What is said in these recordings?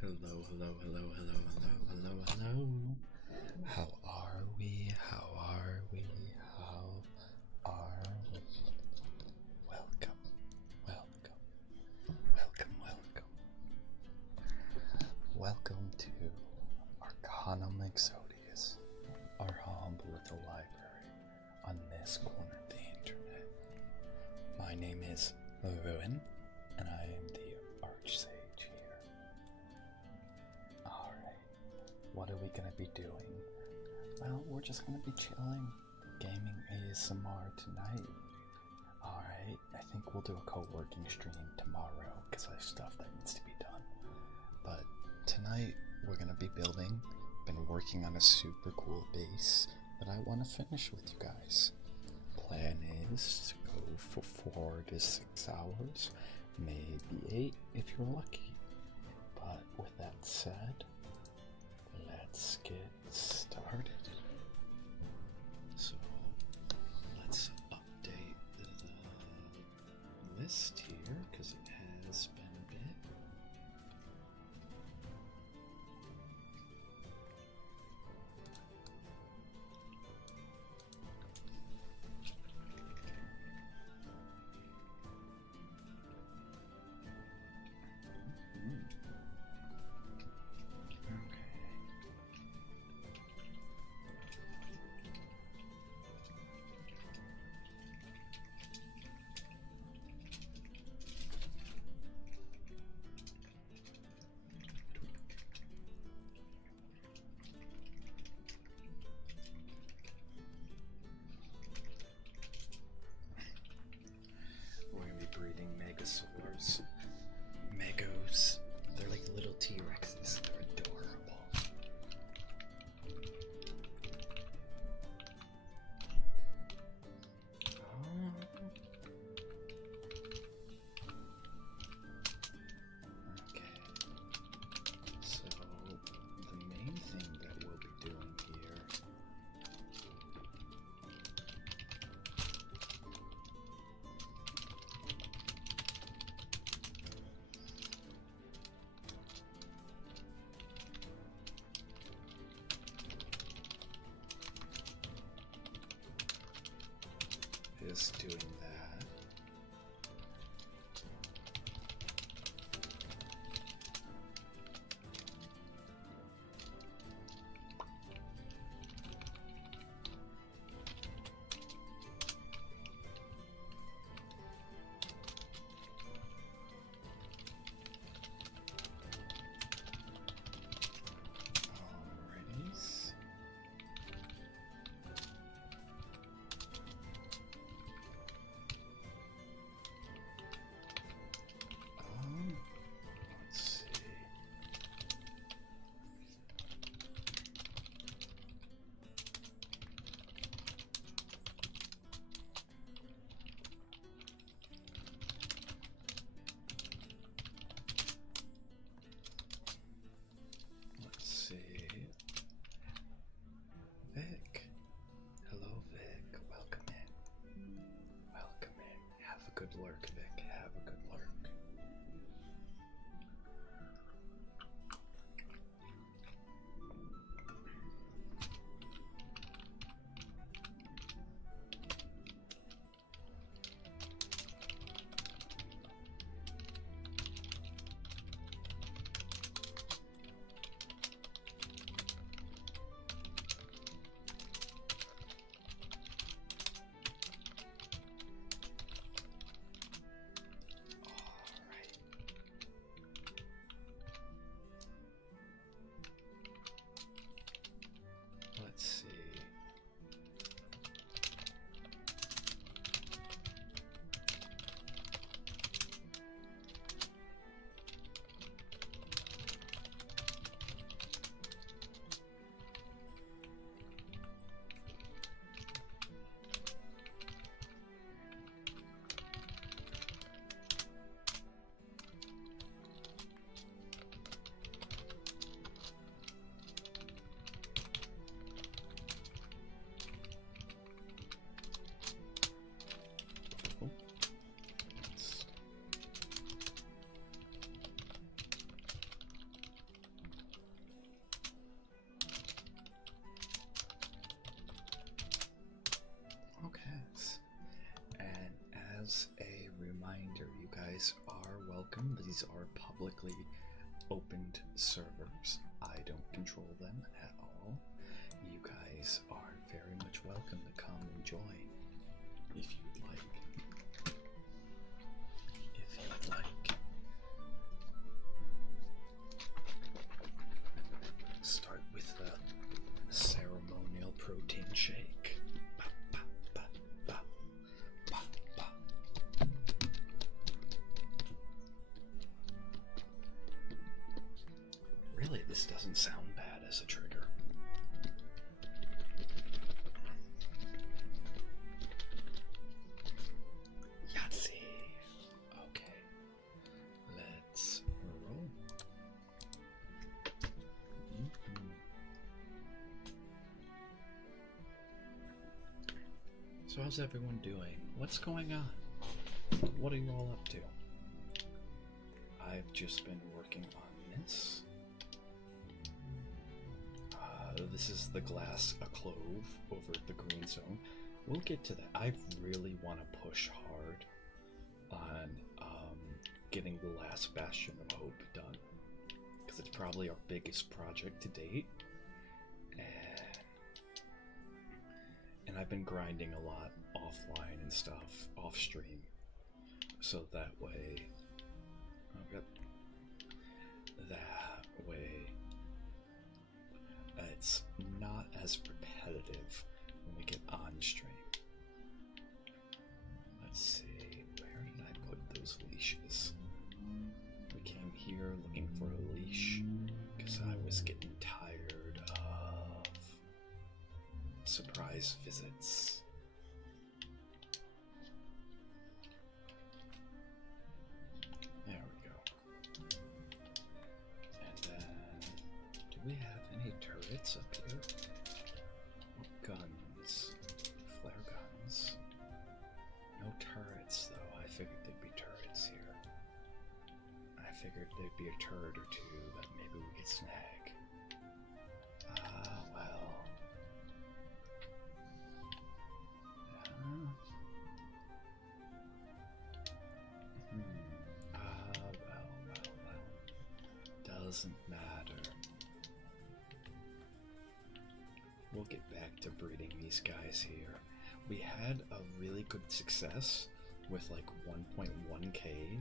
Hello, hello, hello, hello, hello, hello, hello. How are we? How are we? How are we? Welcome, welcome, welcome, welcome. Welcome to Arcanum Exodius, our humble little library on this corner of the internet. My name is Ruin, and I am the Archsage here. Alright, what are we gonna be doing? Well, we're just gonna be chilling, gaming ASMR tonight. Alright, I think we'll do a co-working stream tomorrow because I have stuff that needs to be done. But tonight we're gonna be building. Been working on a super cool base that I want to finish with you guys. Plan is to go for 4 to 6 hours, maybe 8 if you're lucky. But with that said, let's get started. So let's update the list here because it has been a bit. We're gonna be breeding Megasaurs. Megos. They're like little T-Rexes. They're adorable. Okay. So the main thing that we'll be doing here is doing that. Alrighties. Let's see. Let's see. Vic. Hello, Vic. Welcome in. Welcome in. Have a good lurk, Vic. Have a good lurk. as a reminder, you guys are welcome. These are publicly opened servers. I don't control them at all. You guys are very much welcome to come and join if you'd like. If you'd like. Start with the ceremonial protein shake. Really, this doesn't sound bad as a trigger. Yahtzee. Okay, let's roll. So how's everyone doing? What's going on? What are you all up to? I've just been working on this. This is the glass a clove over at the green zone. We'll get to that. I really want to push hard on getting the last Bastion of Hope done, because it's probably our biggest project to date. And I've been grinding a lot offline and stuff, off stream, so that way, it's not as repetitive when we get on stream. Let's see, where did I put those leashes? We came here looking for a leash because I was getting tired of surprise visits. There we go. And then, do we have any turrets up here? Or guns? Flare guns? No turrets though. I figured there'd be turrets here. I figured there'd be a turret or two that maybe we could snag. Ah, well. Well. Doesn't matter. We'll get back to breeding these guys here. We had a really good success with like 1.1k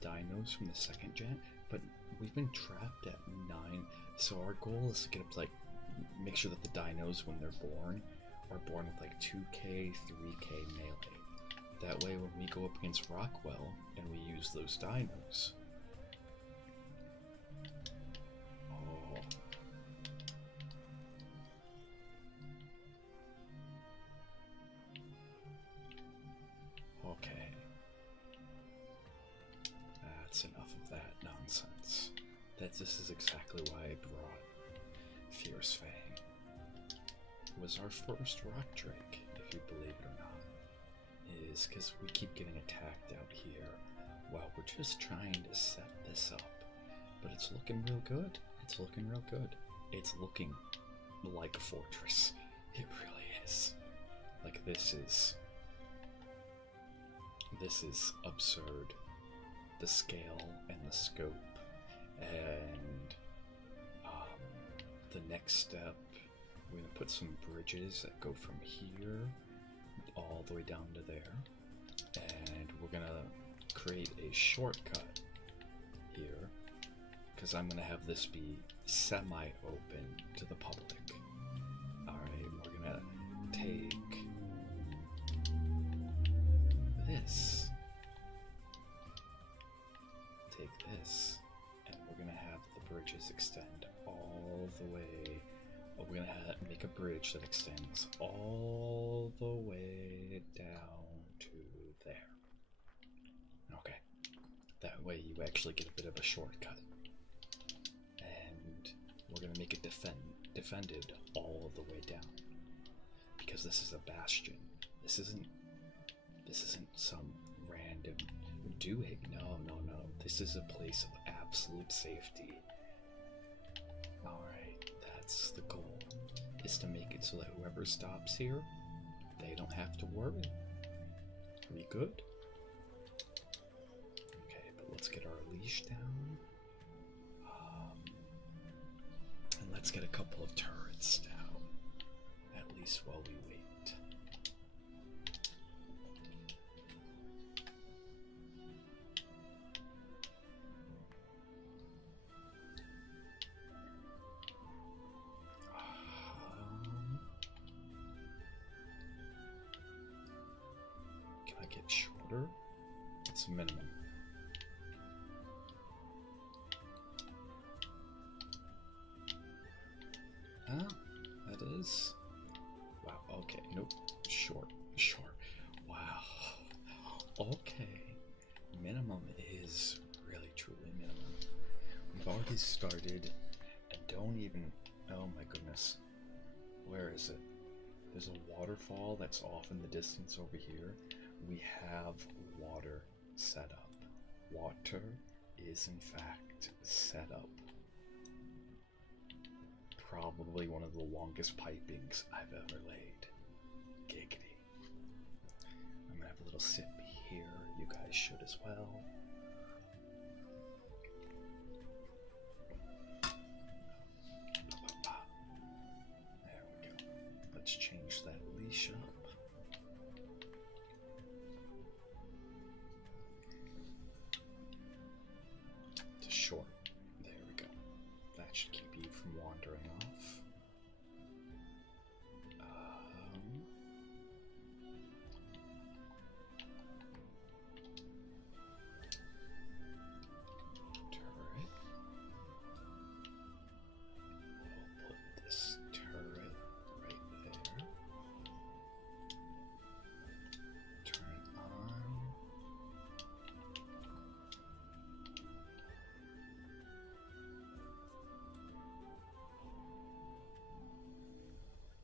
dinos from the second gen, but we've been trapped at 9. So our goal is to get up to like, make sure that the dinos when they're born are born with like 2k, 3k melee. That way when we go up against Rockwell and we use those dinos, okay, that's enough of that nonsense. This is exactly why I brought Fierce Fang. It was our first rock drake, if you believe it or not, is because we keep getting attacked out here while we're just trying to set this up. But it's looking real good. It's looking real good. It's looking like a fortress. It really is. Like, this is absurd. The scale and the scope, and the next step, we're gonna put some bridges that go from here all the way down to there, and we're gonna create a shortcut here because I'm gonna have this be semi-open to the public. Alright, we're gonna take this, and we're gonna have the bridges extend all the way. We're gonna make a bridge that extends all the way down to there. Okay, that way you actually get a bit of a shortcut, and we're gonna make it defended all the way down, because this is a bastion. This isn't some random doing. No. This is a place of absolute safety. Alright, that's the goal, is to make it so that whoever stops here, they don't have to worry. We good? Okay, but let's get our leash down. And let's get a couple of turrets down, at least while we wait. Can I get shorter? It's a minimum. Ah, that is. Wow, okay, nope. Short. Wow. Okay. Minimum is really truly minimum. We've already started and don't even. Oh my goodness. Where is it? There's a waterfall that's off in the distance over here. We have water set up. Water is in fact set up. Probably one of the longest pipings I've ever laid. Giggity. I'm gonna have a little sip here. You guys should as well. There we go. Let's change that leash up. To short. There we go. That should keep you from wandering off. Turret. We'll put this turret right there. Turn it on.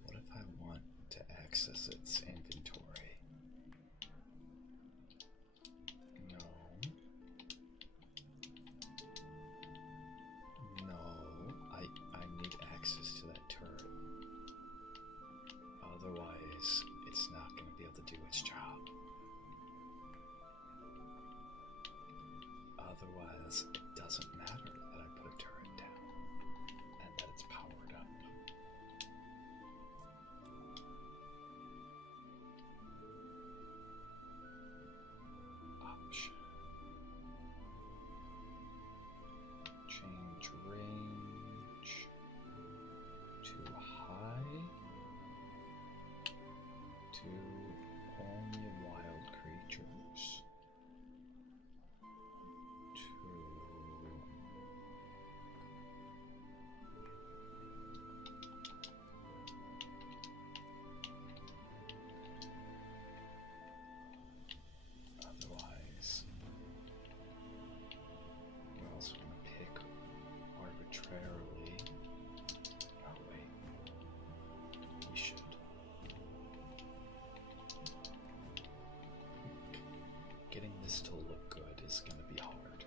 What if I want to access its inventory? No. I need access to that turret. Otherwise, it's not going to be able to do its job. Otherwise, it doesn't matter that I put a turret down and that it's powered up. Option. Change range to high to only wild creatures to otherwise we're also going to pick arbitrarily. Oh wait, we should. Getting this to look good is going to be hard,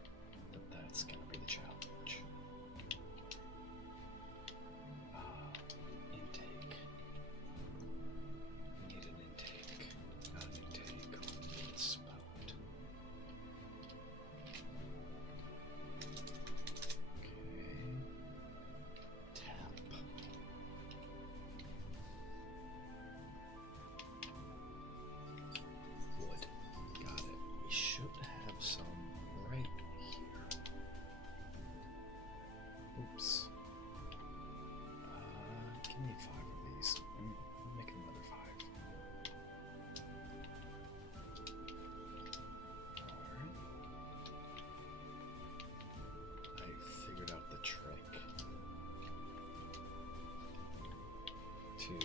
but that's going to be the challenge. Intake. We need an intake, not an intake. We need a spout. Okay. Tap. Wood. Got it. We should have some right here. Oops. Give me 5 of these. Let me make another 5. Alright. I figured out the trick to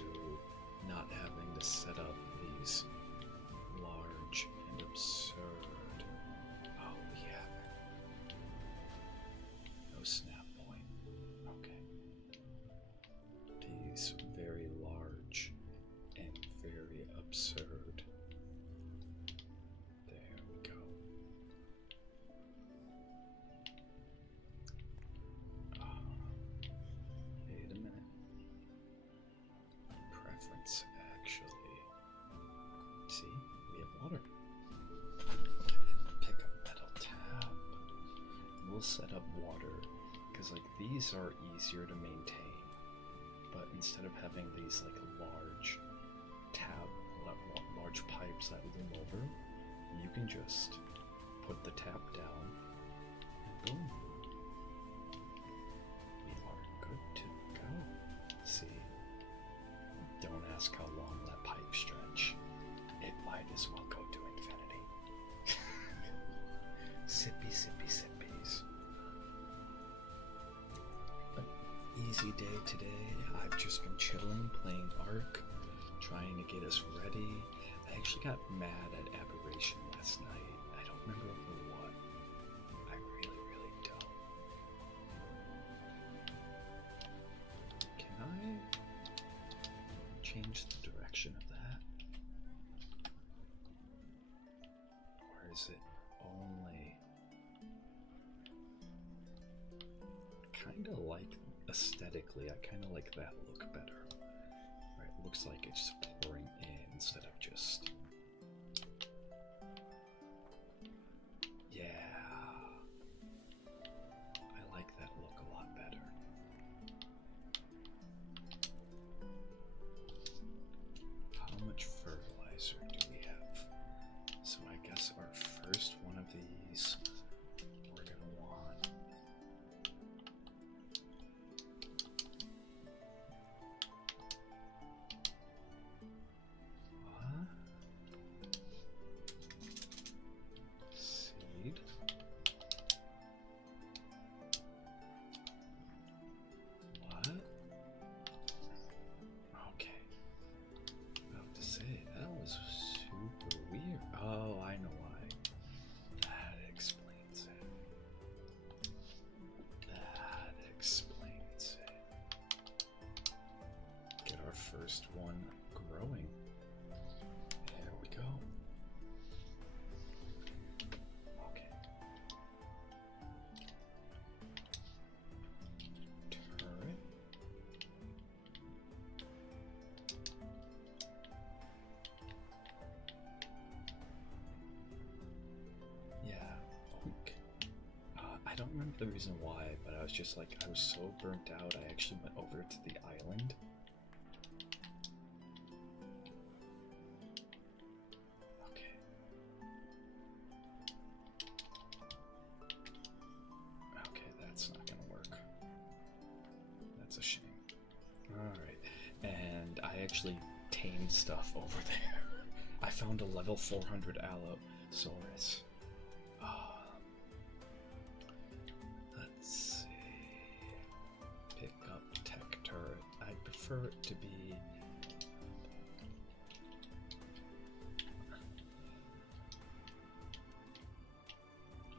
not having to set up these large and absurd. Oh, we have it. No snap point. Okay. These very large and very absurd. There we go. Wait a minute. Preference, actually. See, we have water. set up water, because like these are easier to maintain, but instead of having these like large large pipes that loom over, you can just put the tap down and boom, we are good to go. See, don't ask how long that pipe stretch, it might as well go to infinity. Sippy, sippy, sippies. An easy day today. I've just been chilling, playing Ark, trying to get us ready. I actually got mad at Aberration last night. I don't remember for what. I really, really don't. Can I change the direction of that? Or is it only... Kinda like, aesthetically, I kinda like that look better. Right, it looks like it's pouring in instead of just... Yeah. I like that look a lot better. How much fertilizer do we have? So I guess our first one of these we're gonna want... What? Seed? What? Okay. About to say, that was super weird. Oh, I know why. That explains it. That explains it. Get our first one growing. There we go. Okay. Turret. Yeah, oak. I don't remember the reason why, but I was just like, I was so burnt out, I actually went over to the island. Okay. Okay, that's not gonna work. That's a shame. Alright, and I actually tamed stuff over there. I found a level 400 Allosaurus. Let's see. Pick up tech turret. I prefer it to be...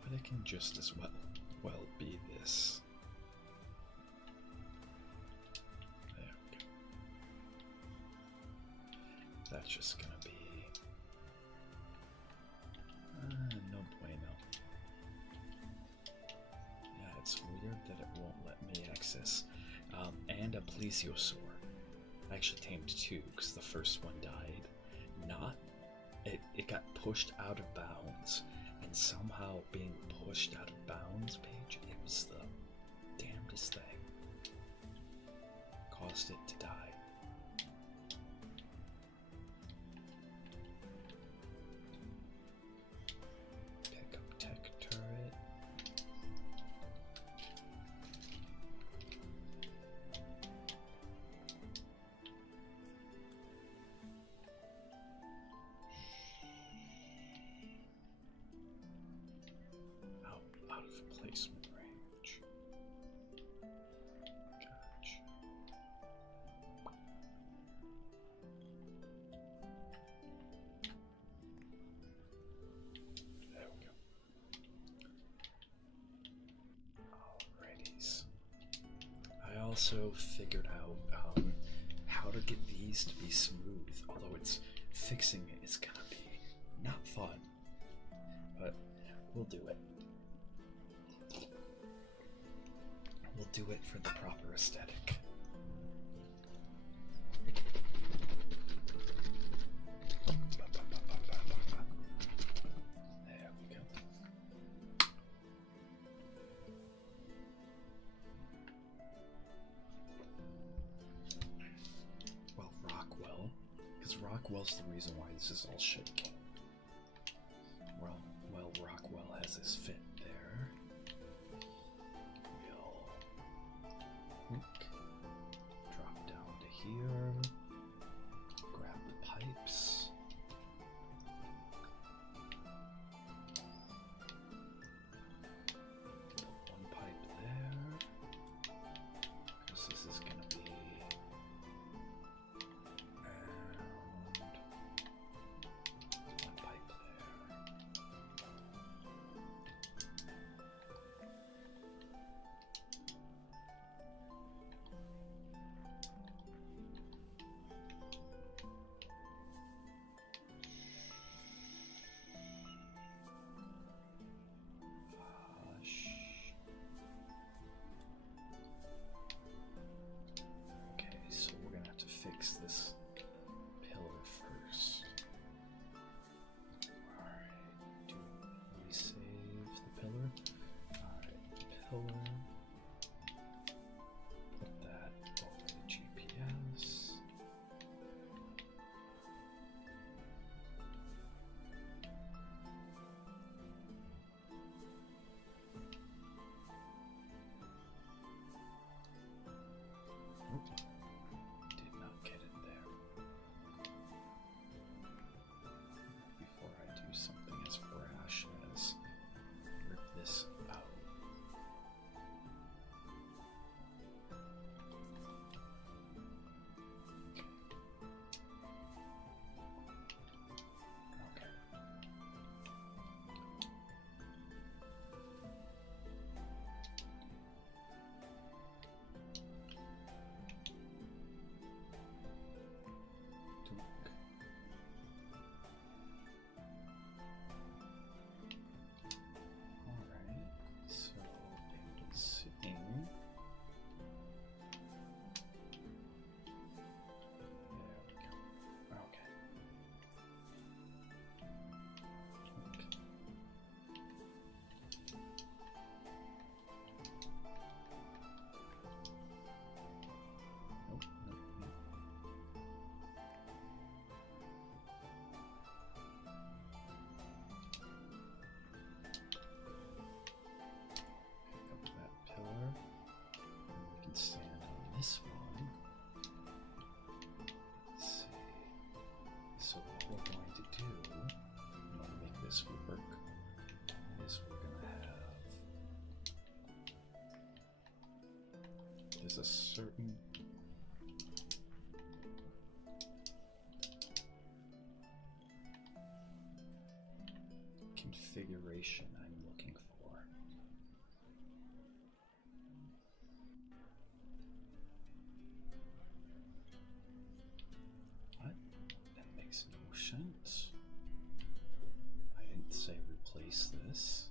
But it can just as well be this. There we go. That's just gonna be... no bueno. Yeah, it's weird that it won't let me access. And a plesiosaur. I actually tamed two because the first one died. It got pushed out of bounds, and somehow being pushed out of bounds, Paige, it was the damnedest thing. Caused it to die. Pick up tech turret. Out of placement range. Gotcha. There we go. Alrighties. I also figured out how to get these to be smooth, although it's fixing it is gonna be not fun, but we'll do it. We'll do it for the proper aesthetic. There we go. Rockwell's the reason why this is all shaking. Well, Rockwell has his fit there. We'll drop down to here, grab the pipes. Put one pipe there, because this is going to be one pipe there. Okay, so we're gonna have to fix this pillar first. Alright, do we save the pillar? Alright, pillar. Put that over the GPS. Did not get it there. Before I do something as brash as rip this out. Okay. Alright, so it's sitting. There we go. Okay. Nope, nope, nope. Pick up that pillar, and we can stand on this one. Let's see. So what we're going to do, in order to make this work, is we're going to have, there's a certain configuration I'm looking for. What? That makes no sense. I didn't say replace this.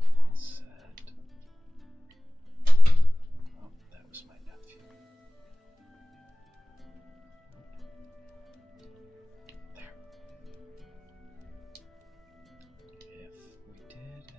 I said, oh, that was my nephew. There. If we did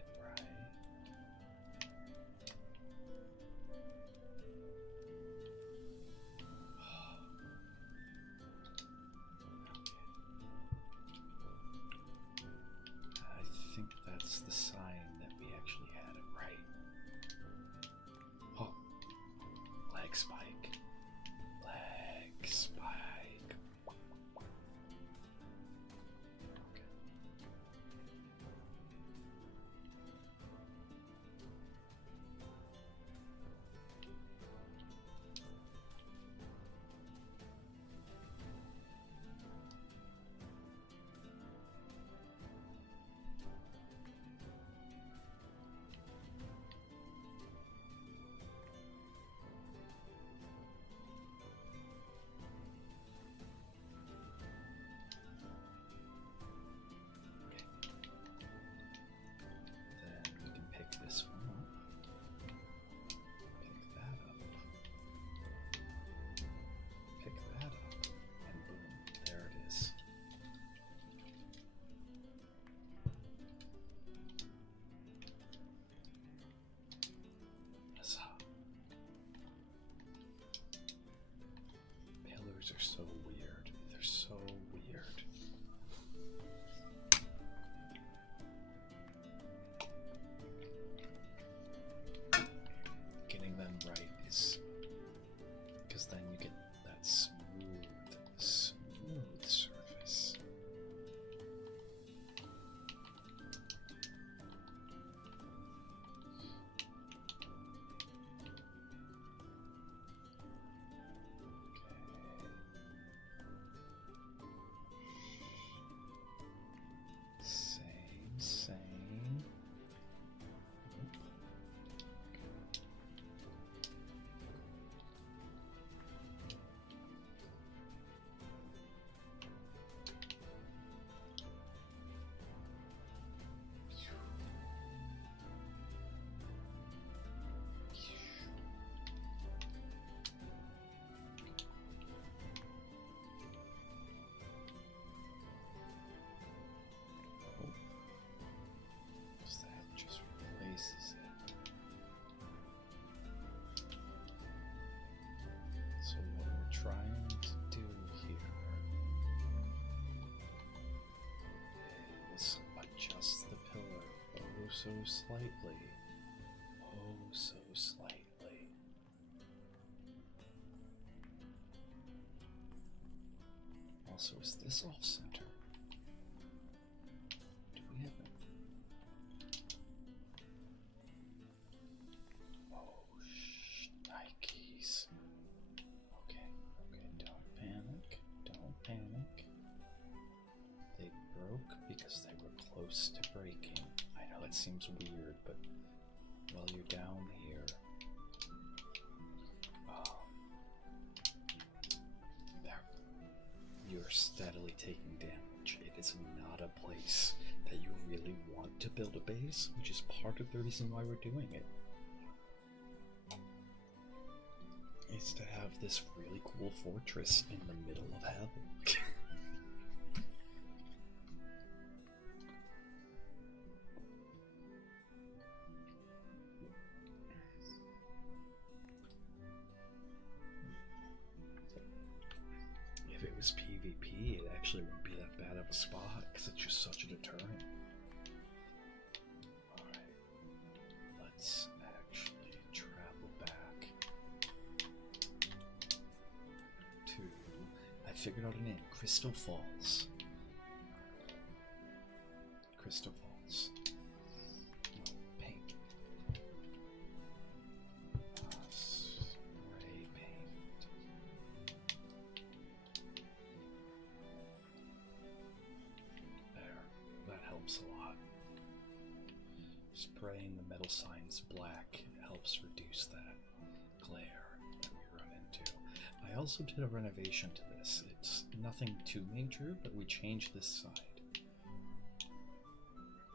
so slightly. Oh, so slightly. Also, is this off center? Do we have it? Oh, Nikes. Okay, don't panic. Don't panic. They broke because they were close to breaking. I know that seems weird, but while you're down here, there, you're steadily taking damage. It is not a place that you really want to build a base, which is part of the reason why we're doing it. It's to have this really cool fortress in the middle of hell. If it was PvP, it actually wouldn't be that bad of a spot because it's just such a deterrent. Alright, let's actually travel back to, I figured out a name, Crystal Falls. Crystal Falls. Paint. Spray paint. There, that helps a lot. Spraying the metal signs black helps reduce that glare that we run into. I also did a renovation to this. It's nothing too major, but we changed this side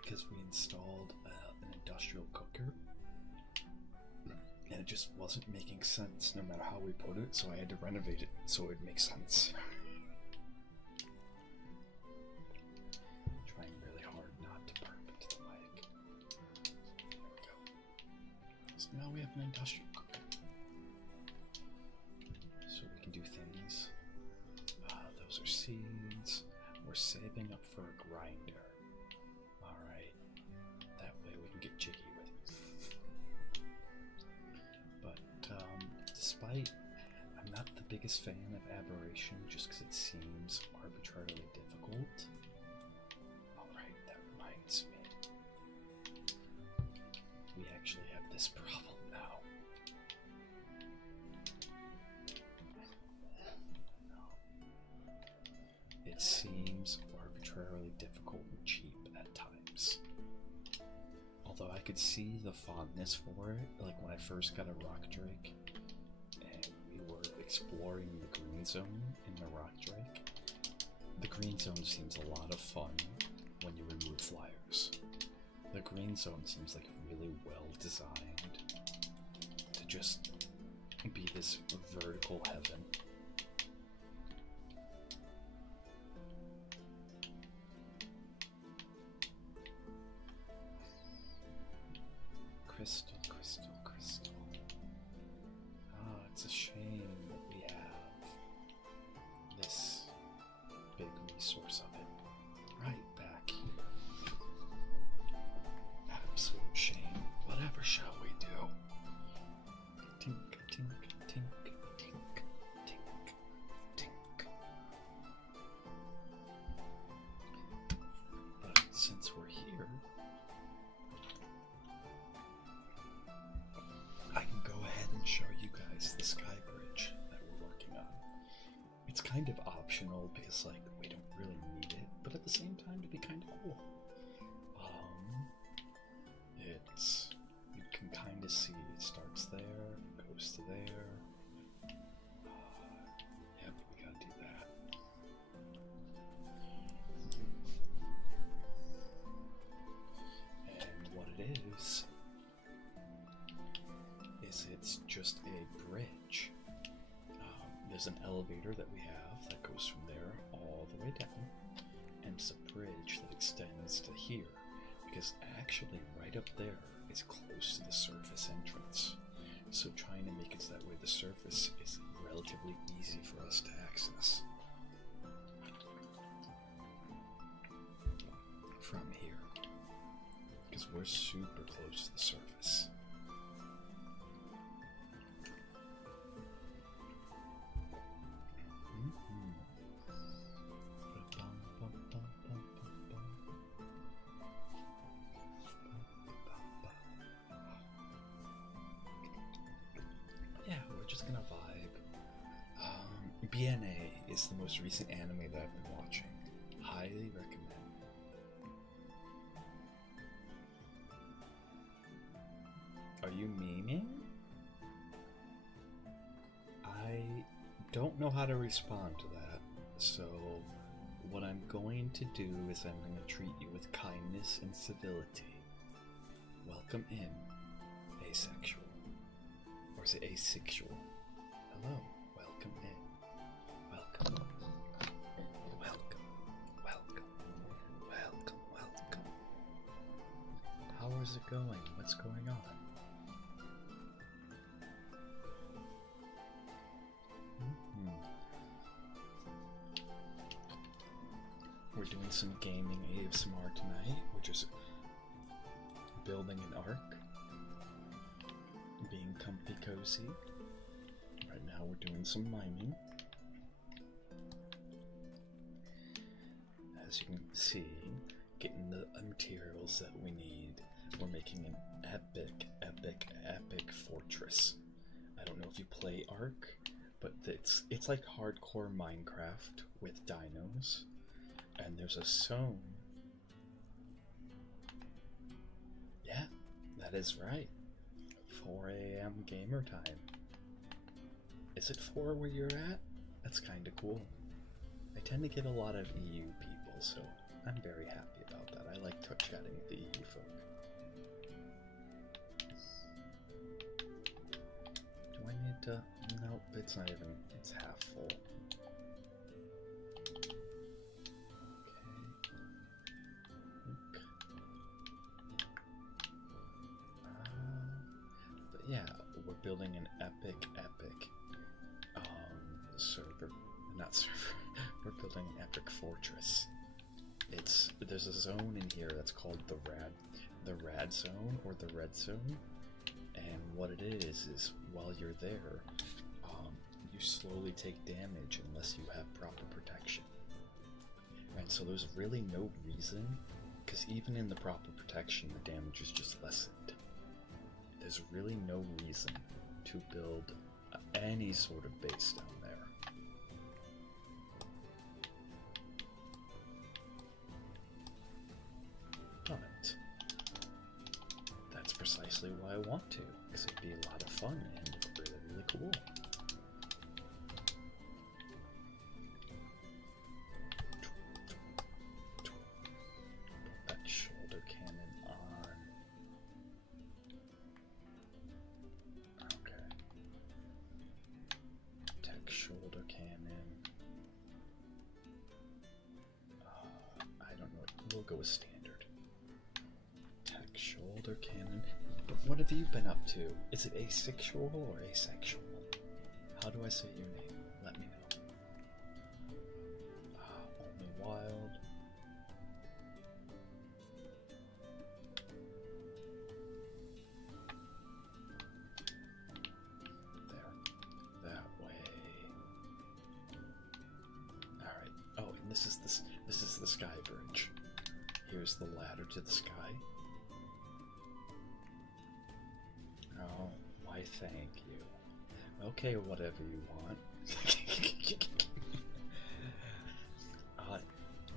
because we installed an industrial cooker, and it just wasn't making sense no matter how we put it, so I had to renovate it so it would make sense. Trying really hard not to burp into the mic. There we go. So now we have an industrial cooker. So we can do things. Those are seeds. We're saving up for a grinder. Alright. That way we can get jiggy with it. But despite I'm not the biggest fan of aberration just because it seems arbitrarily difficult. Alright, that reminds me. We actually have this problem now. It seems arbitrarily difficult and cheap at times. Although I could see the fondness for it, like when I first got a rock drake and we were exploring the green zone in the rock drake. The green zone seems a lot of fun when you remove flyers. The green zone seems like really well designed to just be this vertical heaven. Crystal, crystal, crystal. Ah, it's a shame that we have this big resource of it right back here. Absolute shame. Whatever shall we do? Tink, tink, tink, tink, tink, tink. But since we're here, I can go ahead and show you guys the sky bridge that we're working on. It's kind of optional because like we don't really need it, but at the same time it'd be kind of cool. It's, you can kind of see it starts there, goes to there. Yep, we gotta do that. And what it is it's just a bridge. There's an elevator that we have that goes from there all the way down, and it's a bridge that extends to here, because actually right up there is close to the surface entrance. So trying to make it so that way the surface is relatively easy for us to access from here. because we're super close to the surface. Yeah, we're just gonna vibe. BNA is the most recent anime that I've been watching. Highly recommend. Are you memeing? I don't know how to respond to that, so what I'm going to do is I'm going to treat you with kindness and civility. Welcome in, asexual. Or is it asexual? Hello, welcome in. Welcome. Welcome. Welcome. Welcome. Welcome. How is it going? What's going on? We're doing some gaming ASMR tonight. We're just building an ark, being comfy cozy. Right now we're doing some miming. As you can see, getting the materials that we need. We're making an epic, epic, epic fortress. I don't know if you play Ark, but it's like hardcore Minecraft with dinos. And there's a zone. Yeah, that is right. 4 a.m. gamer time. Is it 4 where you're at? That's kinda cool. I tend to get a lot of EU people, so I'm very happy about that. I like chatting with the EU folk. Do I need to? Nope, it's not even, it's half full. Yeah, we're building an epic server, not server, we're building an epic fortress. There's a zone in here that's called the rad zone, or the red zone, and what it is while you're there, you slowly take damage unless you have proper protection. And so there's really no reason, because even in the proper protection, the damage is just lessened. There's really no reason to build any sort of base down there. But that's precisely why I want to, because it'd be a lot of fun and really, really cool. Put that shoulder cannon on. Okay. Tech shoulder cannon. I don't know. We'll go with standard. Tech shoulder cannon. But what have you been up to? Is it asexual or asexual? How do I say your name? Let me know. Only wild. There. That way. Alright. Oh, and this is the sky bridge. Here's the ladder to the sky. Oh, why thank you. Okay, whatever you want.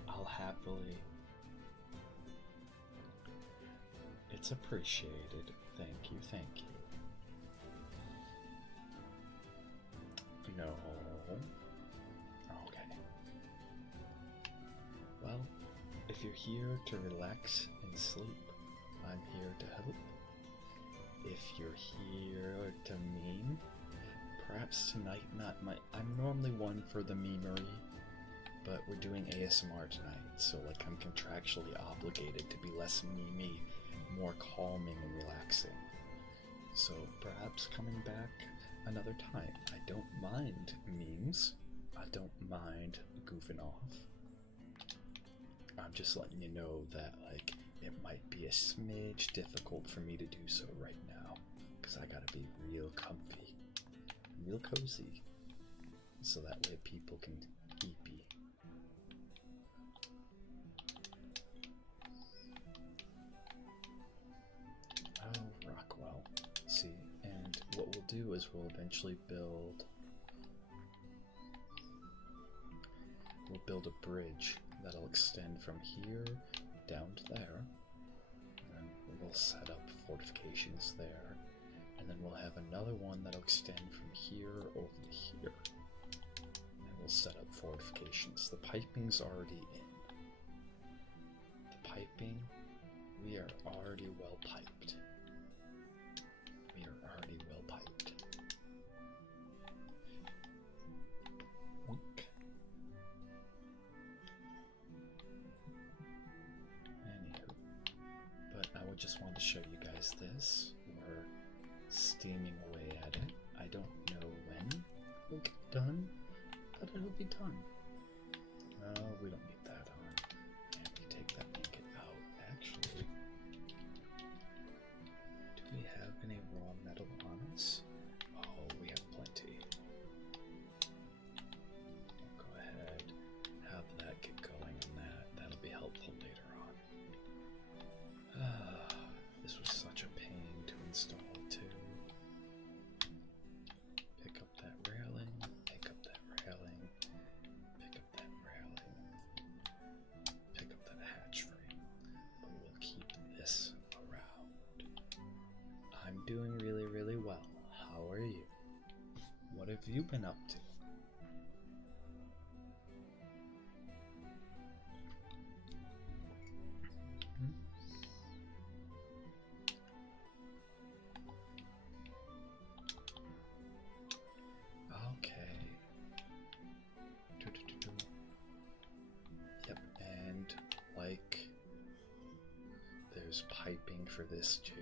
I'll happily. It's appreciated. Thank you, thank you. No. Okay. Well, if you're here to relax and sleep, I'm here to help. If you're here to meme, perhaps tonight I'm normally one for the memery, but we're doing ASMR tonight, so like I'm contractually obligated to be less memey, more calming and relaxing. So perhaps coming back another time. I don't mind memes. I don't mind goofing off. I'm just letting you know that like it might be a smidge difficult for me to do so right now, because I gotta be real comfy, real cozy, so that way people can eepy. Oh, Rockwell. See, and what we'll do is we'll eventually build a bridge that'll extend from here down to there, and we'll set up fortifications there, and then we'll have another one that'll extend from here over to here, and we'll set up fortifications. The piping's already in. The piping, we are already well piped. We are already well piped. Wink. Anywho, but I would just want to show you guys this. We're steaming away at it. I don't know when we'll get done, but it'll be done. We don't need that on. And we take that blanket out. Actually, do we have any raw metal on us? Oh, we have plenty. I'll go ahead, have that get going on that. That'll be helpful later on. This was such a pain to install too. Pick up that railing, pick up that railing, pick up that railing, pick up that hatch frame. But we'll keep this around. I'm doing really, really well. How are you? What have you been up to? Okay. Yep, and like there's piping for this too.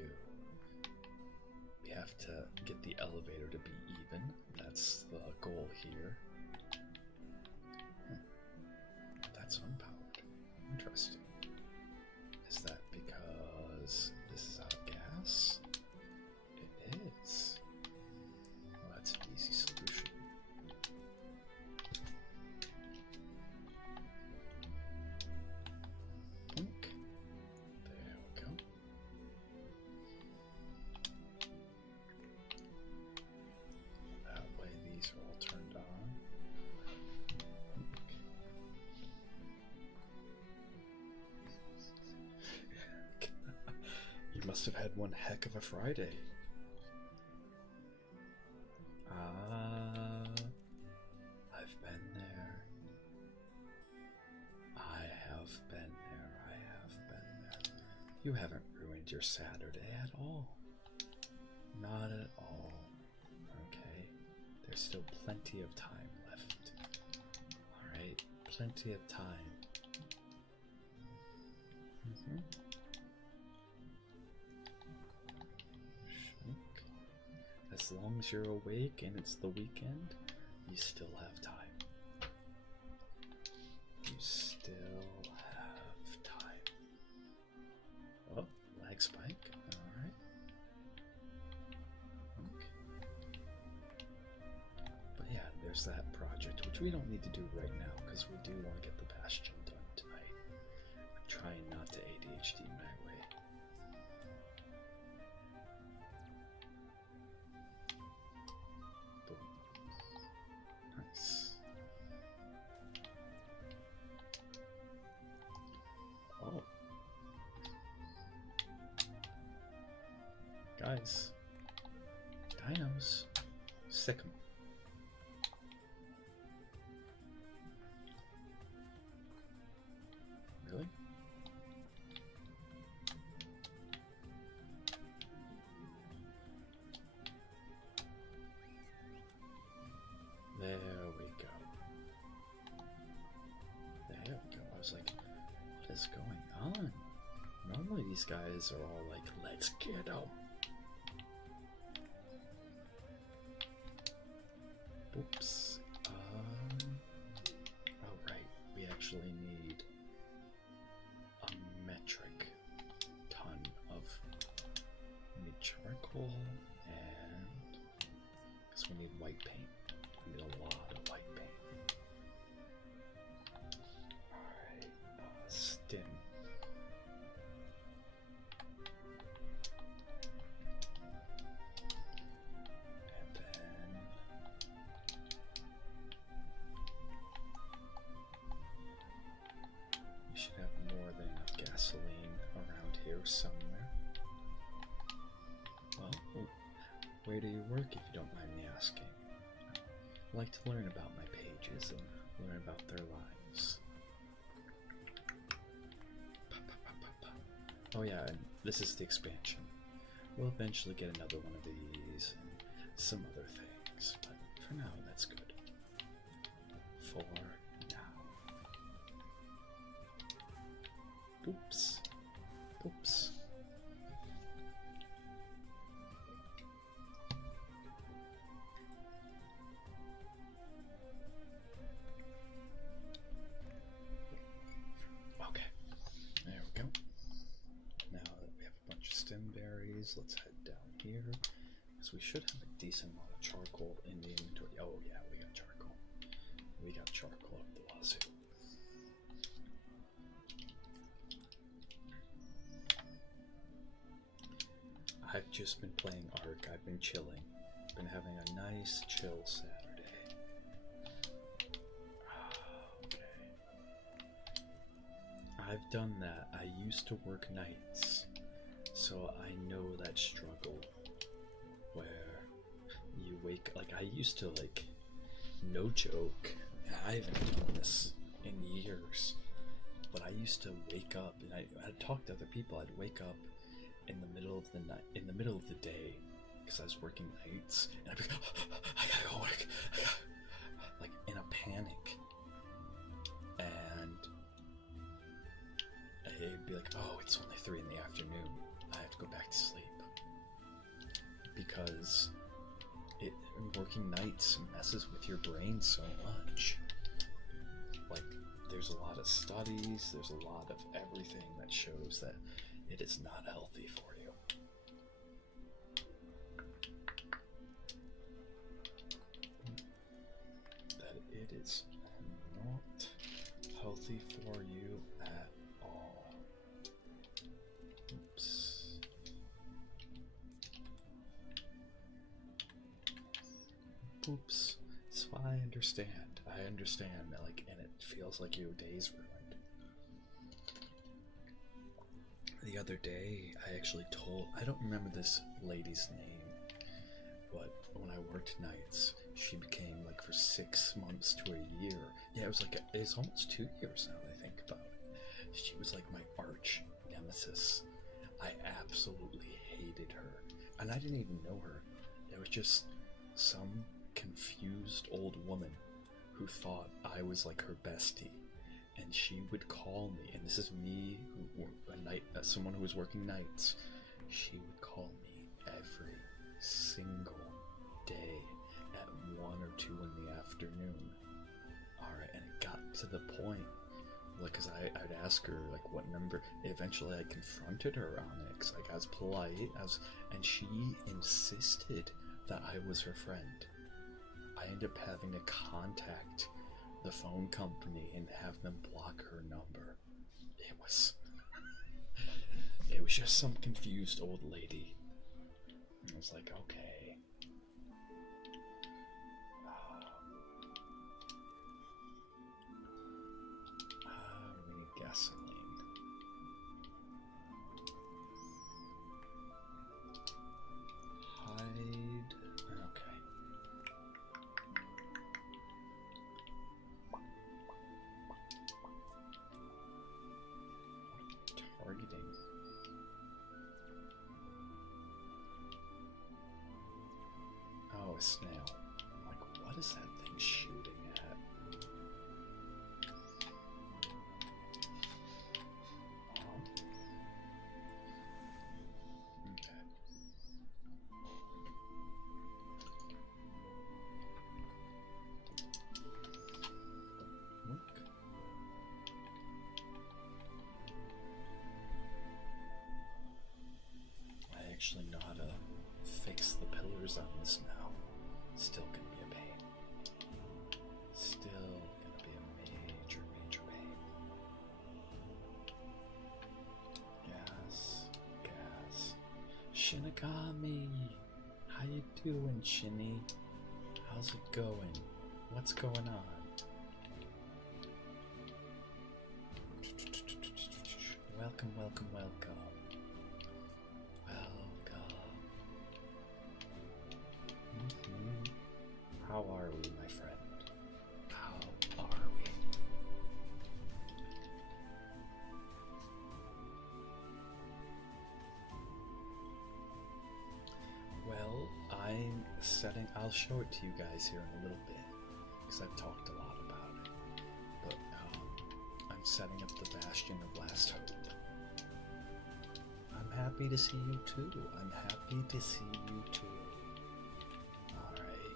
We have to get the elevator to be even. That's the goal here. That's unpowered. Interesting. Is that because this is out of gas? It is. Well, that's an easy solution. Boink. There we go. That way these are all turned on. You must have had one heck of a Friday. I've been there. I have been there. I have been there. You haven't ruined your Saturday at all. Not at all. Okay. There's still plenty of time left. Alright. Plenty of time. As long as you're awake and it's the weekend, you still have time. You still have time. Oh, lag spike. Alright. Okay. But yeah, there's that project, which we don't need to do right now because we do want to get the Bastion done tonight. I'm trying not to ADHD my way. Nice. Oh. Guys. Dinos. Sick 'em. Really? There we go. There we go. I was like, what is going on? Normally these guys are all like, let's get them. Oops. Oh right, we actually need a metric gasoline around here somewhere. Well, where do you work, if you don't mind me asking? I like to learn about my pages and learn about their lives. Oh yeah, and this is the expansion. We'll eventually get another one of these and some other things, but for now, that's good. For now. Oops. Oops. Okay, there we go. Now that we have a bunch of stem berries, let's head down here, because we should have a decent amount of charcoal in the inventory. Oh yeah, we got charcoal. We got charcoal up the wazoo. I've just been playing Ark. I've been chilling. Been having a nice chill Saturday. Okay. I've done that. I used to work nights, so I know that struggle where you wake, like I used to, like, no joke, I haven't done this in years, but I used to wake up, and I'd talk to other people. I'd wake up in the middle of the night, in the middle of the day, because I was working nights, and I'd be like, I gotta go work, like in a panic, and I'd be like, oh, it's only 3 in the afternoon, I have to go back to sleep, because working nights messes with your brain so much. Like, there's a lot of studies, there's a lot of everything that shows that it is not healthy for you. That it is not healthy for you at all. Oops. Oops. So I understand. I understand, like, and it feels like your day's ruined. The other day, I actually told, I don't remember this lady's name, but when I worked nights, she became, like, for 6 months to a year. Yeah, it was like, it's almost 2 years now that I think about it. She was like my arch nemesis. I absolutely hated her. And I didn't even know her. It was just some confused old woman who thought I was like her bestie. And she would call me, and this is me, someone who was working nights. She would call me every single day at 1 or 2 in the afternoon. Alright, and it got to the point, like, cause I'd ask her, like, what number. Eventually I confronted her on it, cause, like, I was polite, and she insisted that I was her friend. I ended up having to contact the phone company and have them block her number. It was just some confused old lady. And I was like, okay. We need gasoline. Hide. Okay. Targeting. Oh, a snail. Like, what is that thing shooting at? Okay. Look. I actually know how to fix the pillars on this now. Still gonna be a pain. Still gonna be a major, major pain. Gas, gas. Shinigami! How you doing, Shinny? How's it going? What's going on? Welcome Welcome, welcome, welcome. Welcome. How are we, my friend? How are we? Well, I'm setting, I'll show it to you guys here in a little bit, because I've talked a lot about it, but I'm setting up the Bastion of Last Hope. I'm happy to see you too. I'm happy to see you too. Alright.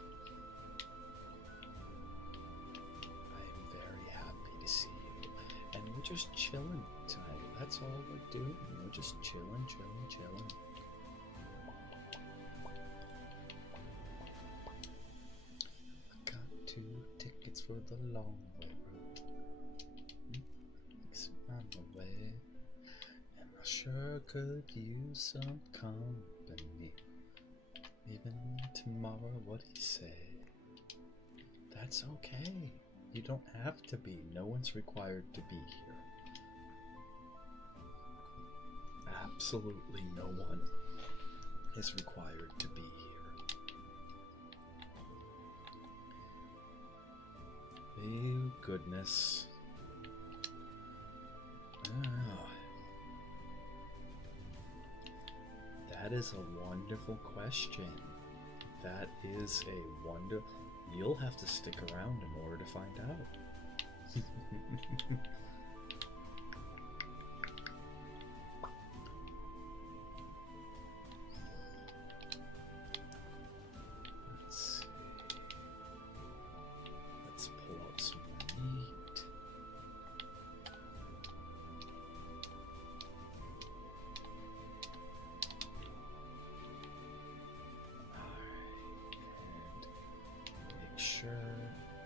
I am very happy to see you. And we're just chilling tonight. That's all we're doing. We're just chilling, chilling, chilling. I got 2 tickets for the long way road. Makes me run away. And I sure could use some company. Even tomorrow, what do you say? That's okay. You don't have to be. No one's required to be here. Absolutely no one is required to be here. Oh, goodness. Oh. That is a wonderful question. That is a wonder. You'll have to stick around in order to find out. Let's see. Let's pull out some meat.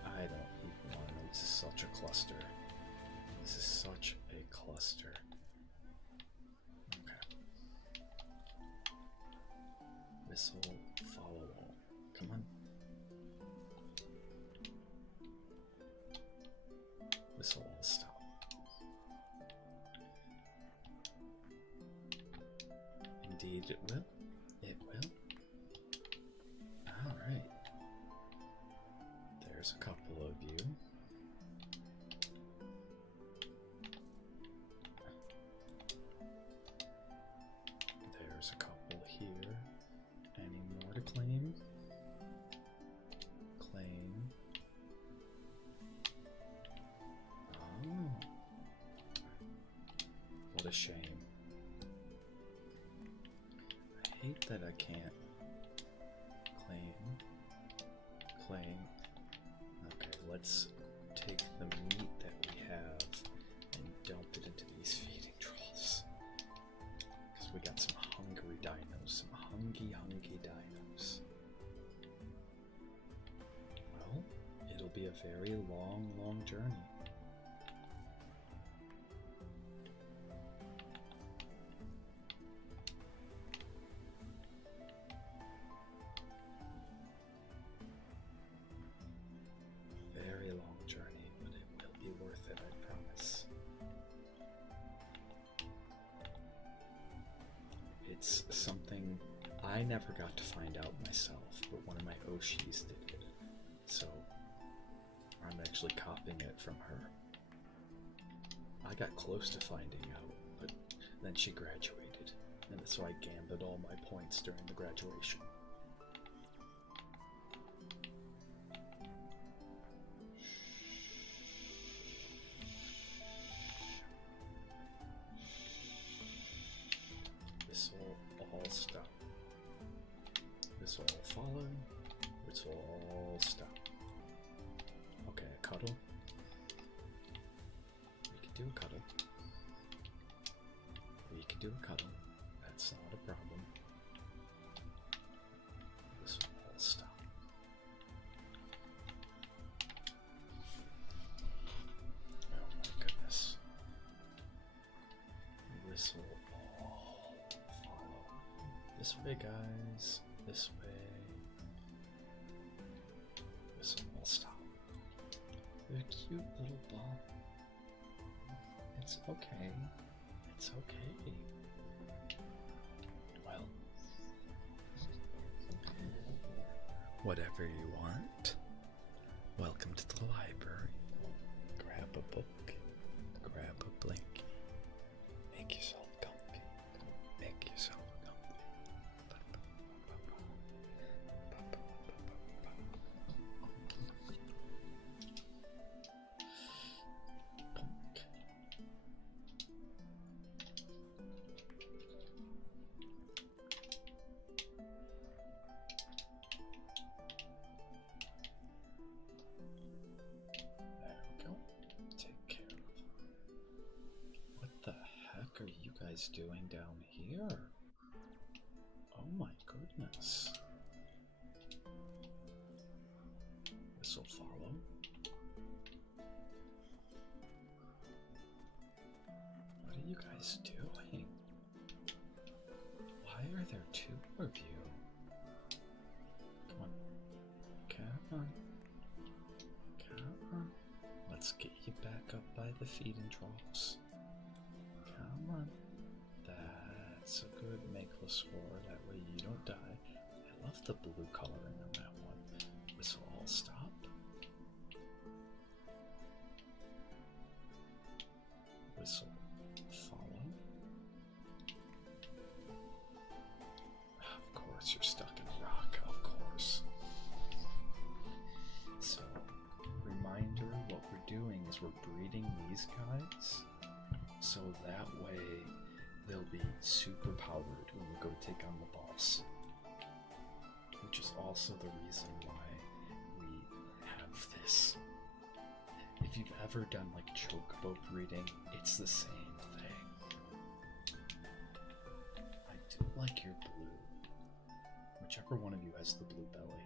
I don't even want to know. This is such a cluster. This is such a cluster. Okay. Whistle, follow all. Come on. Whistle, all stop. Indeed it will. It will. Alright. There's a couple of you. There's a couple here. Any more to claim? Claim. Oh. What a shame. I hate that I can't claim. Claim. Okay, let's take the meat that we have and dump it into these feeding troughs. Because we got some hungry dinos, some hungry dinos. Well, it'll be a very long journey. It's something I never got to find out myself, but one of my Oshis did it. So I'm actually copying it from her. I got close to finding out, but then she graduated, and so I gambled all my points during the graduation. This will all stop. This will all follow. This will all stop. Okay, a cuddle. We could do a cuddle. We could do a cuddle. That's not a problem. This will all stop. Oh my goodness. This will all follow. This way, guys. This way. This will all stop. You're a cute little ball. It's okay. It's okay. Well, whatever you want. Welcome to the library. Grab a book, grab a blanket, make yourself comfy, make yourself comfy. Are you guys doing down here? Oh my goodness. This will follow. What are you guys doing? Why are there two of you? Come on. Come on. Come on. Let's get you back up by the feeding troughs. Come on. That's a good makeless sword. That way you don't die. I love the blue coloring on that one. Whistle all stop. Whistle follow. Of course you're stuck in a rock. Of course. So, reminder, what we're doing is we're breeding these guys. So that way they'll be super powered when we go to take on the boss. Which is also the reason why we have this. If you've ever done like chocobo breeding, it's the same thing. I do like your blue. Whichever one of you has the blue belly.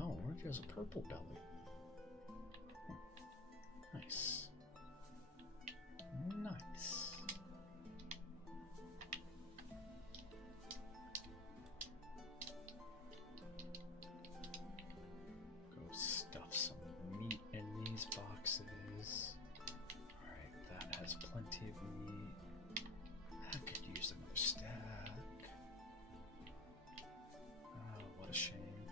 Oh, one of you has a purple belly. Nice. Nice. Go stuff some meat in these boxes. Alright, that has plenty of meat. I could use another stack. Oh, what a shame.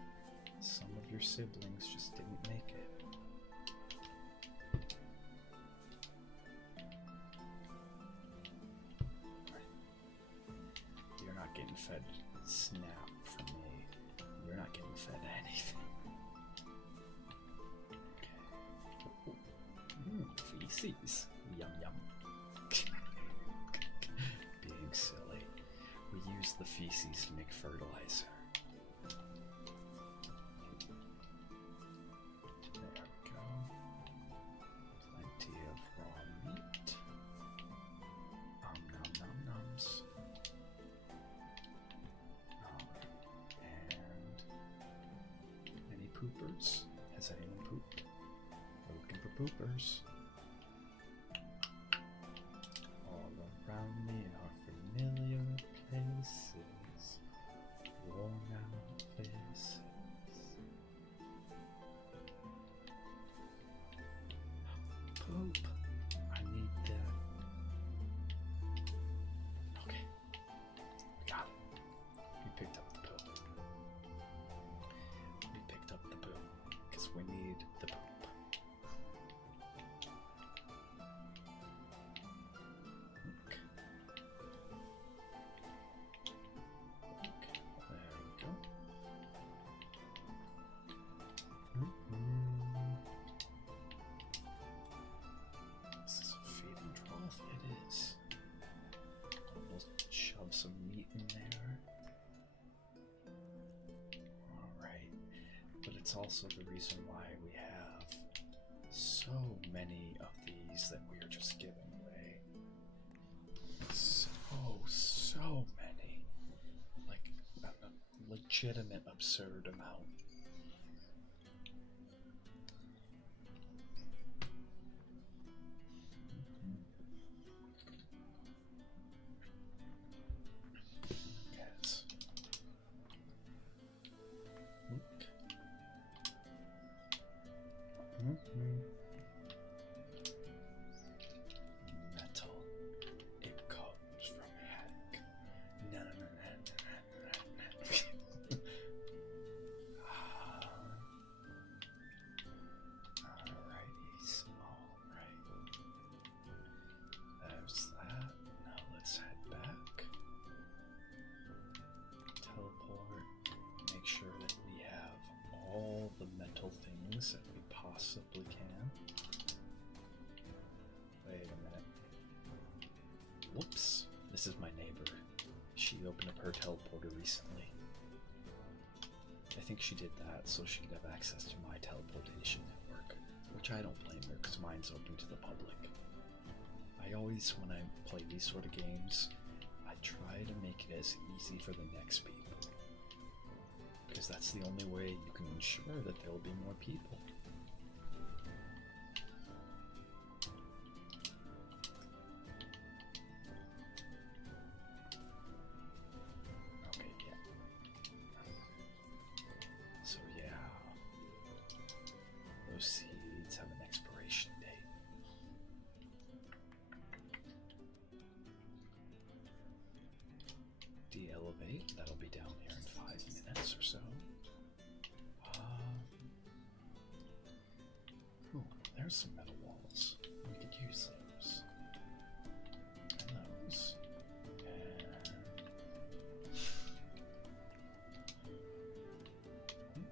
Some of your siblings just didn't make it. Getting fed snap from me. You're not getting fed anything. Okay. Feces. Yum yum. Being silly. We use the feces to make fertilizer. There we go. Plenty of raw meat. Nom nom noms. Poopers. Has anyone pooped? We're looking for poopers. All around me are familiar places, worn out faces. Poop. I need that. Okay. Got it. We picked up the poop. Because we need the poop. Okay. There we go. This is a feeding trough. It is. We'll shove some meat in there. But it's also the reason why we have so many of these that we are just giving away. So many. Like a legitimate absurd amount. Yes. Metal. It She opened up her teleporter recently. I think she did that so she could have access to my teleportation network, which I don't blame her because mine's open to the public. I always, when I play these sort of games, I try to make it as easy for the next people. Because that's the only way you can ensure that there will be more people. Okay, yeah. So yeah, those seeds have an expiration date. De-elevate, that'll be down here in 5 minutes or so. Ooh, there's some metal walls. We could use those. And those. And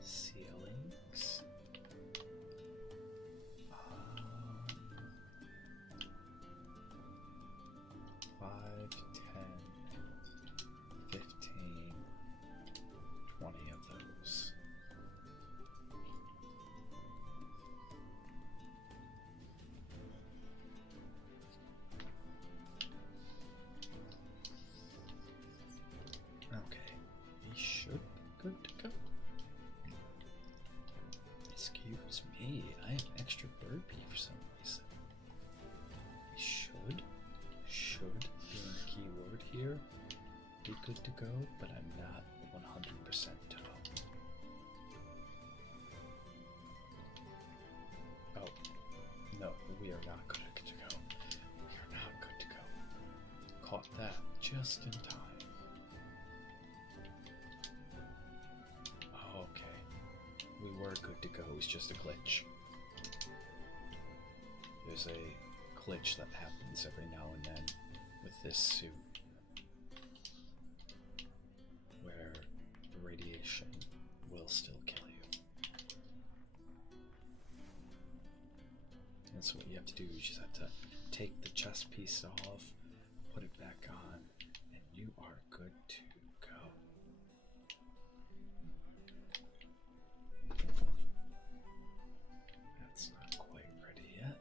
ceilings. 5, 10, 15, 20 of those. Okay, we should be good to go. Excuse me, I have extra bird pee for some reason. We should, being a keyword here, be good to go, but I'm not 100% total. Oh, no, we are not good to go. We are not good to go. Caught that just in time. Okay, we were good to go, it was just a glitch. There's a glitch that happens every now and then with this suit, where the radiation will still kill you. And so what you have to do is you just have to take the chest piece off, put it back on, and you are good to go. That's not quite ready yet.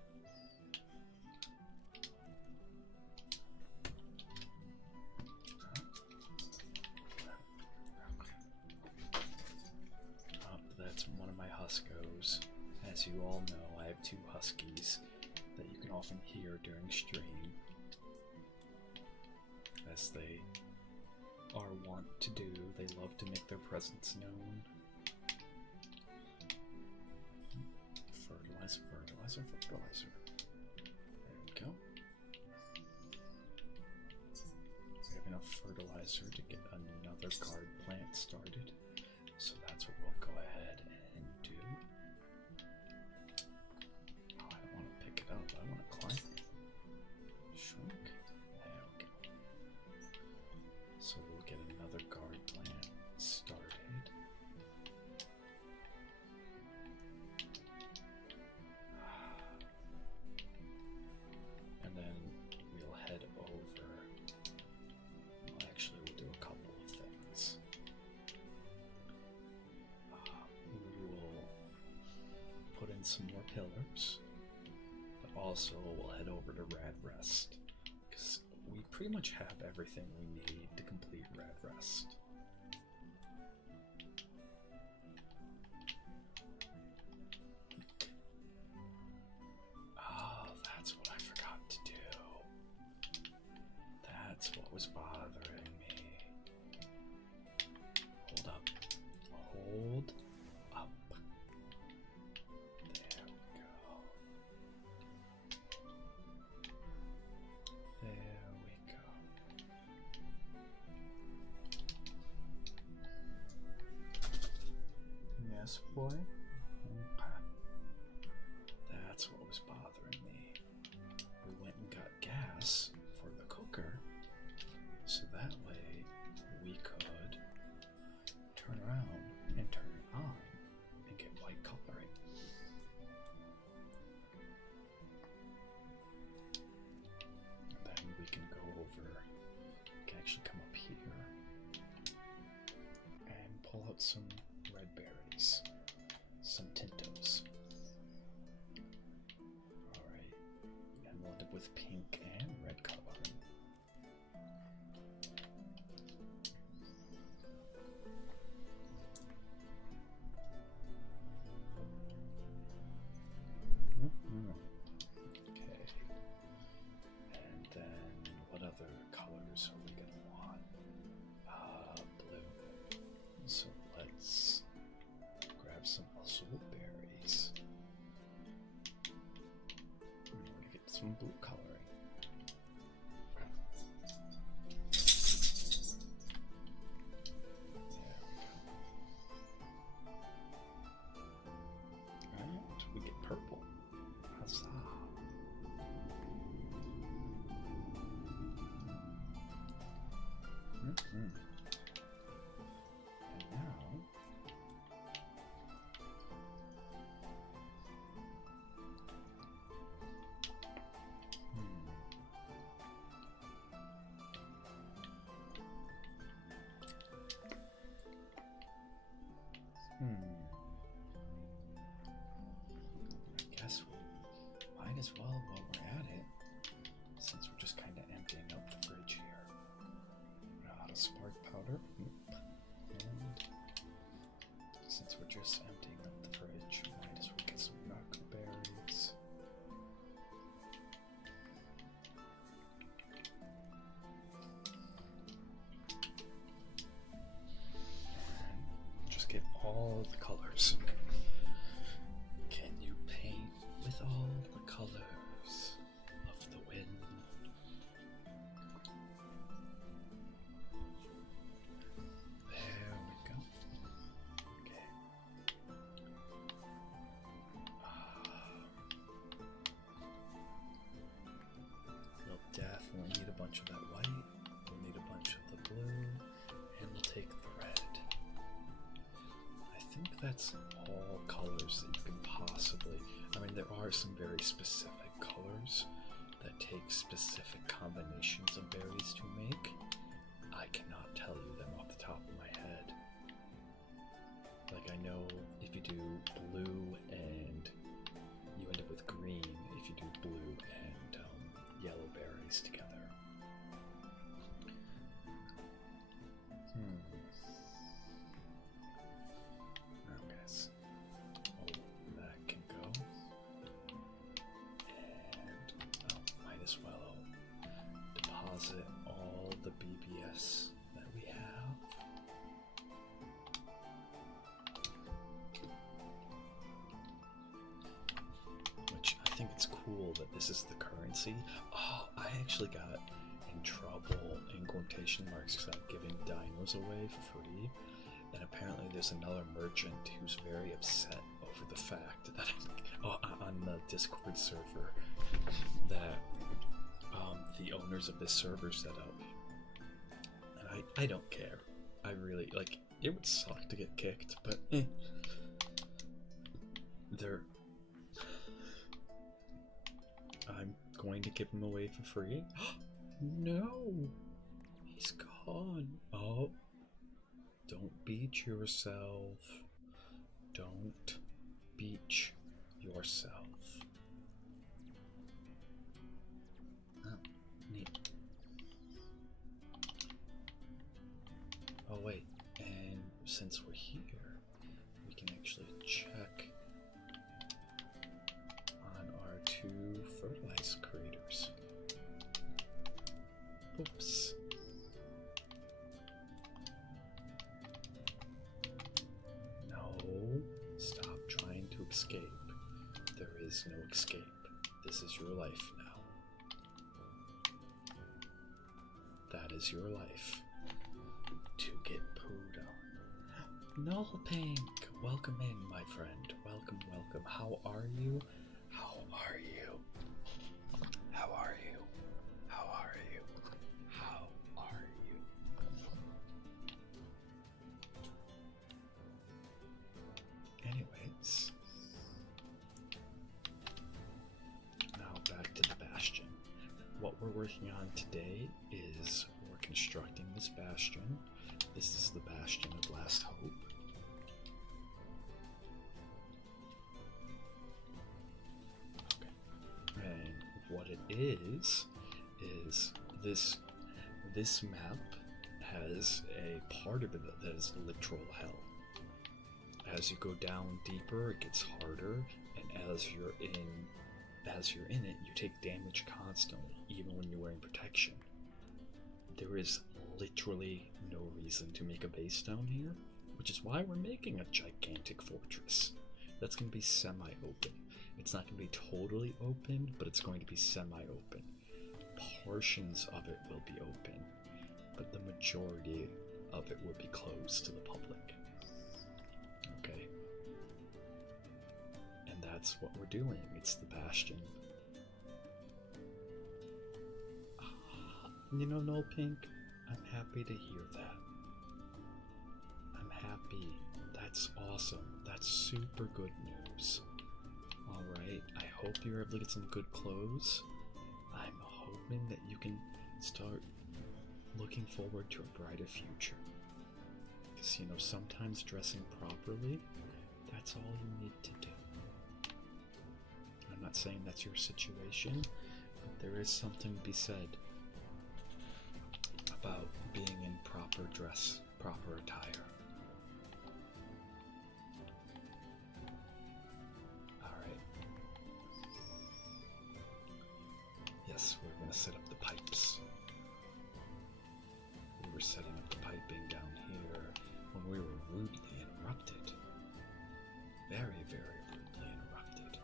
That's one of my Huskos. As you all know, I have 2 Huskies that you can often hear during stream, as they are wont to do. They love to make their presence known. Fertilizer, fertilizer, fertilizer. There we go. We have enough fertilizer to get another guard plant started. So that's what we'll go ahead and do. Oh, I don't want to pick it up. I want to climb it. Shrink. There we go. So we'll get another guard plant started. And then we'll head over. Well, actually, we'll do a couple of things. We will put in some more pillars, but also we'll head over to Rad Rest, because we pretty much have everything we need to complete Rad Rest. Oh, that's what I forgot to do. That's what was bothering me. Hold up. Hold up. There we go. There we go. Yes, boy? Okay. That's what was bothering me. We went and got gas for the cooker, so out some red berries, some tintos. Alright, and we'll end up with pink and red coloring. Okay, and then what other colors are we going to want? Blue. So let's grab some azul berries. I'm going to get some blue coloring. There we go. And we get purple. Huzzah. And now I guess we might as well while we're at it, since we're just kind of emptying up the fridge here. Out of spark powder. And since we're just emptying up the fridge, we might as well get some berries. And just get all the colors. Can you paint with all the colors of the wind? There we go. Okay. We'll definitely need a bunch of that white. We'll need a bunch of the blue. And we'll take the red. I think that's all colors that you can possibly... I mean, there are some very specific colors that take specific combinations of berries to make. I cannot tell you them off the top of my head. Like, I know if you do blue and you end up with green if you do blue and yellow berries together. Okay, so that can go. And might as well deposit all the BBS that we have. Which I think it's cool that this is the currency. Oh, I actually got in trouble in quotation marks because I'm giving dinos away for free. And apparently there's another merchant who's very upset over the fact that on the Discord server that the owners of this server set up. And I don't care. I really, like, it would suck to get kicked, but I'm going to give him away for free. No! He's gone. Oh. Don't beat yourself. Don't beat yourself. Oh, neat. Oh wait, and since we're here, we can actually check on our two fertilizer creators. Oops. No, stop trying to escape. There is no escape. This is your life now. That is your life. To get pooed on. Null Pink, welcome in, my friend. Welcome, welcome. How are you? How are you? How are you? How are you? How are you? Anyways, now back to the bastion. What we're working on today is we're constructing this bastion. This is the bastion of last hope. what it is this map has a part of it that is literal hell. As you go down deeper, it gets harder, and as you're in it, you take damage constantly, even when you're wearing protection. There is literally no reason to make a base down here, which is why we're making a gigantic fortress. That's going to be semi-open. It's not going to be totally open, but it's going to be semi-open. Portions of it will be open, but the majority of it will be closed to the public. Okay? And that's what we're doing. It's the Bastion. You know, No Pink, I'm happy to hear that. I'm happy. That's awesome. That's super good news. Alright, I hope you're able to get some good clothes. I'm hoping that you can start looking forward to a brighter future. Because, you know, sometimes dressing properly, that's all you need to do. I'm not saying that's your situation, but there is something to be said about being in proper dress, proper attire. Alright. Yes, we're going to set up the pipes. We were setting up the piping down here when we were rudely interrupted. Very, very rudely interrupted.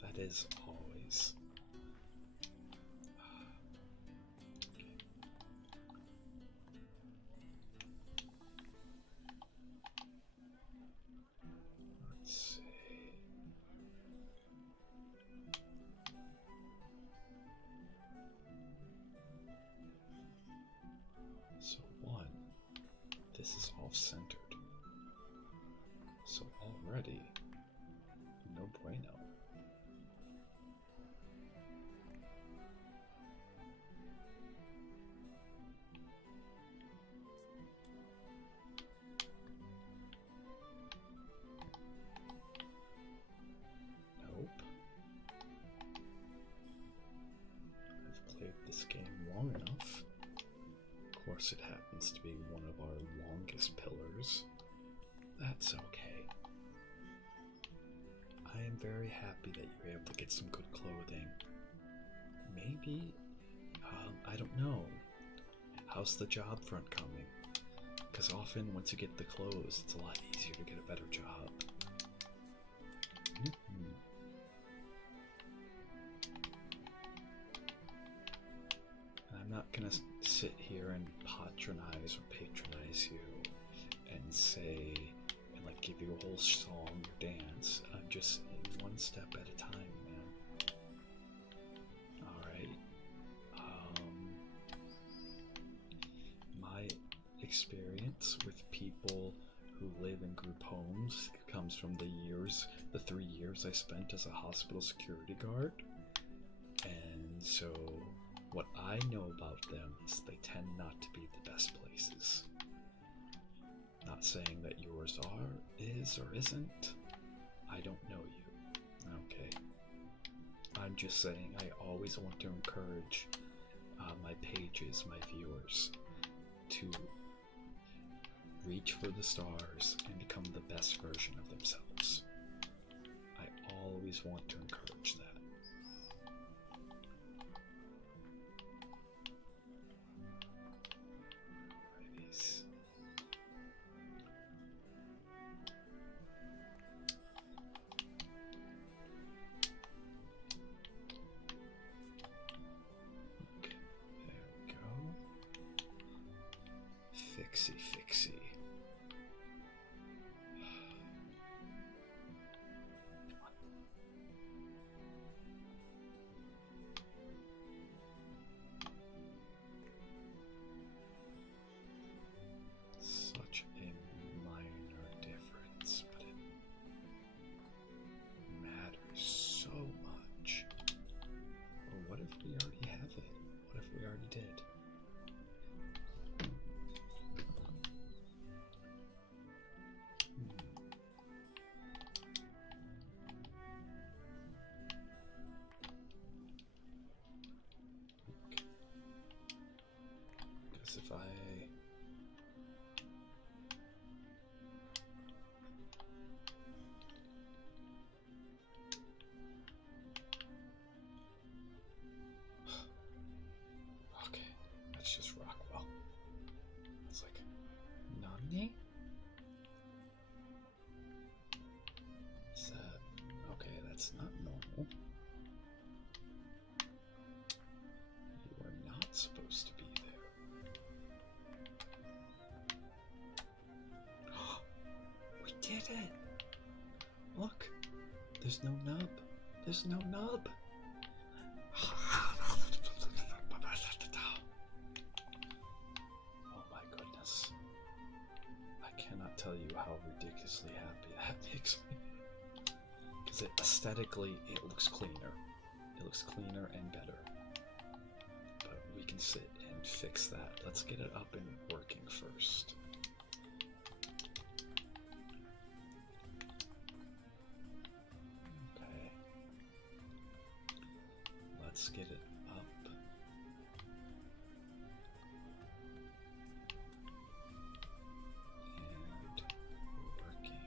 That is always. Let's see. So one, this is off-centered. So already, no bueno. Nope. I've played this game long enough. Of course, it happens to be one of our longest pillars. That's okay. I am very happy that you're able to get some good clothing. Maybe, I don't know. How's the job front coming? Because often once you get the clothes, it's a lot easier to get a better job. I'm not gonna sit here and patronize you and say, and like give you a whole song or dance. I'm just saying one step at a time, man. Alright. My experience with people who live in group homes comes from the 3 years I spent as a hospital security guard. And so what I know about them is they tend not to be the best places. Not saying that yours is or isn't. I don't know you. Okay. I'm just saying I always want to encourage my pages, my viewers, to reach for the stars and become the best version of themselves. I always want to encourage that. Fixie. Such a minor difference, but it matters so much. Because if I... Okay, that's just Rockwell. It's like, Nani? Is that... Okay, that's not normal. You are not supposed to be there. We did it! Look! There's no nub. There's no nub. Oh my goodness. I cannot tell you how ridiculously happy that makes me. Because aesthetically, it looks cleaner. It looks cleaner and better. But we can sit and fix that. Let's get it up and working first. Okay. Let's get it up. And working.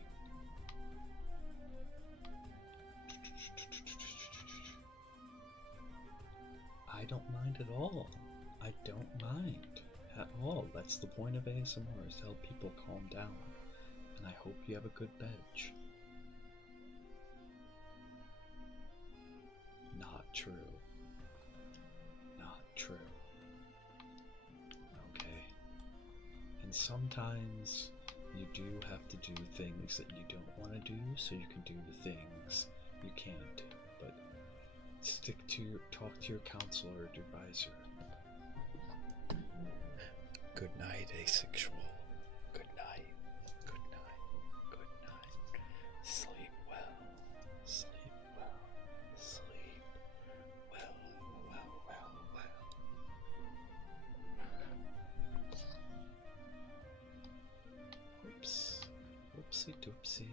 I don't mind at all. I don't mind at all. That's the point of ASMR, is to help people calm down. And I hope you have a good bench. Not true. Not true. Okay. And sometimes you do have to do things that you don't want to do so you can do the things you can do. But talk to your counselor or advisor. Good night, asexual. Good night. Good night. Good night. Sleep well. Sleep well. Sleep well, well, well, well. Oops. Whoopsie doopsies.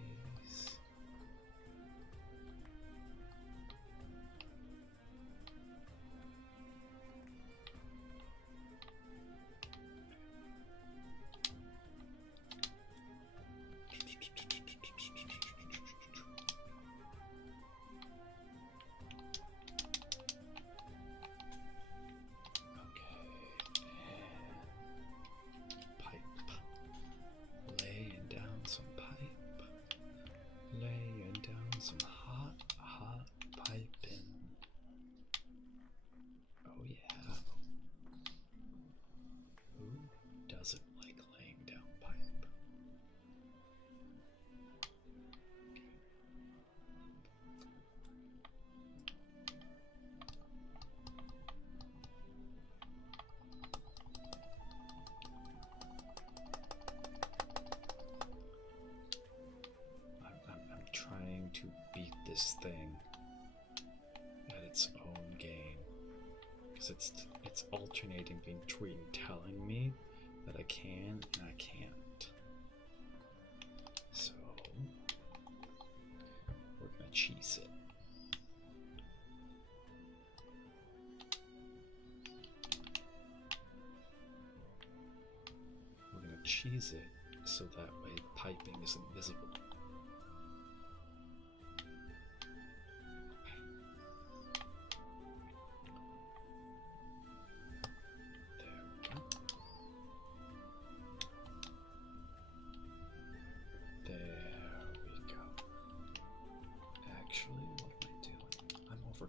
Doesn't like laying down pipe. I'm trying to beat this thing at its own game, because it's alternating between telling me that I can and I can't. So we're gonna cheese it. We're gonna cheese it so that way piping isn't visible.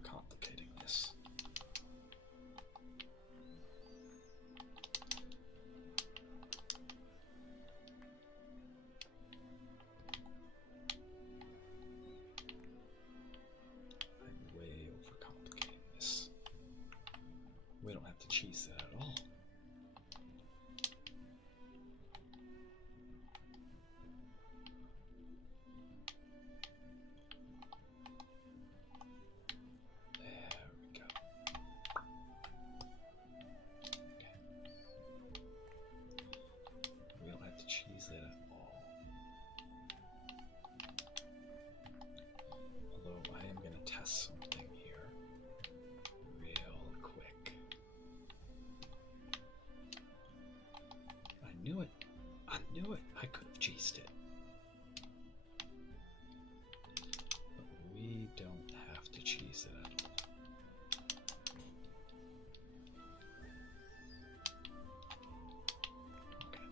Complicating this. knew it. I could have cheesed it. But we don't have to cheese it at all. Okay.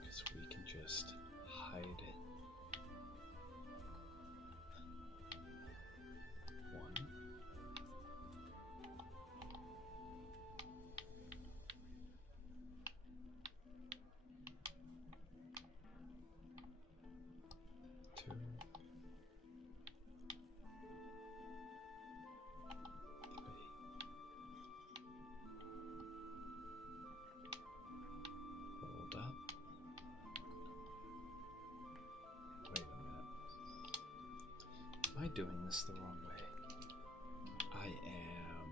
Because we can just hide it. Am I doing this the wrong way? I am.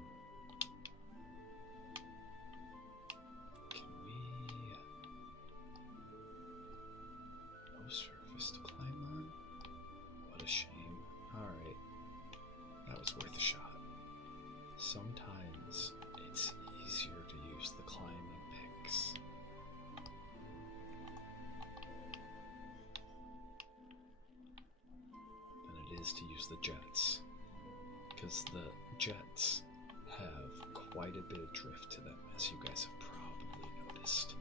Can we... No surface to climb on? What a shame. Alright. That was worth a shot. Sometimes it's easier to use the climbing picks. To use the jets, because the jets have quite a bit of drift to them, as you guys have probably noticed.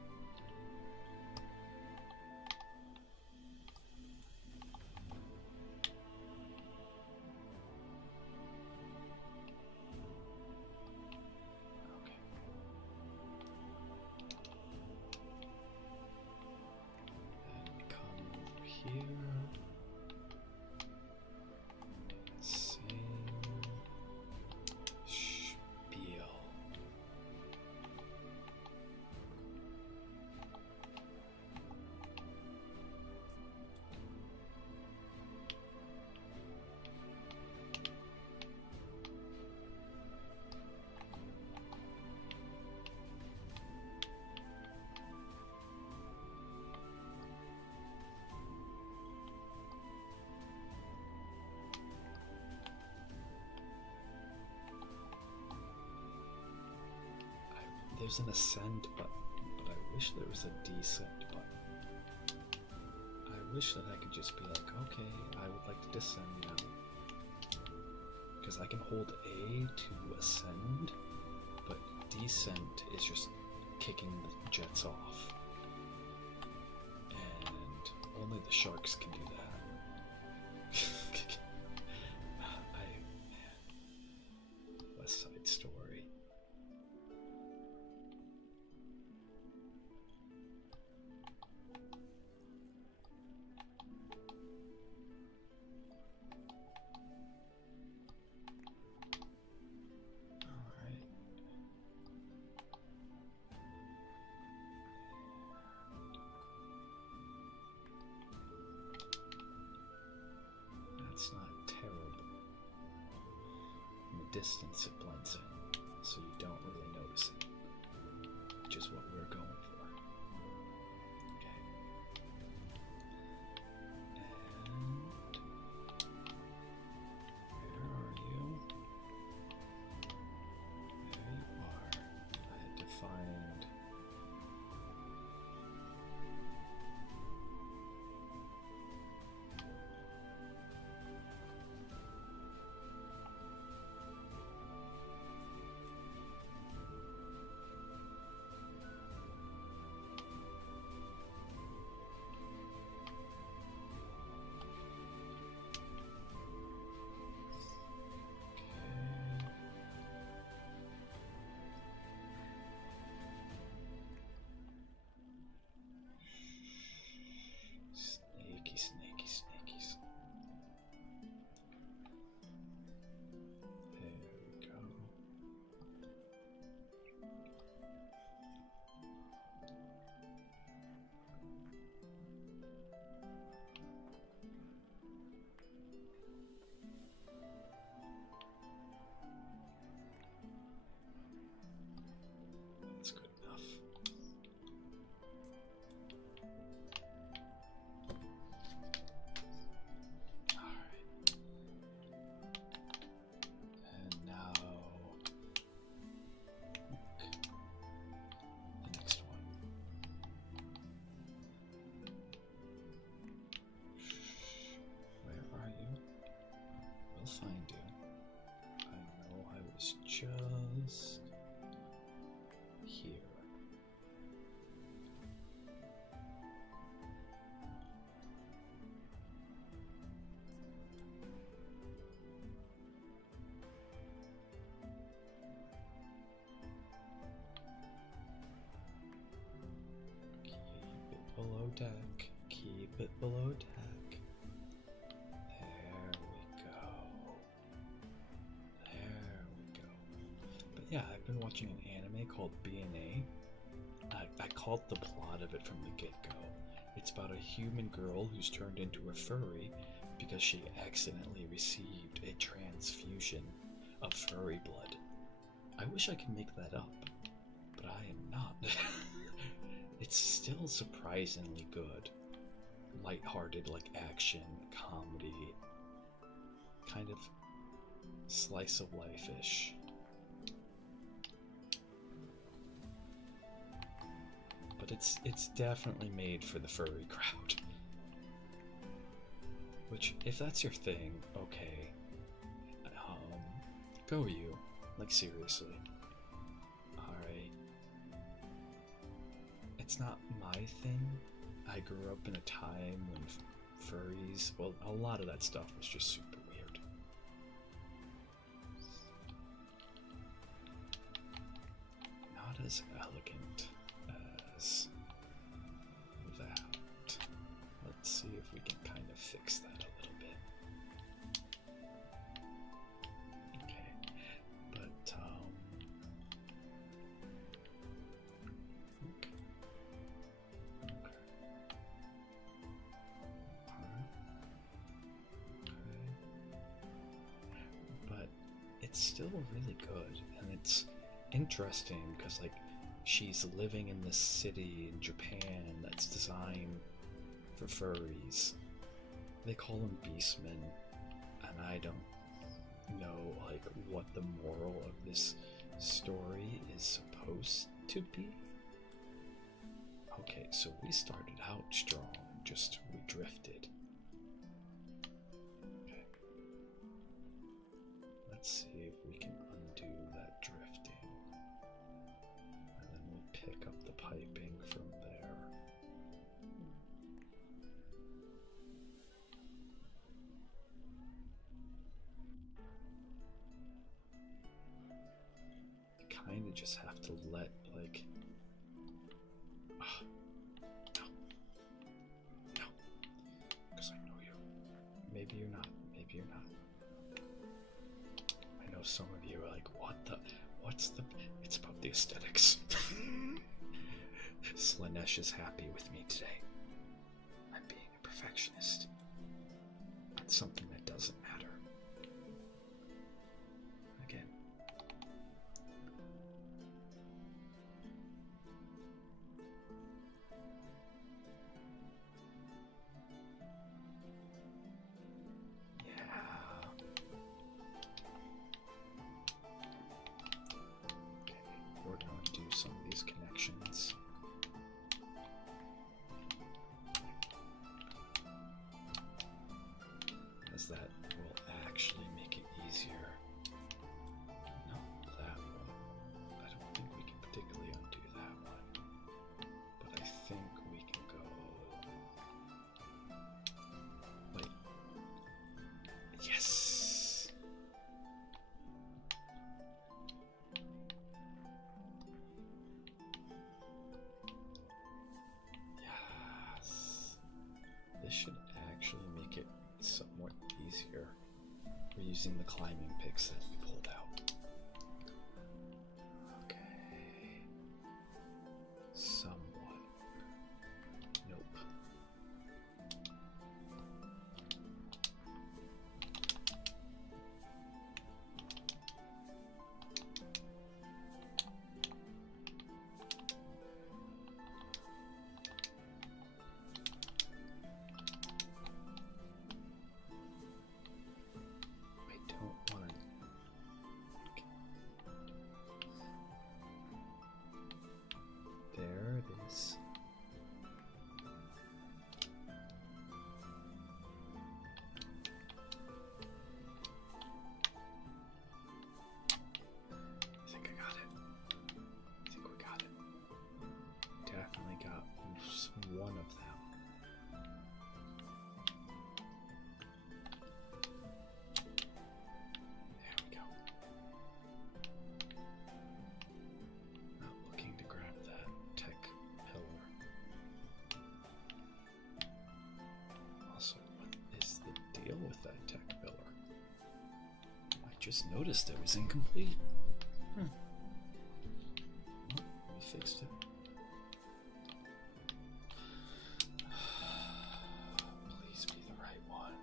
Okay. And come over here. There's an ascend button, but I wish there was a descent button. I wish that I could just be like, okay, I would like to descend now. Because I can hold A to ascend, but descent is just kicking the jets off. And only the sharks can do that. West Side Story. It's not terrible. In the distance it blends in, so you don't really notice it, which is what we're going for. Okay. And where are you? There you are. I had to find... find you. I know I was just here. Keep it below deck. Keep it below deck. There we go. There we go. But yeah, I've been watching an anime called B&A. I called the plot of it from the get-go. It's about a human girl who's turned into a furry because she accidentally received a transfusion of furry blood. I wish I could make that up, but I am not. It's still surprisingly good. Lighthearted, like action, comedy, kind of slice of life-ish. But it's definitely made for the furry crowd. Which, if that's your thing, okay. Go you. Like, seriously. Alright. It's not my thing. I grew up in a time when furries, well, a lot of that stuff was just super weird. Not as elegant as that. Let's see if we can kind of fix that a little bit. Okay, but but it's still really good, and it's interesting because, like, she's living in this city in Japan that's designed for furries. They call them beastmen, and I don't know, like, what the moral of this story is supposed to be. Okay, so we started out strong, just we drifted. Okay. Let's see if we can undo that drifting. And then we'll pick up the piping from there. You kind of just have to let, like... No. Because I know you. Maybe you're not. Maybe you're not. I know some of you are like, what's the... It's about the aesthetics. Slanesh is happy with me today. I'm being a perfectionist. It's something that doesn't matter. Again. We're going to do some of these connections. As that will actually make it easier. No, that one. I don't think we can particularly undo that one. But I think we can go... Wait. Yes! This should actually make it somewhat easier. We're using the climbing picks that we pulled out. Okay. Somewhat. Nope. just noticed it was incomplete. Well, we fixed it. Please be the right one.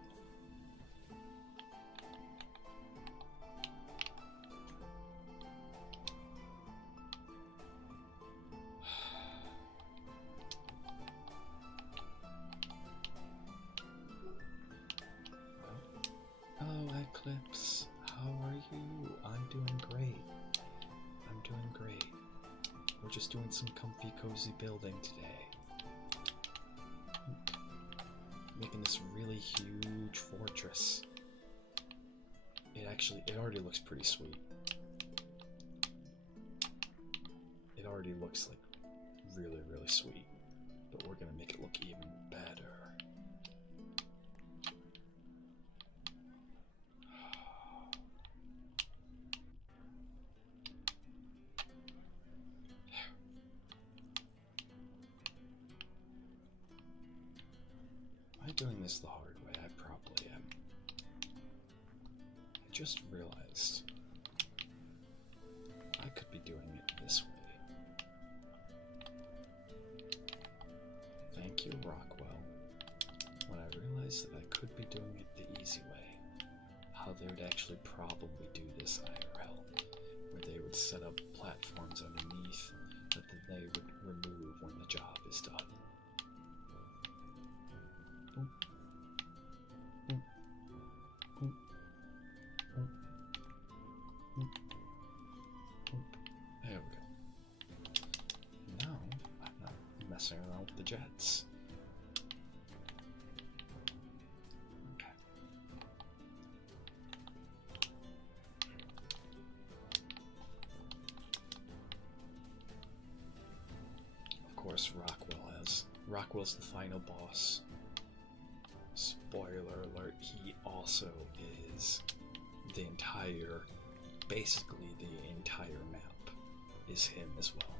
Hello, Eclipse. How are you? I'm doing great. I'm doing great. We're just doing some comfy, cozy building today. Making this really huge fortress. It already looks pretty sweet. It already looks like really, really sweet. But we're gonna make it look even better. Am I doing this the hard way? I probably am. I just realized I could be doing it this way. Thank you, Rockwell. When I realized that I could be doing it the easy way, how they would actually probably do this IRL, where they would set up platforms underneath that then they would remove when the job is done. There we go. Now I'm not messing around with the jets. Okay. Of course, Rockwell's the final boss. Spoiler alert, he also is basically the entire map is him as well.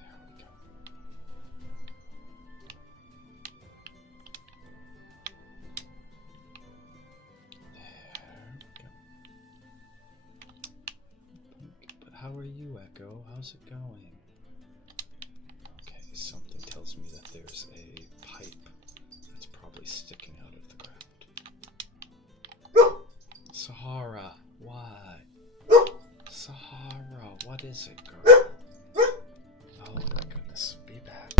There we go. But how are you, Echo? How's it going? Okay, something tells me that there's a pipe that's probably sticking out of the ground. Sahara, why? Sahara, what is it, girl? Oh my goodness, be back.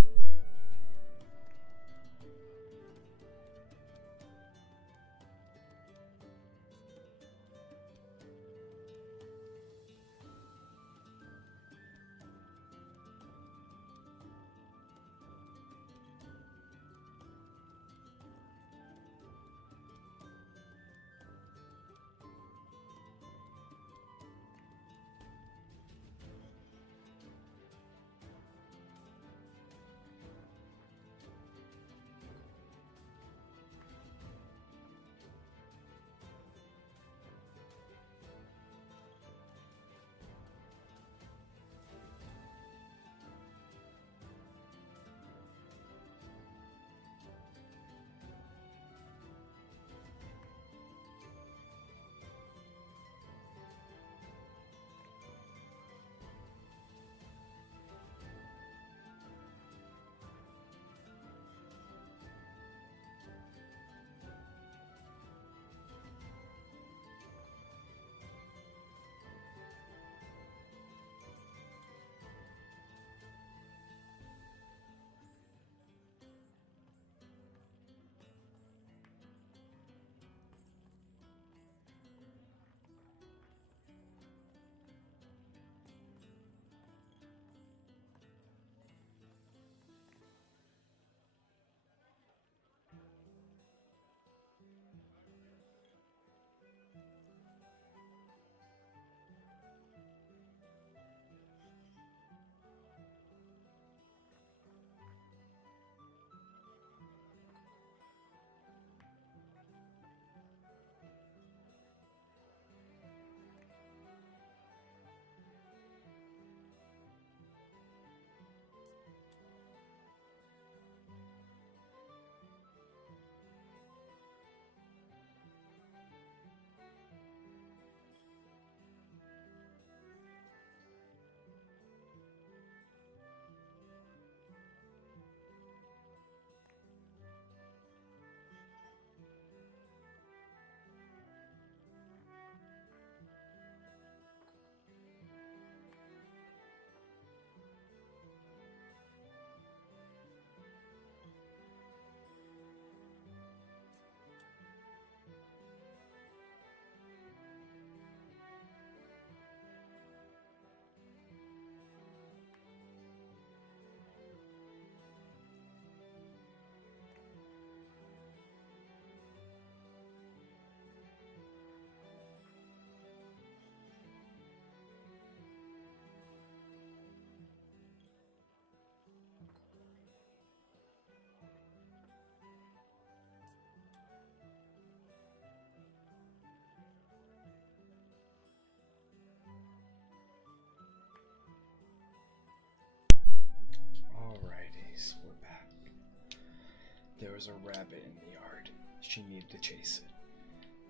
There was a rabbit in the yard. She needed to chase it.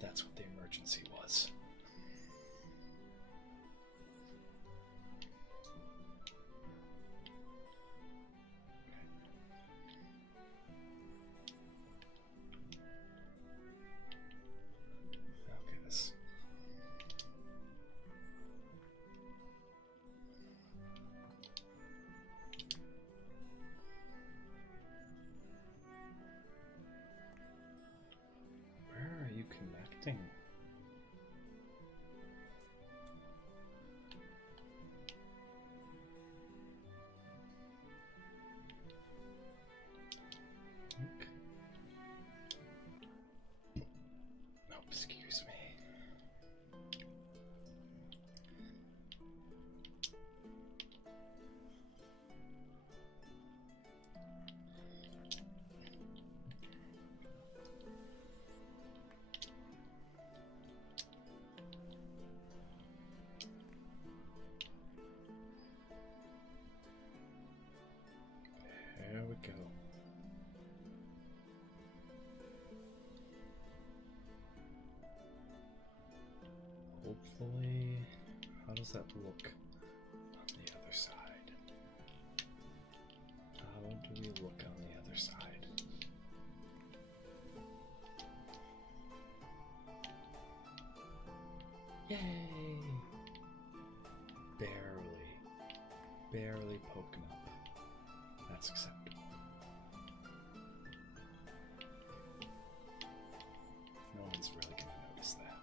That's what the emergency was. Focus. Where are you connecting? No, excuse me. There we go. Hopefully, how does that look on the other side? How do we look on the other side? Yay! Barely poking up. That's acceptable. No one's really gonna notice that.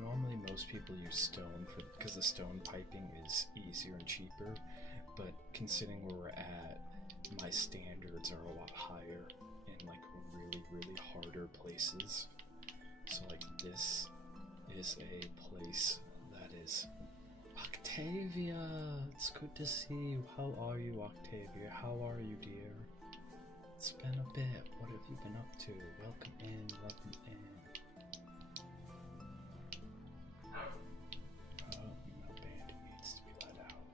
Normally most people use stone because the stone piping is easier and cheaper, but considering where we're at, my standards are a lot higher in like really harder places. So like this is a place that is Octavia. It's good to see you. How are you, Octavia? How are you, dear? It's been a bit. What have you been up to? Welcome in, welcome in. Oh, no bandit needs to be let out.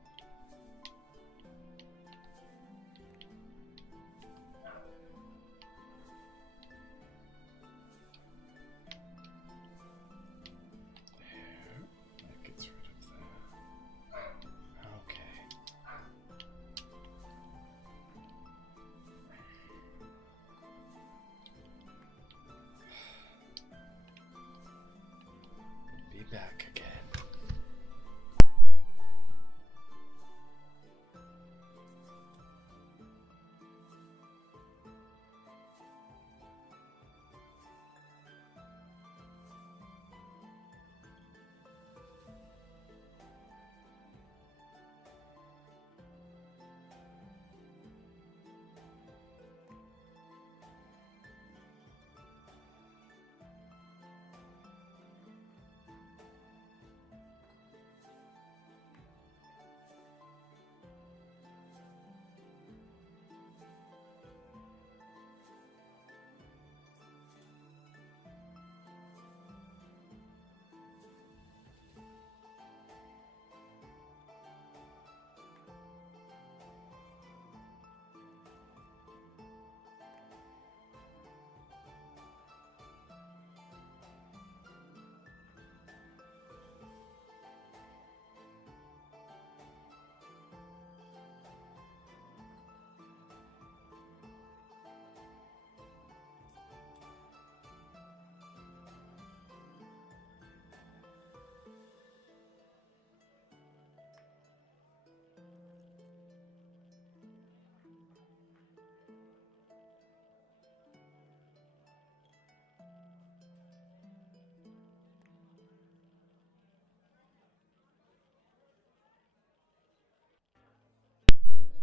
There, that gets rid of that. Okay. Be back again.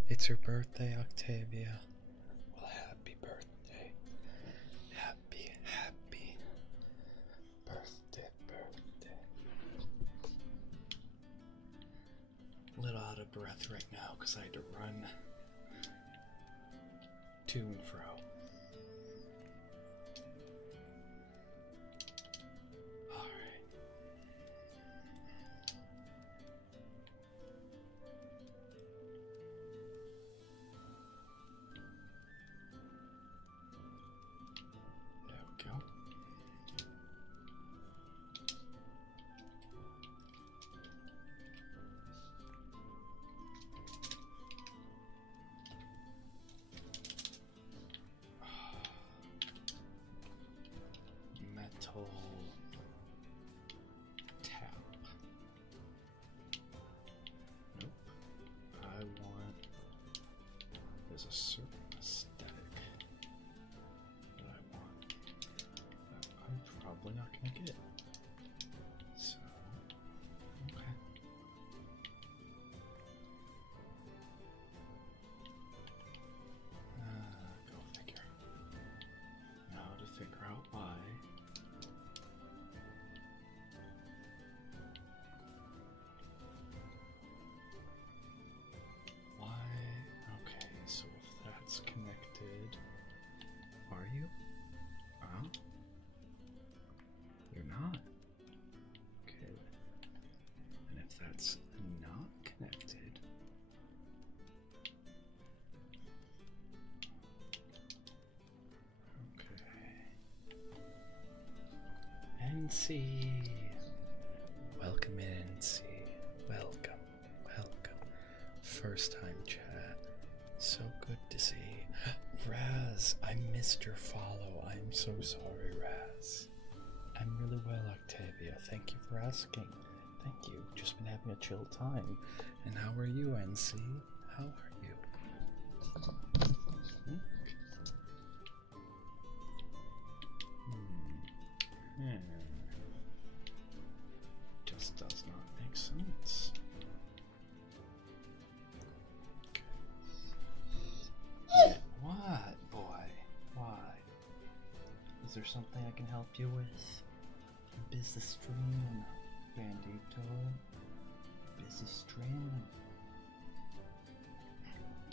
It's your birthday, Octavia. Well, happy birthday. Happy birthday. A little out of breath right now because I had to run to and fro. Alright. mental tap. Nope. I want. There's a certain aesthetic that I want that I'm probably not gonna get. So, okay. Go figure. Now to figure out why. Okay, so if that's connected, are you? Huh? You're not. Okay. And if that's not connected, okay. NC. Welcome in, NC. Welcome. First time chat. So good to see. Raz, I missed your follow. I'm so sorry, Raz. I'm really well, Octavia. Thank you for asking. Thank you. Just been having a chill time. And how are you, NC? How are you? Just does not make sense. Yeah. What, boy? Why? Is there something I can help you with? Busy streaming, Bandito. Busy streaming.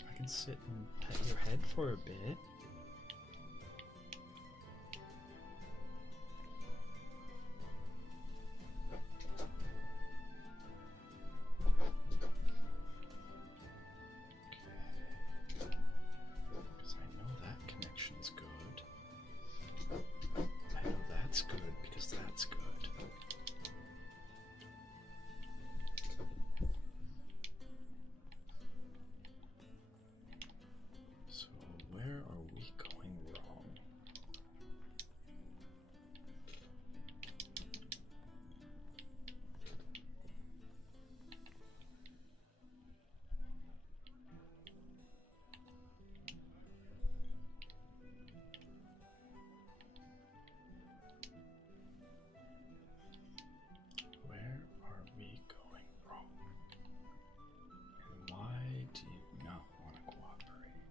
I can sit and pet your head for a bit. Because I know that connection's good. I know that's good because that's good. So where are we going wrong? Where are we going wrong? And why do you not want to cooperate?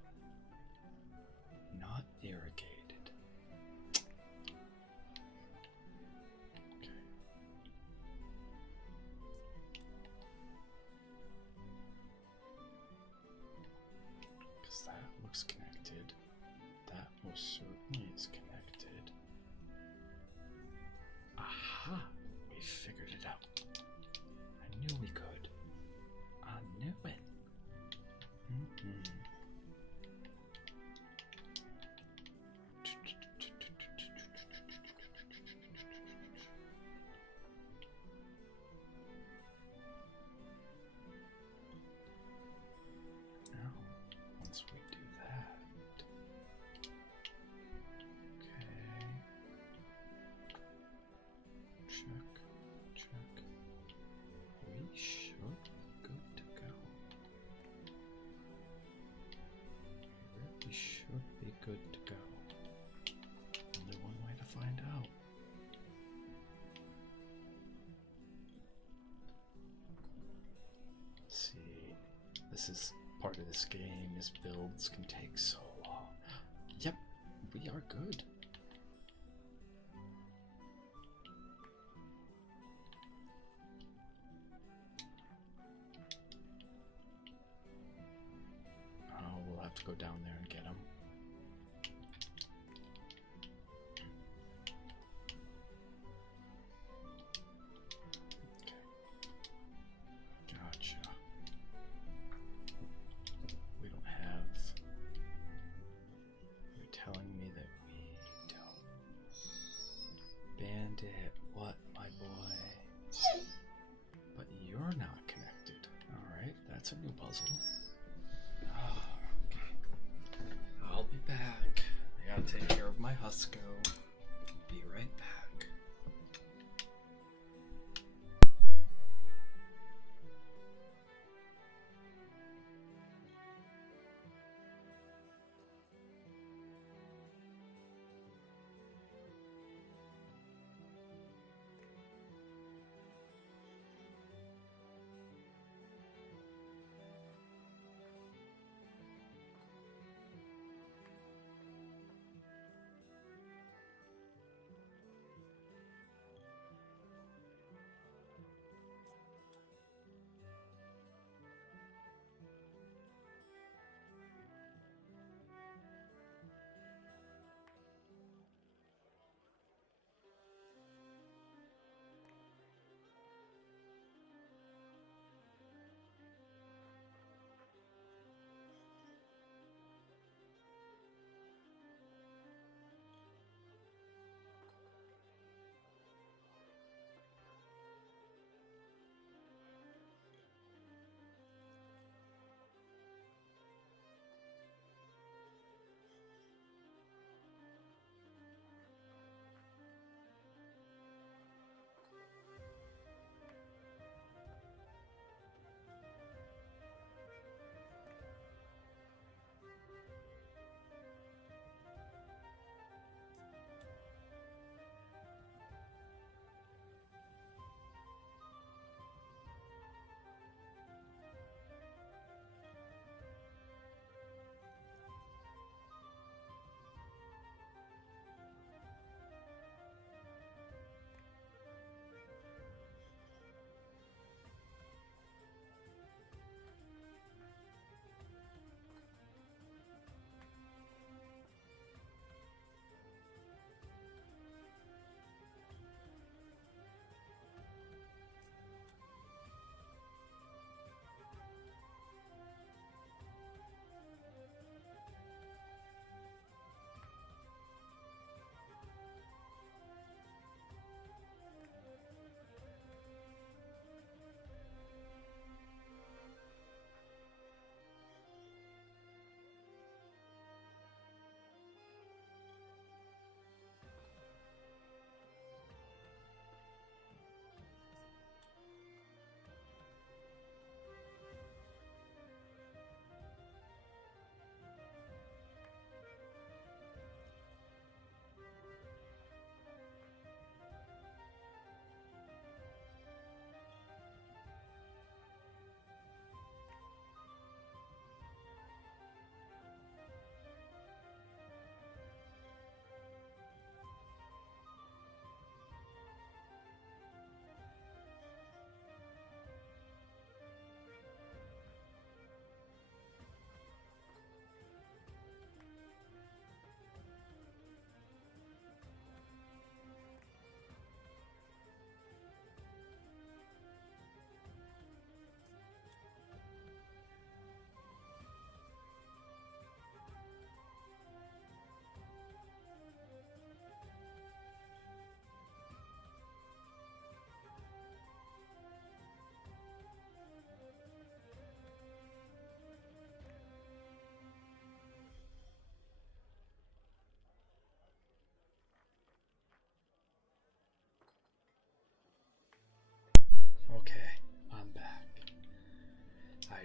Not irrigated. Okay. Because that looks connected. That most certainly is connected. Aha! We figured it out. I knew we could. I knew it. Now, once we do that, okay, check, we should be good to go. We really should be good to go. Only one way to find out. See, this is part of this game, is builds can take so long. Yep, we are good. Oh, we'll have to go down there and get him. Gotcha. We don't have. You're telling me that we don't. Bandit, what, my boy? But you're not connected. Alright, that's a new puzzle. Oh, okay.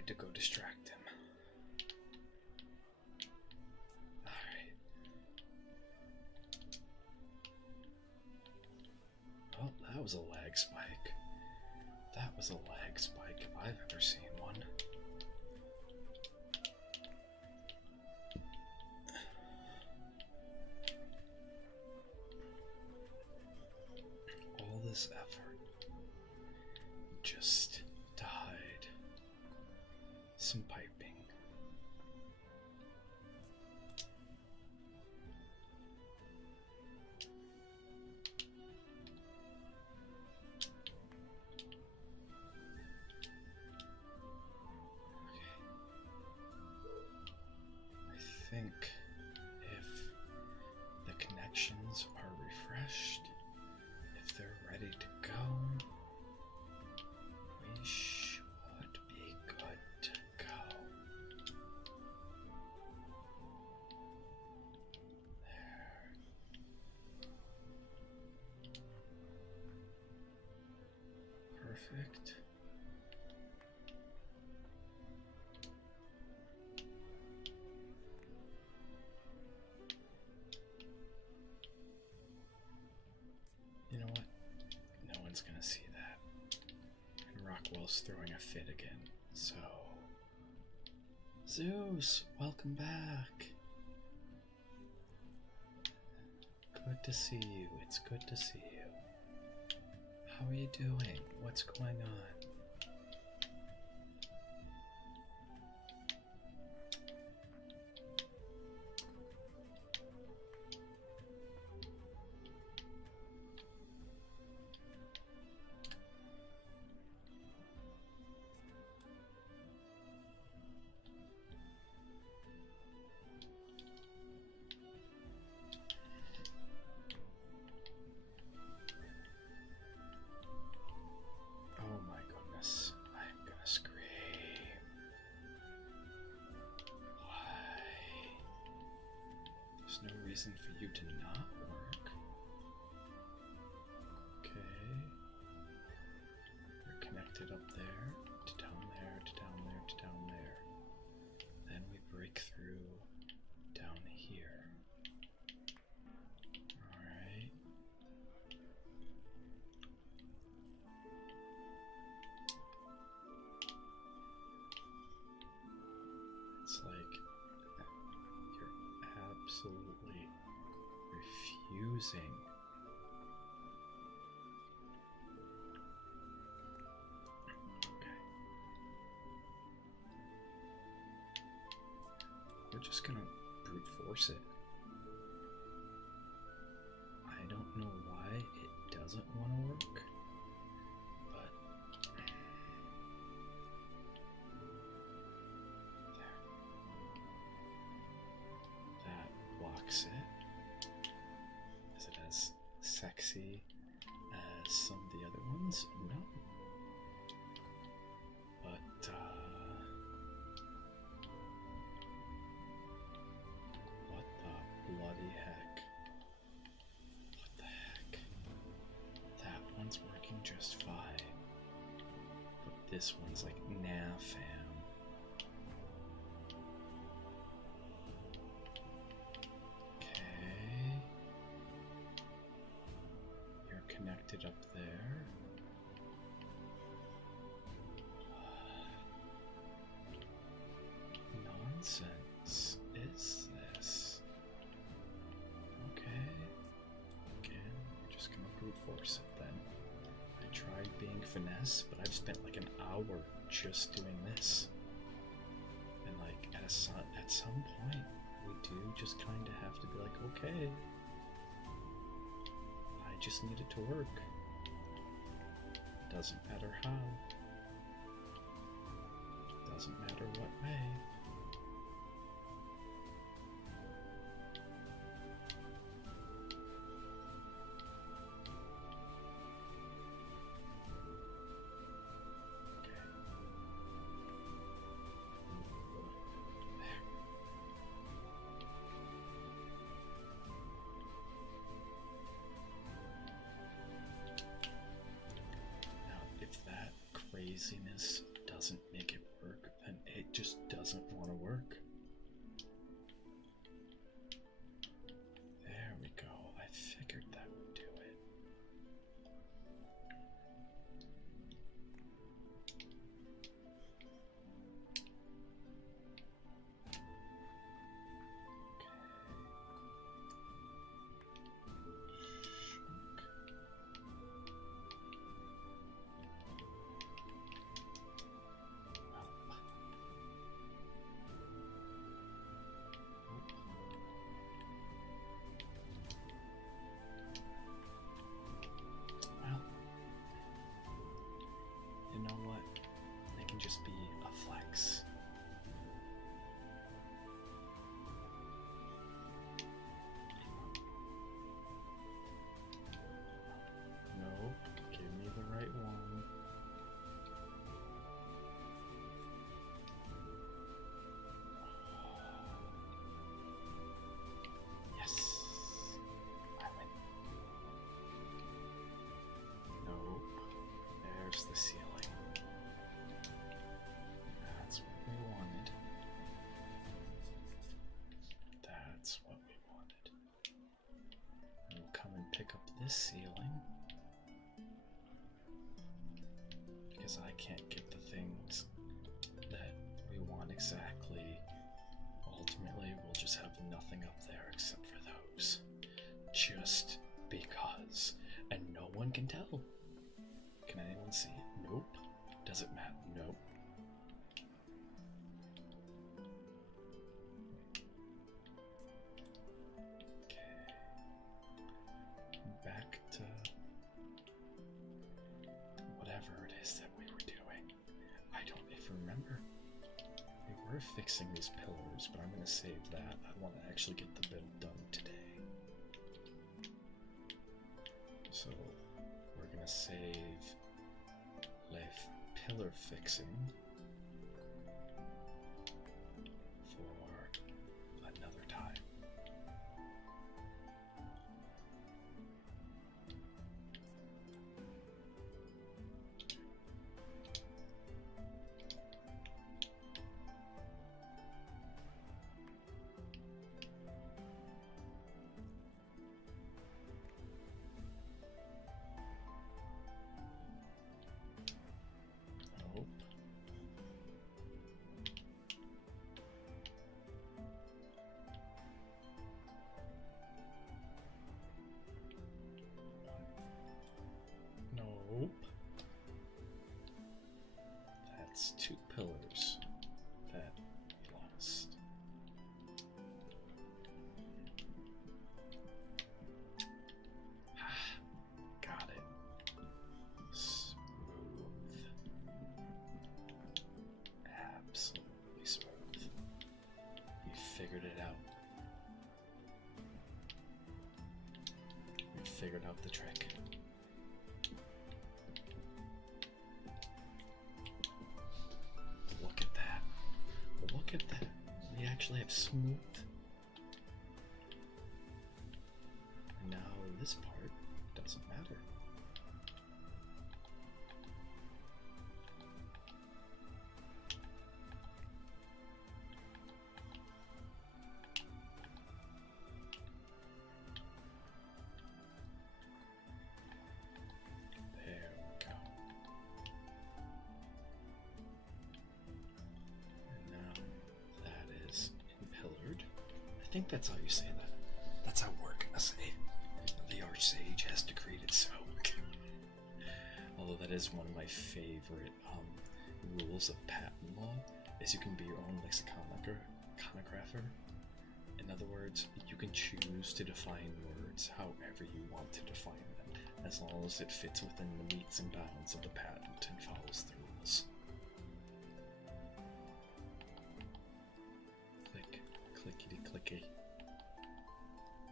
tried to go distract him. Alright. Oh, that was a lag spike. That was a lag spike if I've ever seen one. All this effort just to hide some piping. I think if the connections are refreshed, if they're ready to go, we should be good to go. There. Perfect. You know what? No one's gonna see that. And Rockwell's throwing a fit again, so... Zeus, welcome back! Good to see you, it's good to see you. How are you doing? What's going on? Oh my goodness, I'm gonna scream. Why? There's no reason for you to not work. Okay. We're connected up there, to down there, to down there, to down there. Then we break through down here. Alright. It's like you're absolutely refusing. Okay. We're just gonna brute force it. I don't know why it doesn't want to work, but that blocks it. Is it as sexy as some of the other ones? No. But, what the bloody heck? What the heck? That one's working just fine. But this one's like, nah, fam. Okay. You're connected up there. What nonsense is this? Okay. Again, we're just gonna brute force it then. I tried being finesse, but I've spent like an hour just doing this. And like at some point, we do just kind of have to be like, okay, I just need it to work. Doesn't matter how. Doesn't matter what way. Now, if that craziness doesn't make it work, then it just doesn't want to work. There we go. I figured that would do it. Just be a flex. Nope, give me the right one. Yes, I win. Nope, there's the ceiling. That's what we wanted. And we'll come and pick up this ceiling because I can't get the things that we want exactly. Ultimately, we'll just have nothing up there except for those. Just because. And no one can tell. Can anyone see? Nope. Does it matter? Nope. Back to whatever it is that we were doing. I don't even remember. We were fixing these pillars, but I'm going to save that. I want to actually get the build done today. So we're going to save life pillar fixing for another time. Nope. That's two pillars that we lost. Got it. Smooth. Absolutely smooth. We figured it out. We figured out the trick. Look at that. Look at that. We actually have smooth. And now this part doesn't matter. There we go. And now that is impillared. I think that's how you say that. That's how we're gonna say it. The Archsage has decreed it so. Although that is one of my favorite rules of patent law, is you can be your own lexicographer. In other words, you can choose to define words however you want to define them, as long as it fits within the metes and bounds of the patent and follows the rules. Click, clickety, clicky.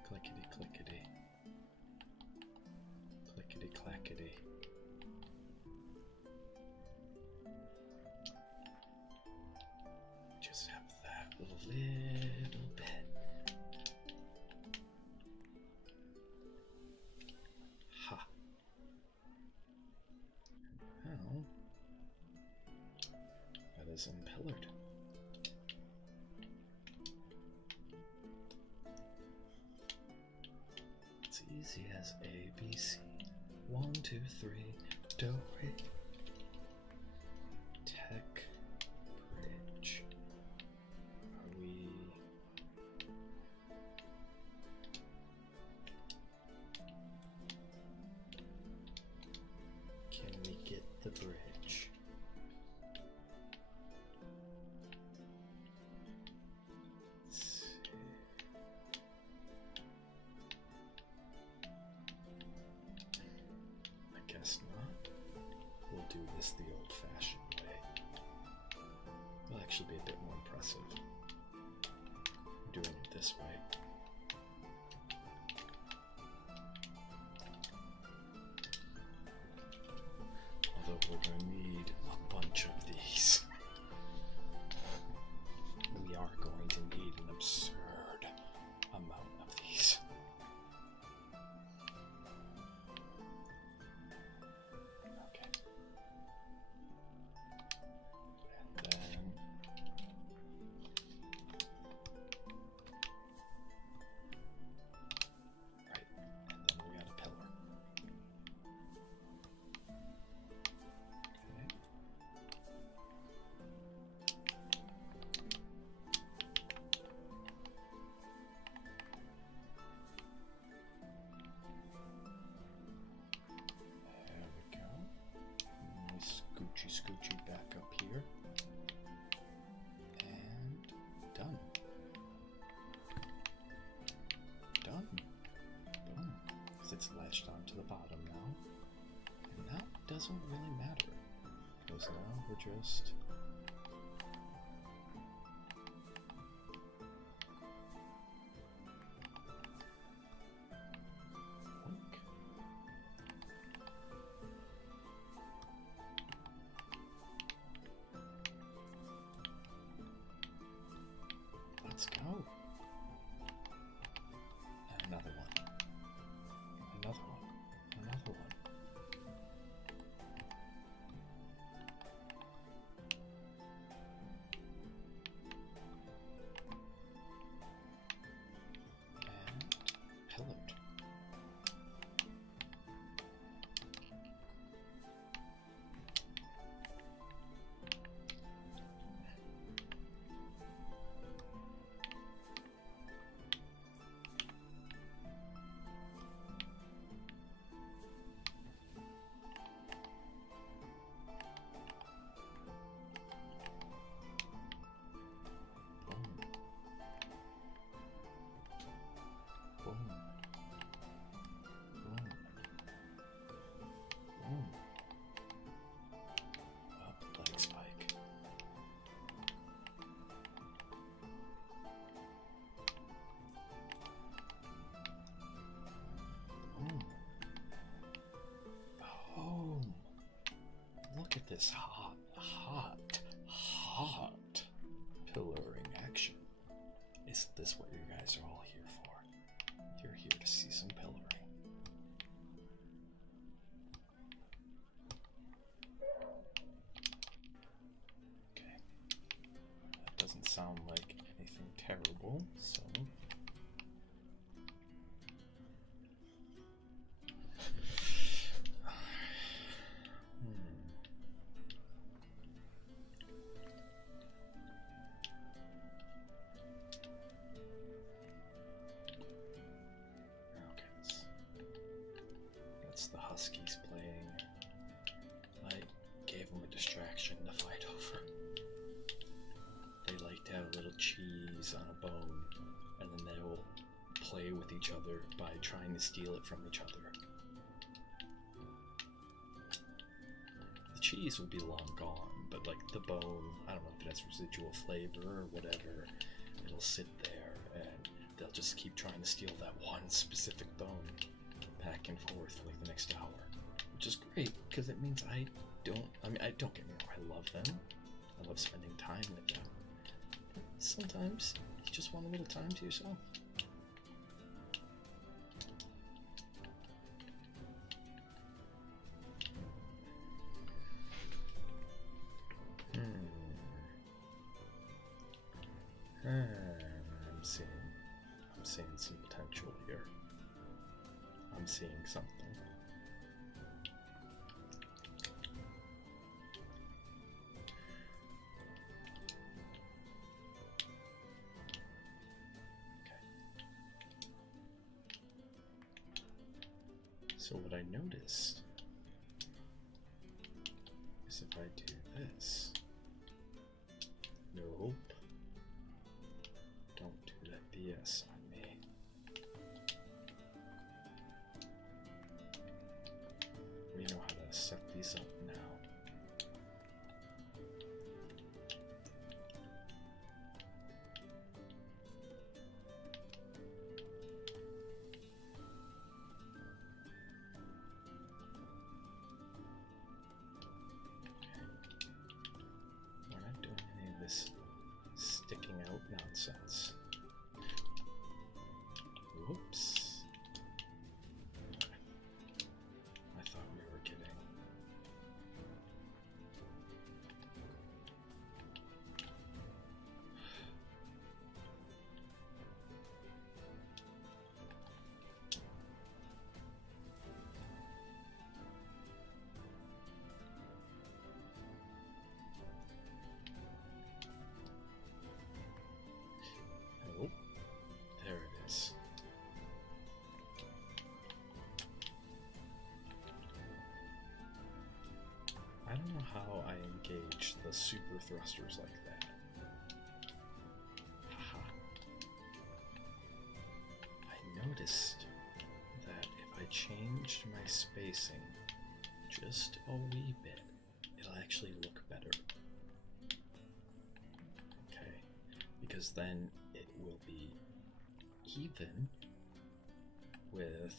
Clickety, clickety. Clickety, clackety. Just have that little bit. Ha. Now, pillared. It's easy as A, B, C. 1, 2, 3, do, re. Tech bridge. Are we... Can we get the bridge? Let's see. I guess not. We'll do this the old-fashioned way. It'll actually be a bit more impressive doing it this way. Although we're going to need a bunch of these. We are going to need an absurd amount of these. Okay. And then... Right, and then we got a pillar. Okay. There we go. Nice scoochy back up here. And done. Done. Boom. Because it's latched onto the bottom now. And that doesn't really matter. Because now we're just... Boink. Let's go. And another one. Another one. Another one. And pillared. Boom. Boom. Boom. Boom. Up, leg spike. Boom. Boom. Look at this hot pillaring action. Isn't this what you guys are all here for? You're here to see some pillaring. Okay. That doesn't sound like anything terrible, so... That's the Huskies playing. I gave them a distraction to fight over. They like to have a little cheese on a bone, and then they will play with each other by trying to steal it from each other. The cheese will be long gone, but like the bone, I don't know if it has residual flavor or whatever, it'll sit there and they'll just keep trying to steal that one specific bone back and forth for like the next hour, which is great because it means I don't get me wrong, I love them, I love spending time with them, but sometimes you just want a little time to yourself. seeing some potential here. I'm seeing something. So what I noticed is if I do this, nope, don't do that BS on me. We know how to set these up now. Sticking out nonsense. Whoops. I thought we were kidding. Oh, there it is. I don't know how I engage the super thrusters like that. Haha. I noticed that if I changed my spacing just a wee bit, it'll actually look better. Okay, because then it will be even with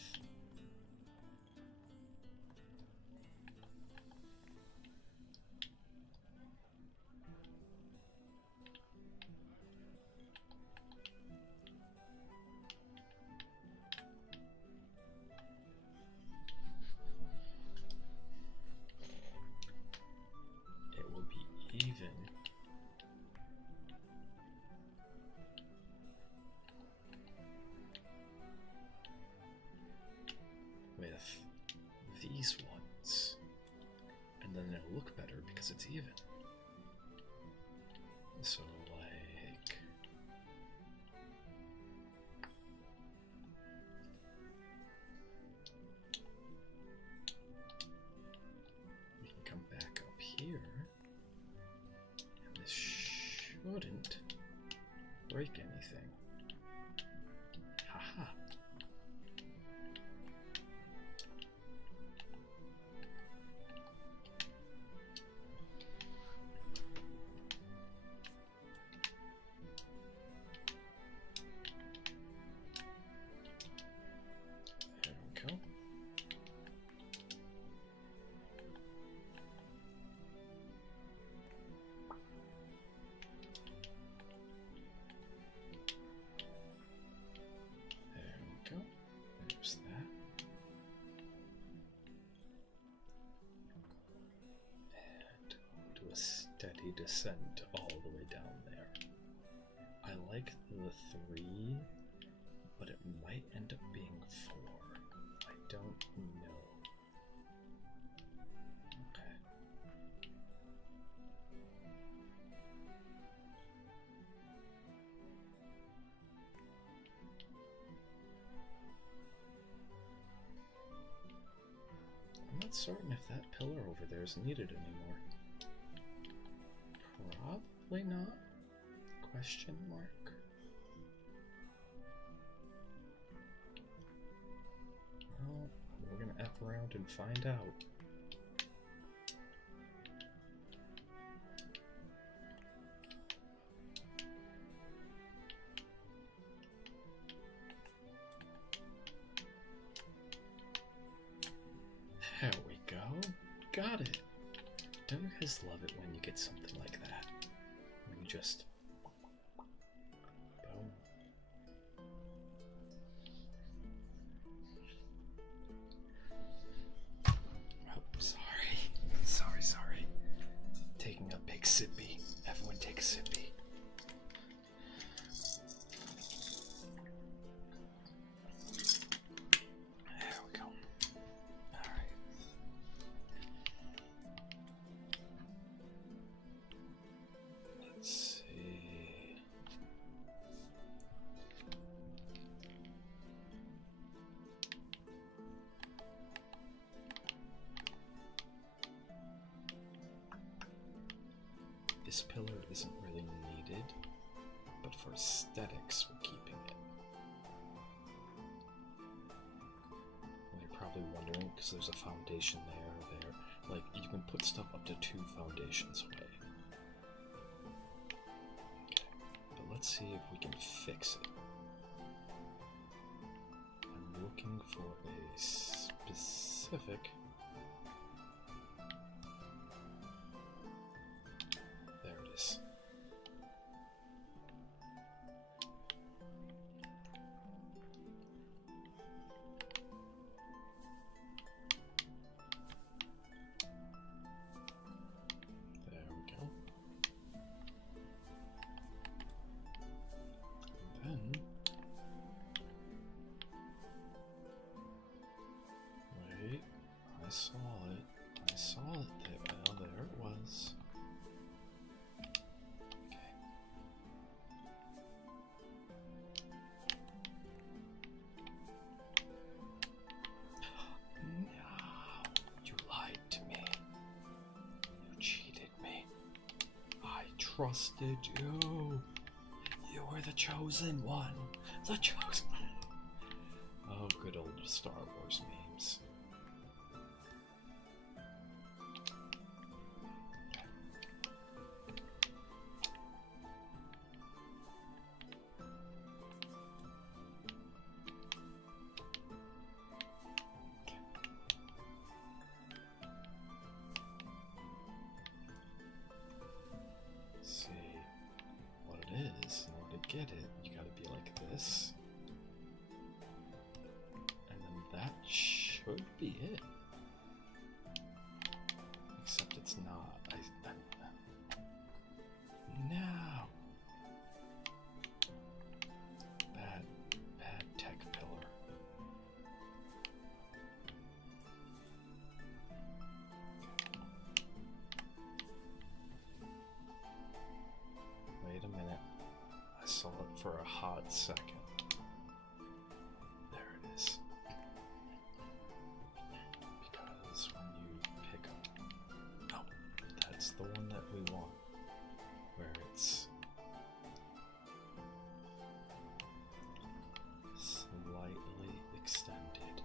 even with these ones, and then it'll look better because it's even. So like we can come back up here. This shouldn't break anything. Haha. There we go. There's that. And do a steady descent all the way down there. I like the 3, but it might end up being 4. I don't know. Okay. I'm not certain if that pillar over there is needed anymore. Probably not? Question mark? Well, we're gonna F around and find out. There we go. Got it. Don't you guys love it when you get something like that? When you just... boom. Oh, sorry. Sorry. Taking a big sippy. Everyone take a sippy. this pillar isn't really needed, but for aesthetics, we're keeping it. And you're probably wondering, because there's a foundation there. Like, you can put stuff up to 2 foundations away. Okay, but let's see if we can fix it. I'm looking for a specific... There it is. I saw it there. Well, there it was. Okay. No, you lied to me. You cheated me. I trusted you. You were the chosen one. The chosen one. Oh, good old Star Wars memes. Get it, you gotta be like this, and then that should be it, except it's not. No, bad tech pillar. Wait a minute. I saw it for a hot second. There it is. Because when you pick up... Oh, that's the one that we want. Where it's... slightly extended.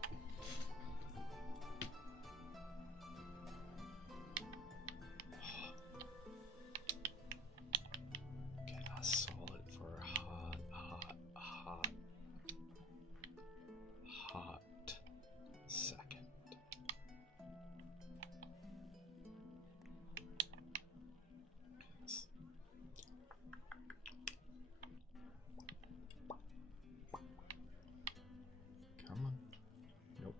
Okay, I saw it for a hot second. Come on. Nope.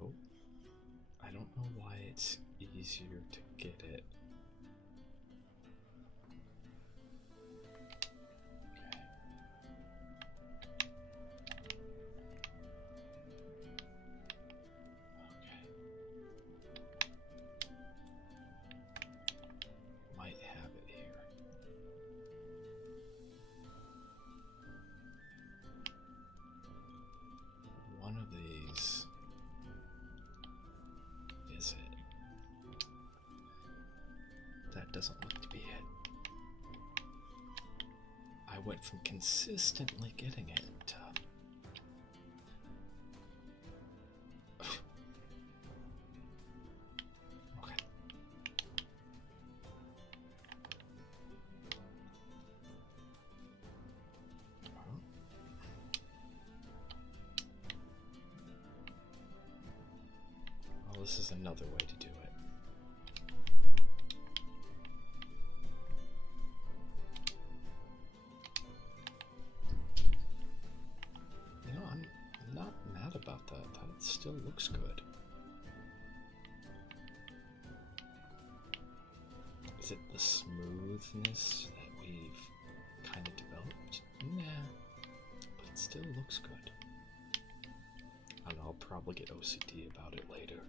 Nope. I don't know why it's easier to get it. One of these is it. That doesn't look to be it. I went from consistently getting it to... Okay. Well, this is another way to do it. You know, I'm not mad about that. That still looks good. Is it the smoothness that we've kind of developed? Nah, but it still looks good. I don't know, I'll probably get OCD about it later.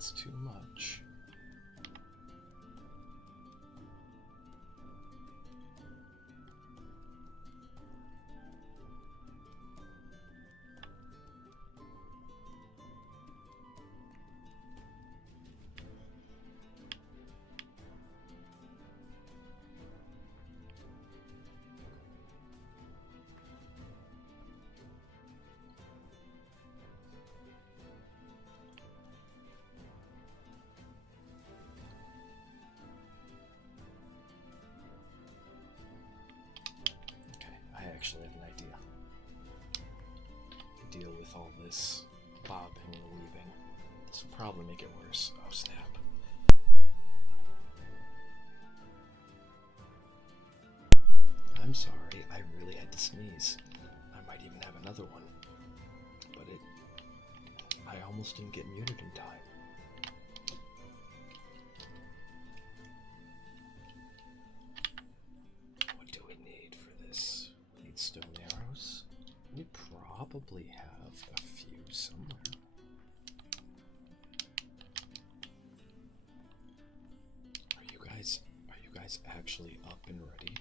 That's too much. Actually have an idea. To deal with all this bobbing and weaving. This will probably make it worse. Oh snap. I'm sorry, I really had to sneeze. I might even have another one. But I almost didn't get muted in time. Stone arrows. We probably have a few somewhere. Are you guys actually up and ready?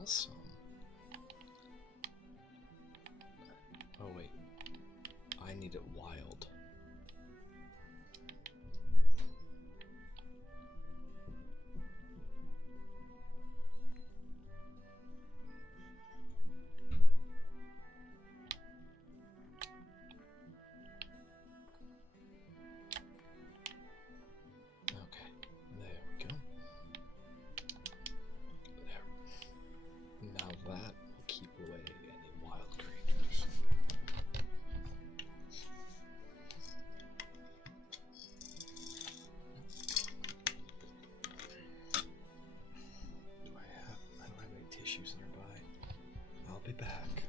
Awesome. Oh wait, I need it wild. Okay, there we go. Now that will keep away any wild creatures. I don't have any tissues nearby. I'll be back.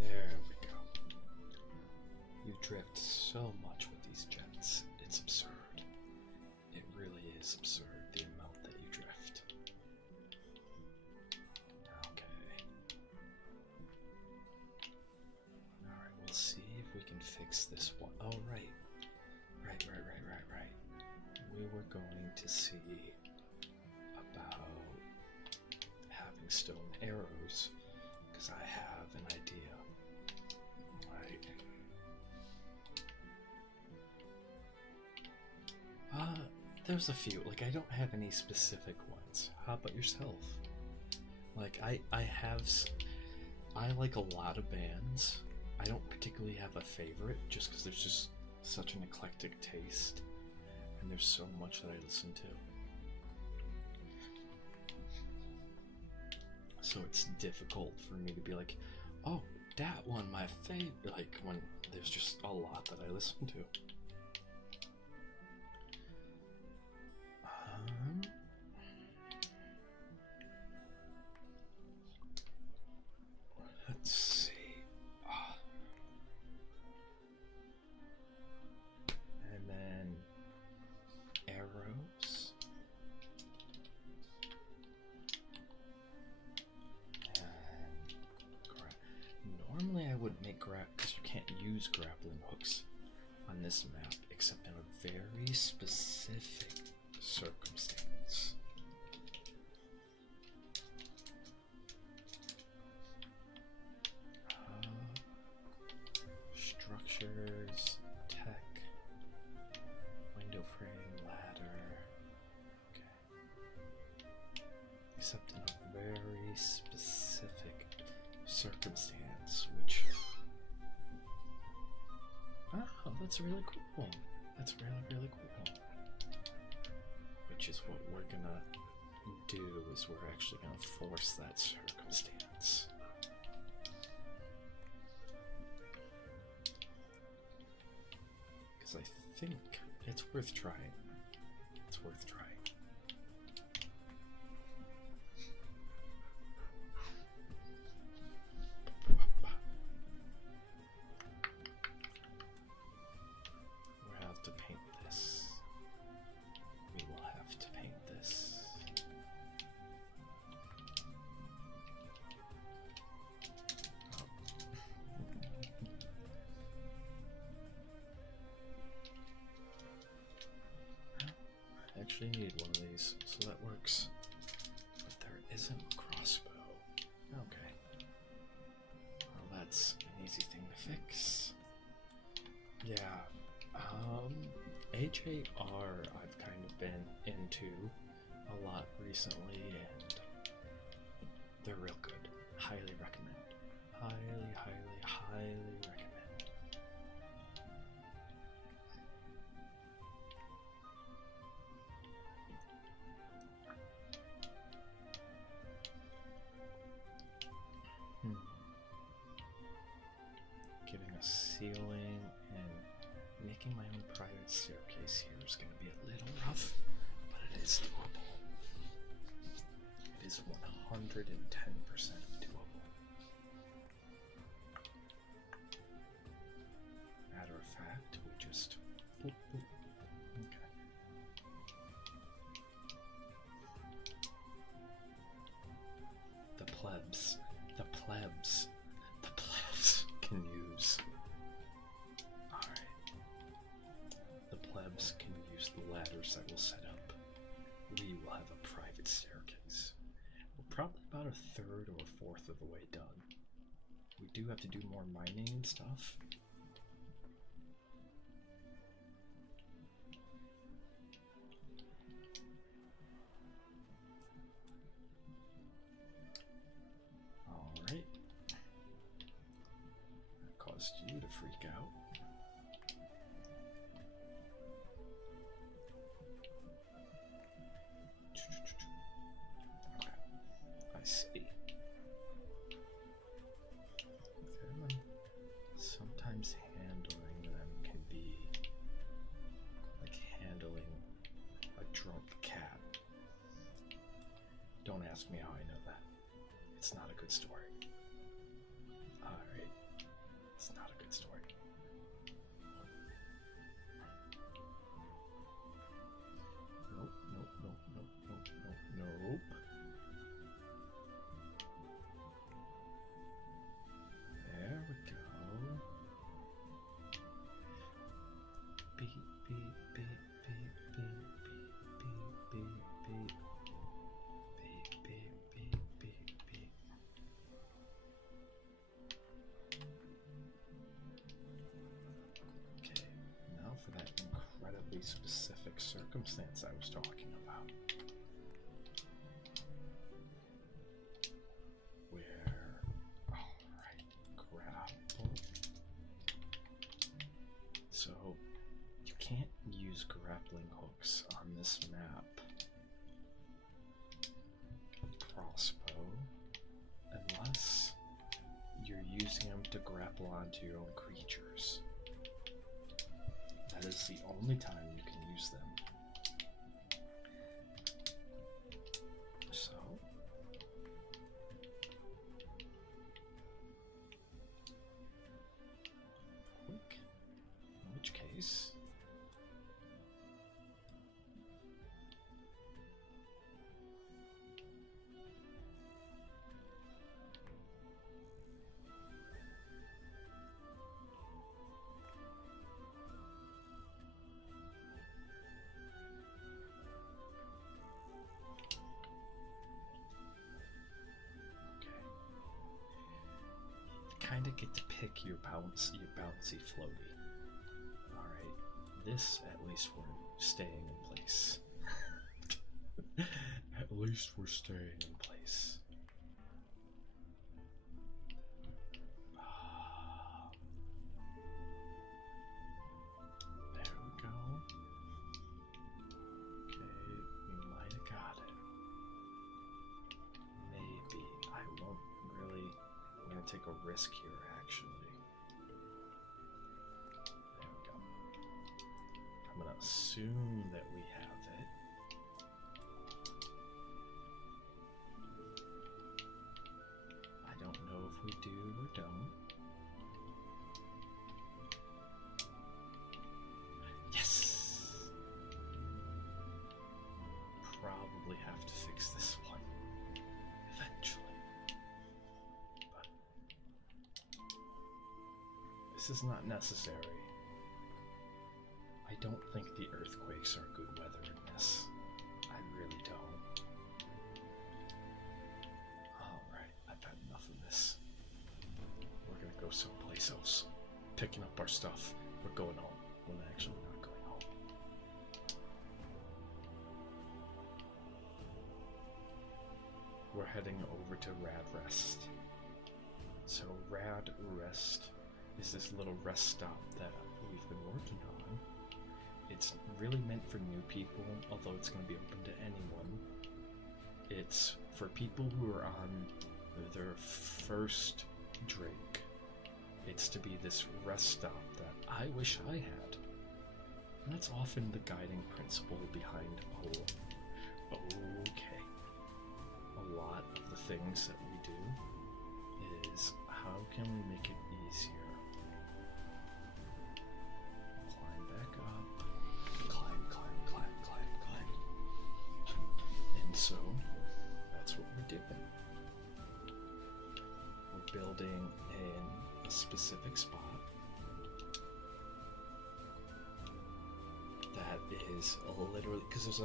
There we go. You drift so much with these jets. It's absurd. It really is absurd, the amount that you drift. Okay. Alright, we'll see if we can fix this one. Oh, right. Right. We were going to see about having stone arrows, because I have an idea. There's a few. Like, I don't have any specific ones. How about yourself? Like, I like a lot of bands. I don't particularly have a favorite, just because there's just such an eclectic taste, and there's so much that I listen to. So it's difficult for me to be like, oh, that one, my favorite. Like, when there's just a lot that I listen to. Let's see. And then arrows. And normally I would make because you can't use grappling hooks on this map except in a very specific circumstance. Features, tech, window frame, ladder. Okay. Except in a very specific circumstance, which... Oh, that's really cool. That's really cool. Which is what we're gonna do, is we're actually gonna force that circumstance. Because I think it's worth trying. It's worth trying. We'll have to paint this. We will have to paint this. I actually need one of these, so that works. But there isn't a crossbow. Okay. Well, that's an easy thing to fix. Yeah. HAR I've kind of been into a lot recently, and they're real good. Highly recommend. Highly recommend. Giving a ceiling and making my own private staircase here is going to be a little rough, but it is doable. It is 110% doable. Matter of fact, we just... Boop, boop. Okay. The plebs can use... Alright. The plebs can use the ladders that we'll set up. We will have a private staircase. We're probably about a third or a fourth of the way done. We do have to do more mining and stuff. Alright. That caused you to freak out. Okay, I see. Sometimes handling them can be like handling a drunk cat. Don't ask me how I know that. It's not a good story. Alright. It's not a good story. Nope. There we go. Beep, beep, beep, beep, beep, beep, beep, beep, beep. Beep, beep, beep, beep, beep. Okay, now for that incredibly specific circumstance I was talking about. Where, alright, grapple. So, you can't use grappling hooks on this map. Crossbow, unless you're using them to grapple onto your own creatures. That is the only time you can use them. So, quick, in which case, kind of get to pick your bouncy floaty. Alright, this at least we're staying in place. At least we're staying in place. There we go. Okay, we might have got it. Maybe. I won't really. I'm gonna take a risk here, actually. There we go. I'm gonna assume that we have it. I don't know if we do or don't. Yes! Probably have to fix this one eventually. But this is not necessary. I don't think the earthquakes are good weather in this. I really don't. Alright, I've had enough of this. We're gonna go someplace else. Picking up our stuff. We're going home. Well, actually not going home. We're heading over to Rad Rest. So Rad Rest is this little rest stop that we've been working on. It's really meant for new people, although it's going to be open to anyone. It's for people who are on their first drink. It's to be this rest stop that I wish I had. And that's often the guiding principle behind okay. A lot of the things that we do is how can we make it easier? Climb back up. Climb, climb, climb, climb, climb. And so, that's what we're doing. We're building in a specific spot that is literally, because there's a,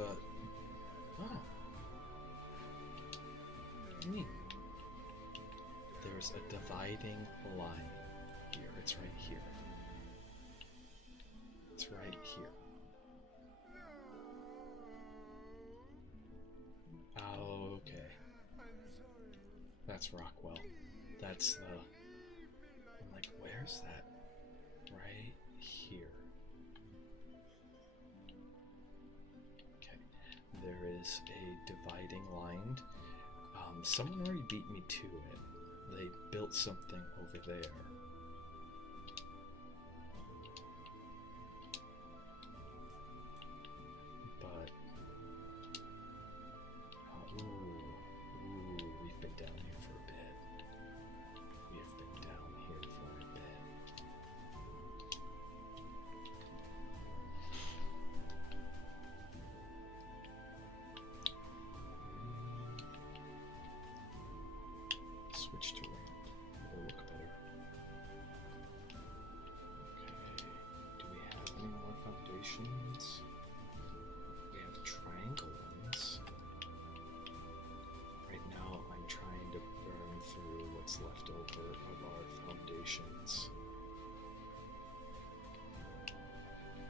neat. There's a dividing line here. It's right here. It's right here. Oh, okay. That's Rockwell. That's the... I'm like, where's that? Right here. Okay. There is a dividing line. Someone already beat me to it. They built something over there. But ooh, we've been down here for a bit. We have been down here for a bit. Switch to ramp. It'll look better. Okay. Do we have any more foundations? We have triangle ones. Right now I'm trying to burn through what's left over of our foundations.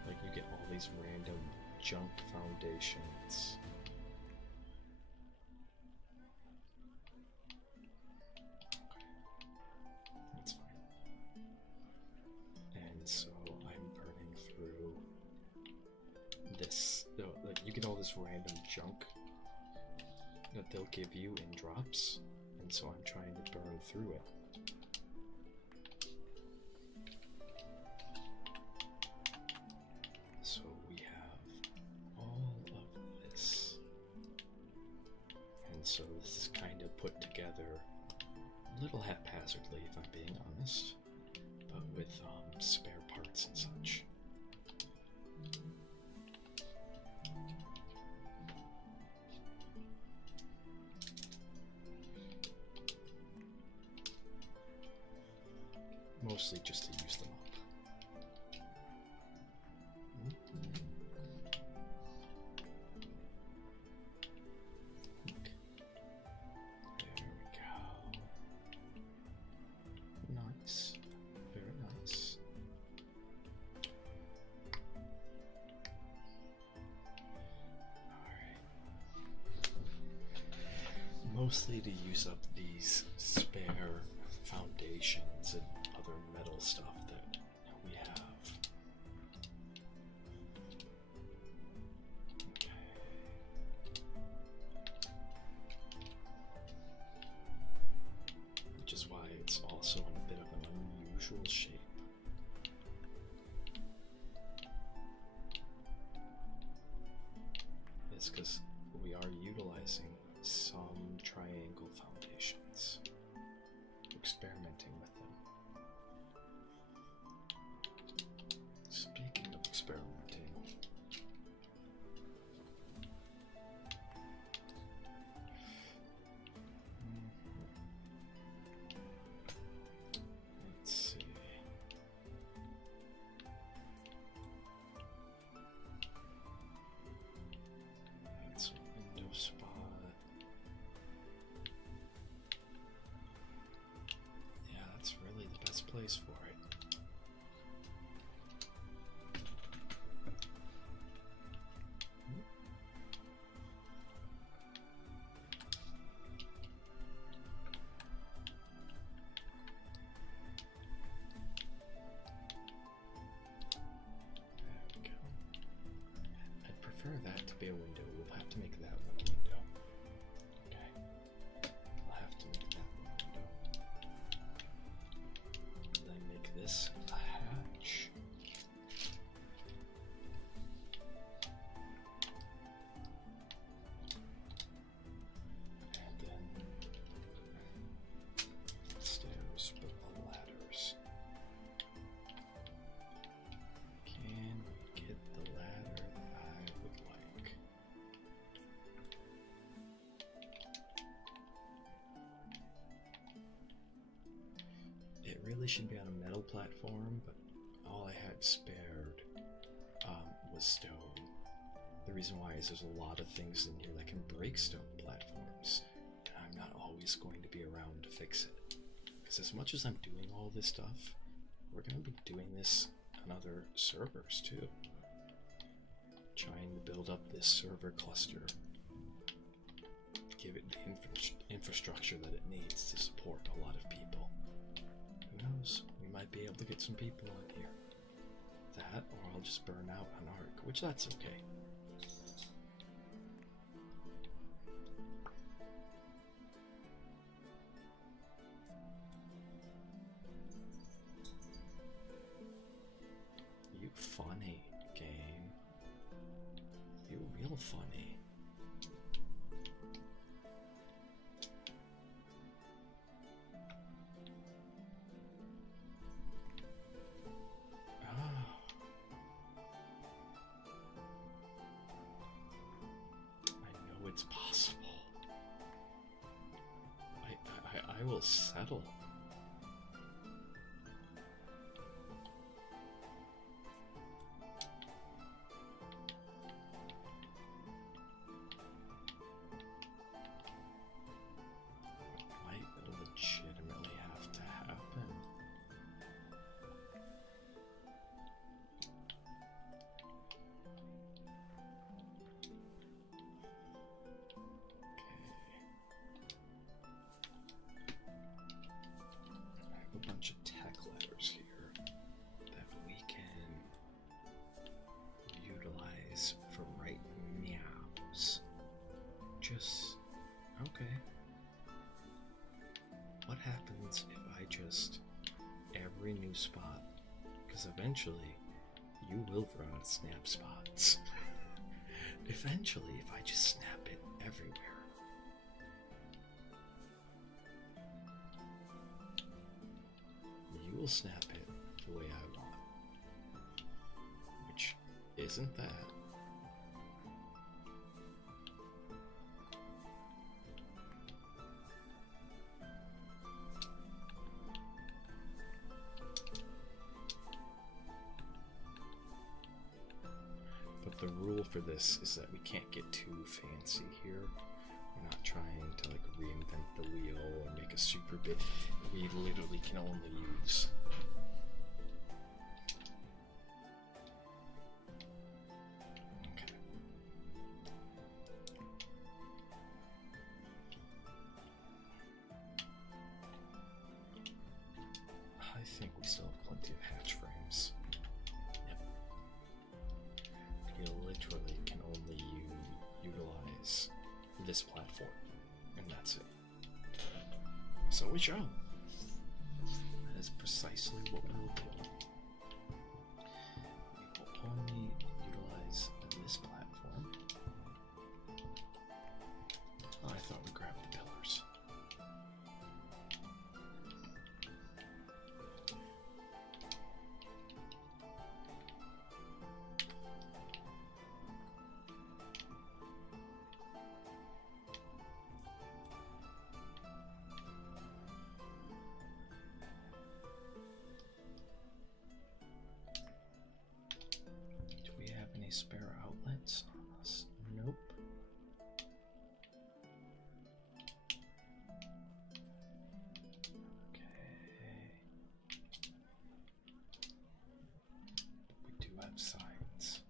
Like you get all these random junk foundations. That's fine. And so I'm burning through this. Like you get all this random junk that they'll give you in drops, and so I'm trying to burn through it. So we have all of this, and so this is kind of put together a little haphazardly, if I'm being honest, but with spare parts and such. Mostly just to use them up. There we go. Not nice. Very nice. Mostly to use up these spare foundations and other metal stuff that we have. Okay. Which is why it's also in a bit of an unusual shape. It's because we are utilizing some triangle foundations, experimenting with them. Speaking of experimenting, let's see. That's a window spot. Really the best place for it. There we go. I'd prefer that to be a window. We'll have to make that one a window. Okay. We'll have to make that one a window. Then make this a hatch. And then stairs, but the ladders. Can we get the ladder that I would like? It really should be on a metal platform, but all I had spared was stone. The reason why is there's a lot of things in here that can break stone platforms, and I'm not always going to be around to fix it. Because as much as I'm doing all this stuff, we're going to be doing this on other servers too. Trying to build up this server cluster, give it the infrastructure that it needs to support a lot of people. Who knows? We might be able to get some people on here. That, or I'll just burn out on Ark, which that's okay. You funny, game. You real funny. It's possible. I will settle. Might legitimately have to happen. A bunch of tech letters here that we can utilize for right meows. Just okay. What happens if I just every new spot? Because eventually you will run out of snap spots. Eventually, if I just snap it everywhere. You will snap it the way I want, which isn't that. But the rule for this is that we can't get too fancy here. We're not trying to like reinvent the wheel or make a super big. We literally can only use. Okay. I think we still have plenty of hatch frames. Yep. You literally can only utilize this platform, and that's it. So we shall. That is precisely what we will do. We will only utilize this platform. Oh, I thought we grabbed the pillars. Spare outlets on us? Nope. Okay. We do have signs.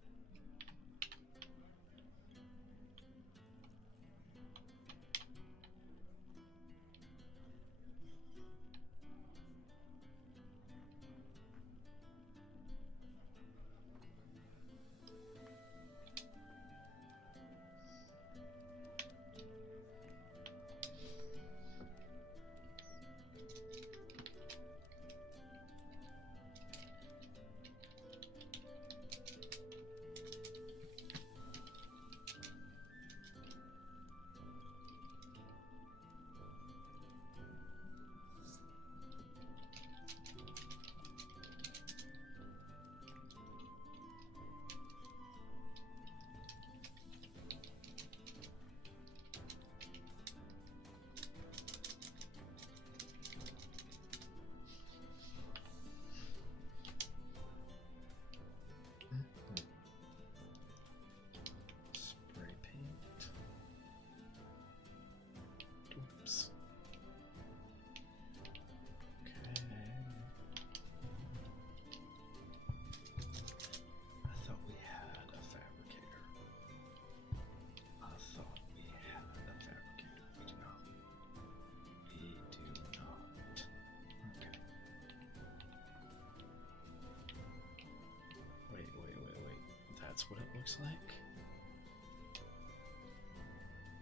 That's what it looks like?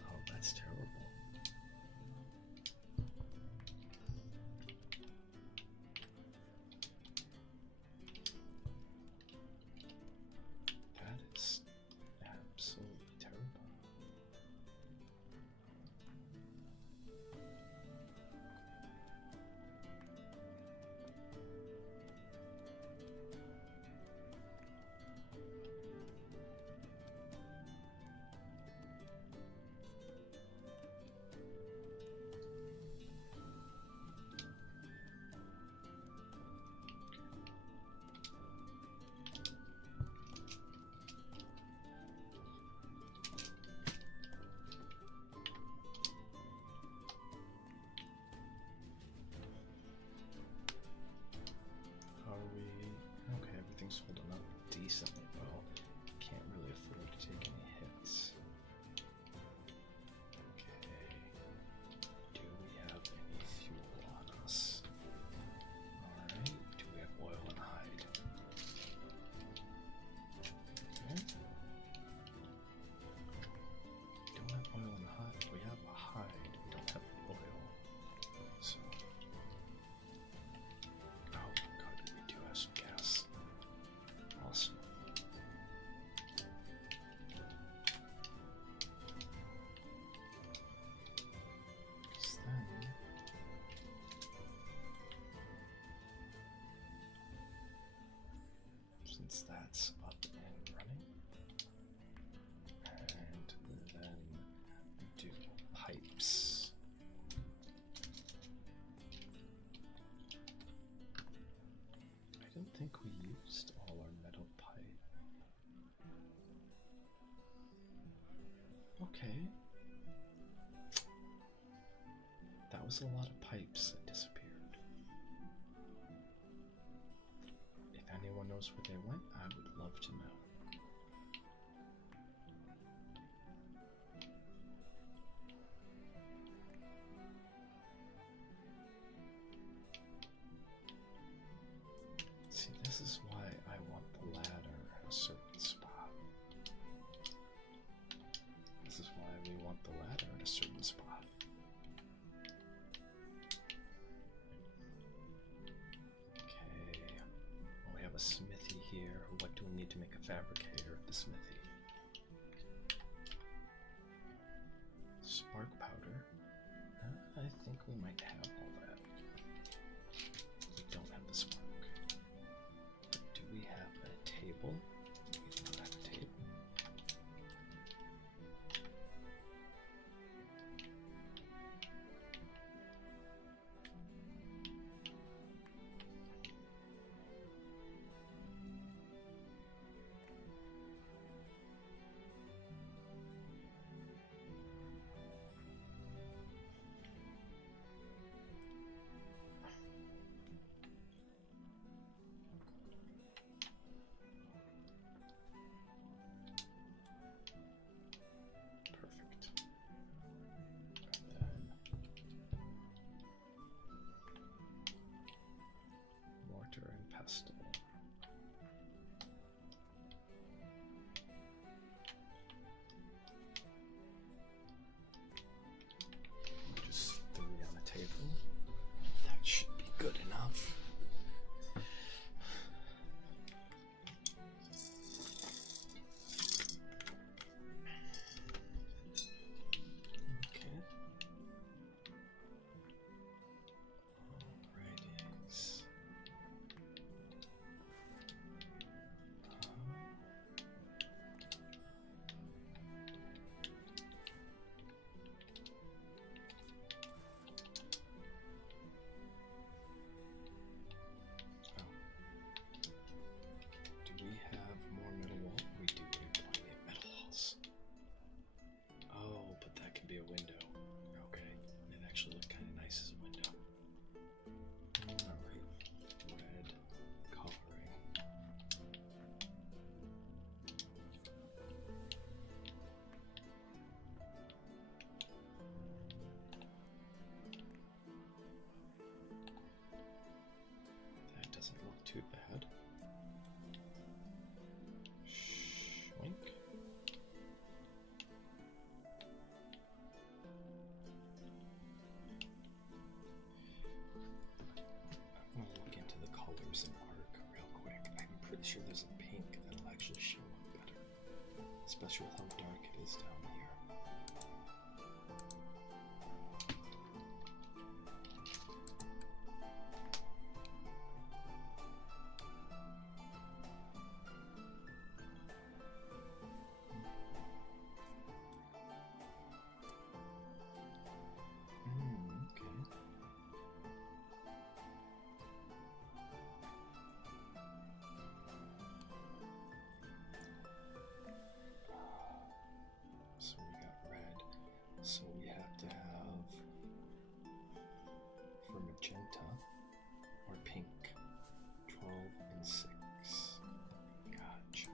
Oh, that's terrible. That is absolutely terrible. Okay, everything's holding up decently well. Can't really afford to take any hits. Okay. Do we have any fuel on us? Alright. Do we have oil and hide? Okay. Don't have oil and hide. We have a hide. We don't have oil. So. Oh god, we do have some gas. Awesome. Because then since that's up and running, and then do pipes. I don't think we used all our metal pipe. Okay. was a lot of pipes that disappeared. If anyone knows where they went, I would love to know. See, this is why I want the ladder at a certain spot. This is why we want the ladder at a certain spot. Okay, well, we have a smithy here. What do we need to make a fabricator of the smithy? Spark powder. I think we might have all that. We don't have the spark. Do we have a table? We do not have a table. Perfect. And then mortar and pestle. Just 3 on the table. That should be good enough. Okay. Alrighties. Do we have more metal wall? We do. We have plenty of metal walls. Oh, but that could be a window. Okay. It actually looked kind of nice as a window. Alright. Red coloring. That doesn't look too bad. Shwink. I'm gonna look into the colors in Ark real quick. I'm pretty sure there's a pink that'll actually show up better, especially with how dark it is down here. Okay. So we got red. So we have to have for magenta or pink 12 and 6. Gotcha.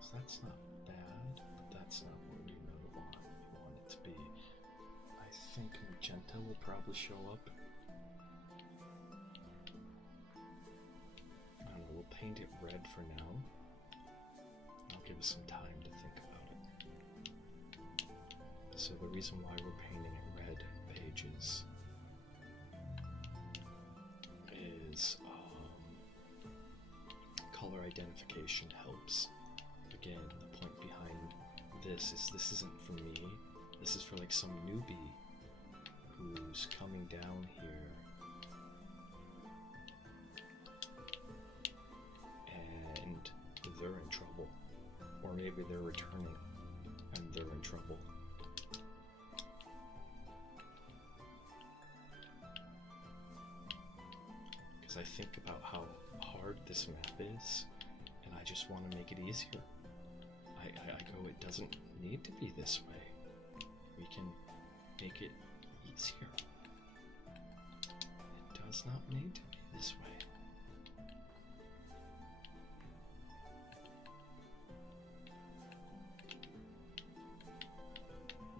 So that's not bad, but that's not what we really want. We want it to be. I think magenta will probably show up. I don't know, we'll paint it red for now. I'll give us some time to think about it. So the reason why we're painting it red pages is color identification helps. Again, the point behind this is this isn't for me. This is for like some newbie who's coming down here and they're in trouble. Or maybe they're returning and they're in trouble. Because I think about how hard this map is, and I just want to make it easier. I go, it doesn't need to be this way. we can make it easier. It does not need to be this way.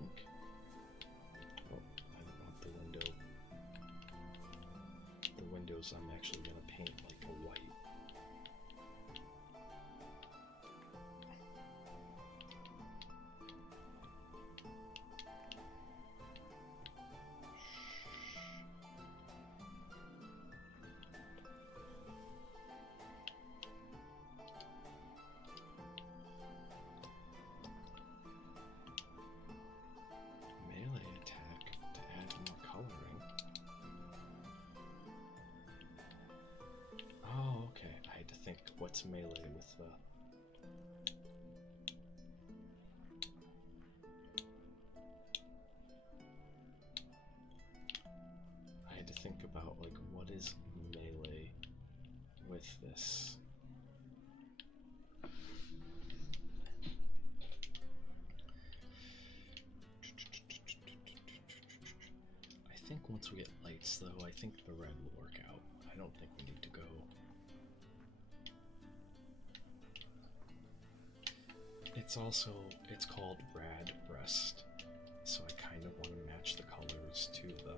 Okay. Oh, I don't want the window. The windows I'm actually going to paint like a white. What's melee with the... I had to think about, like, what is melee with this? I think once we get lights, though, I think the red will work out. I don't think we need to go... It's called Rad Rest, so I kind of want to match the colors to the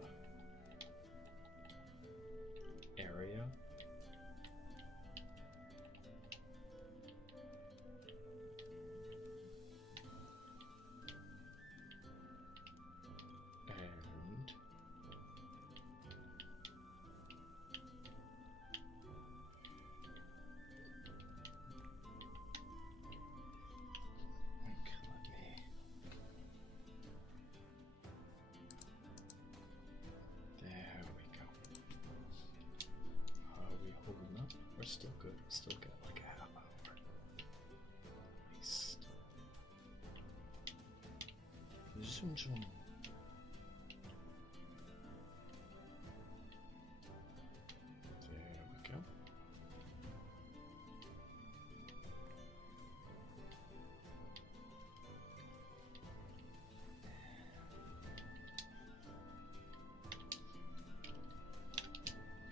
area. And we're still good. We still got like a half hour. Nice. Zoom zoom. There we go.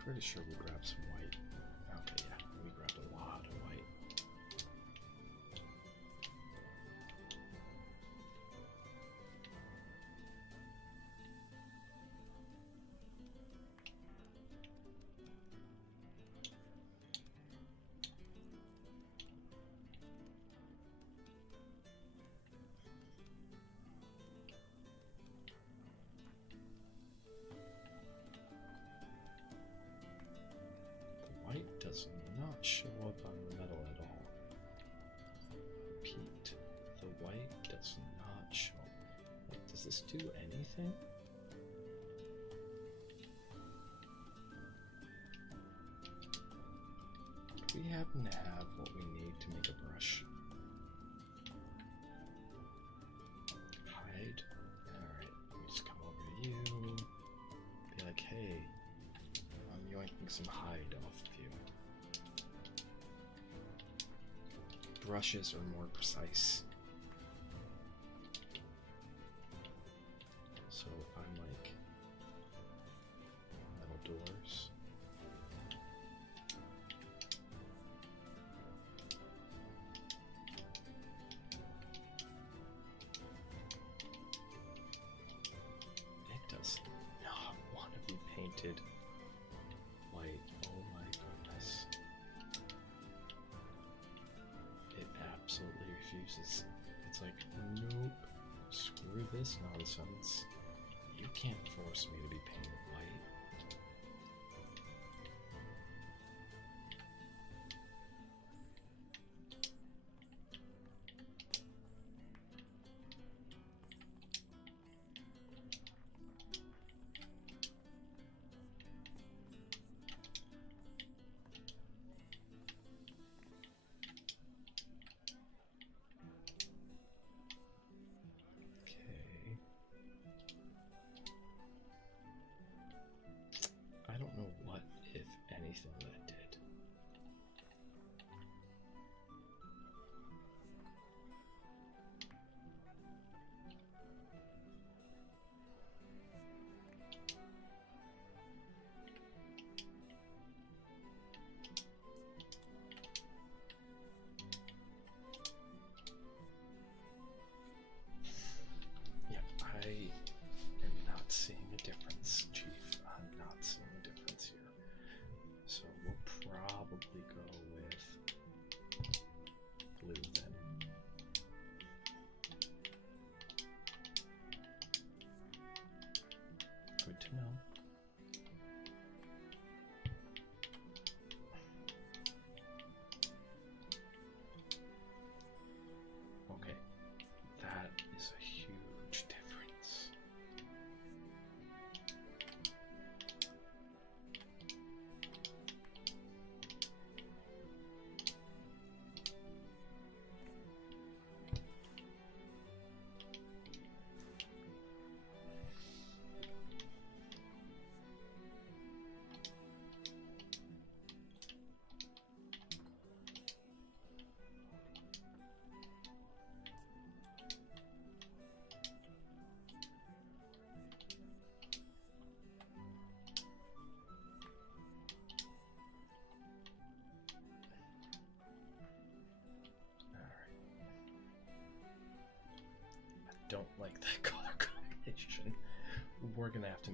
Pretty sure we grabbed some white. Okay, yeah, we grabbed a lot of white. White does not show up on the metal at all. Repeat, the white does not show up. Like, does this do anything? Do we happen to have what we need to make a brush? Hide. Alright, let me just come over to you. Be like, hey, I'm yoinking some hide off of you. Brushes are more precise. So if I'm like metal doors. It does not want to be painted white. Oh my goodness. It absolutely refuses. It's like, nope, screw this nonsense. You can't force me to be painted white. I don't know what, if anything, that did.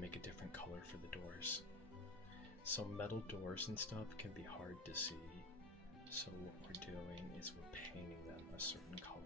make a different color for the doors. So metal doors and stuff can be hard to see. So what we're doing is we're painting them a certain color.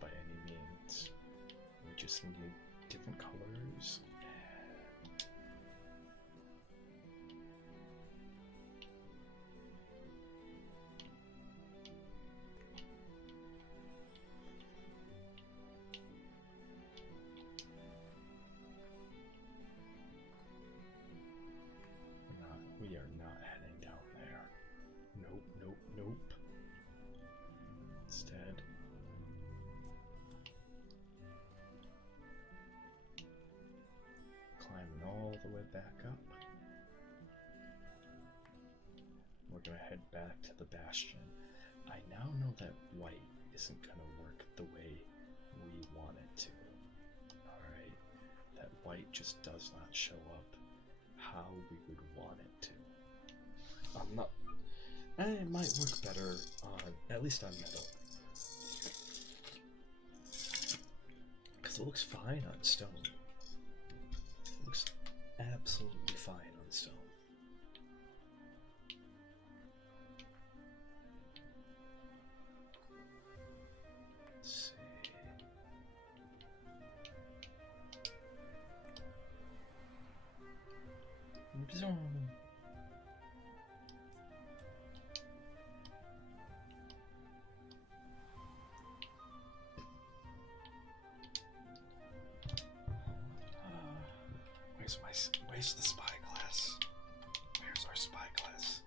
By any means, we just need different colors. We are not heading down there. Nope, nope, nope. Instead, climbing all the way back up. We're going to head back to the bastion. I now know that white isn't going to work the way we want it to. Alright? That white just does not show up how we would want it to. I'm not... It might work better on... at least on metal. Because it looks fine on stone. Looks absolutely fine on stone. Let's see. Where's the spyglass? Where's our spyglass?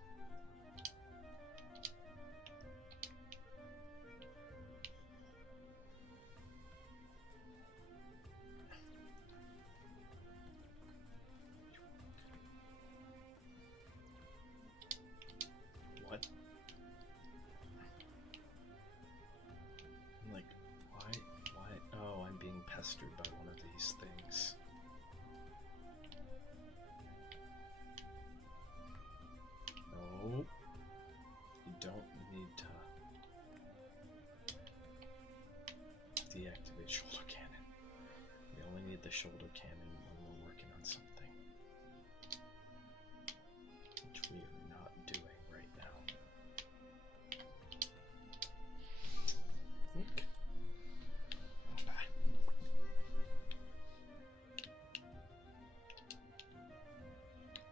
What? Like, why? Oh, I'm being pestered by one of these things. No, you don't need to deactivate shoulder cannon. We only need the shoulder cannon when we're working on something, which we are not doing right now. Okay. Bye.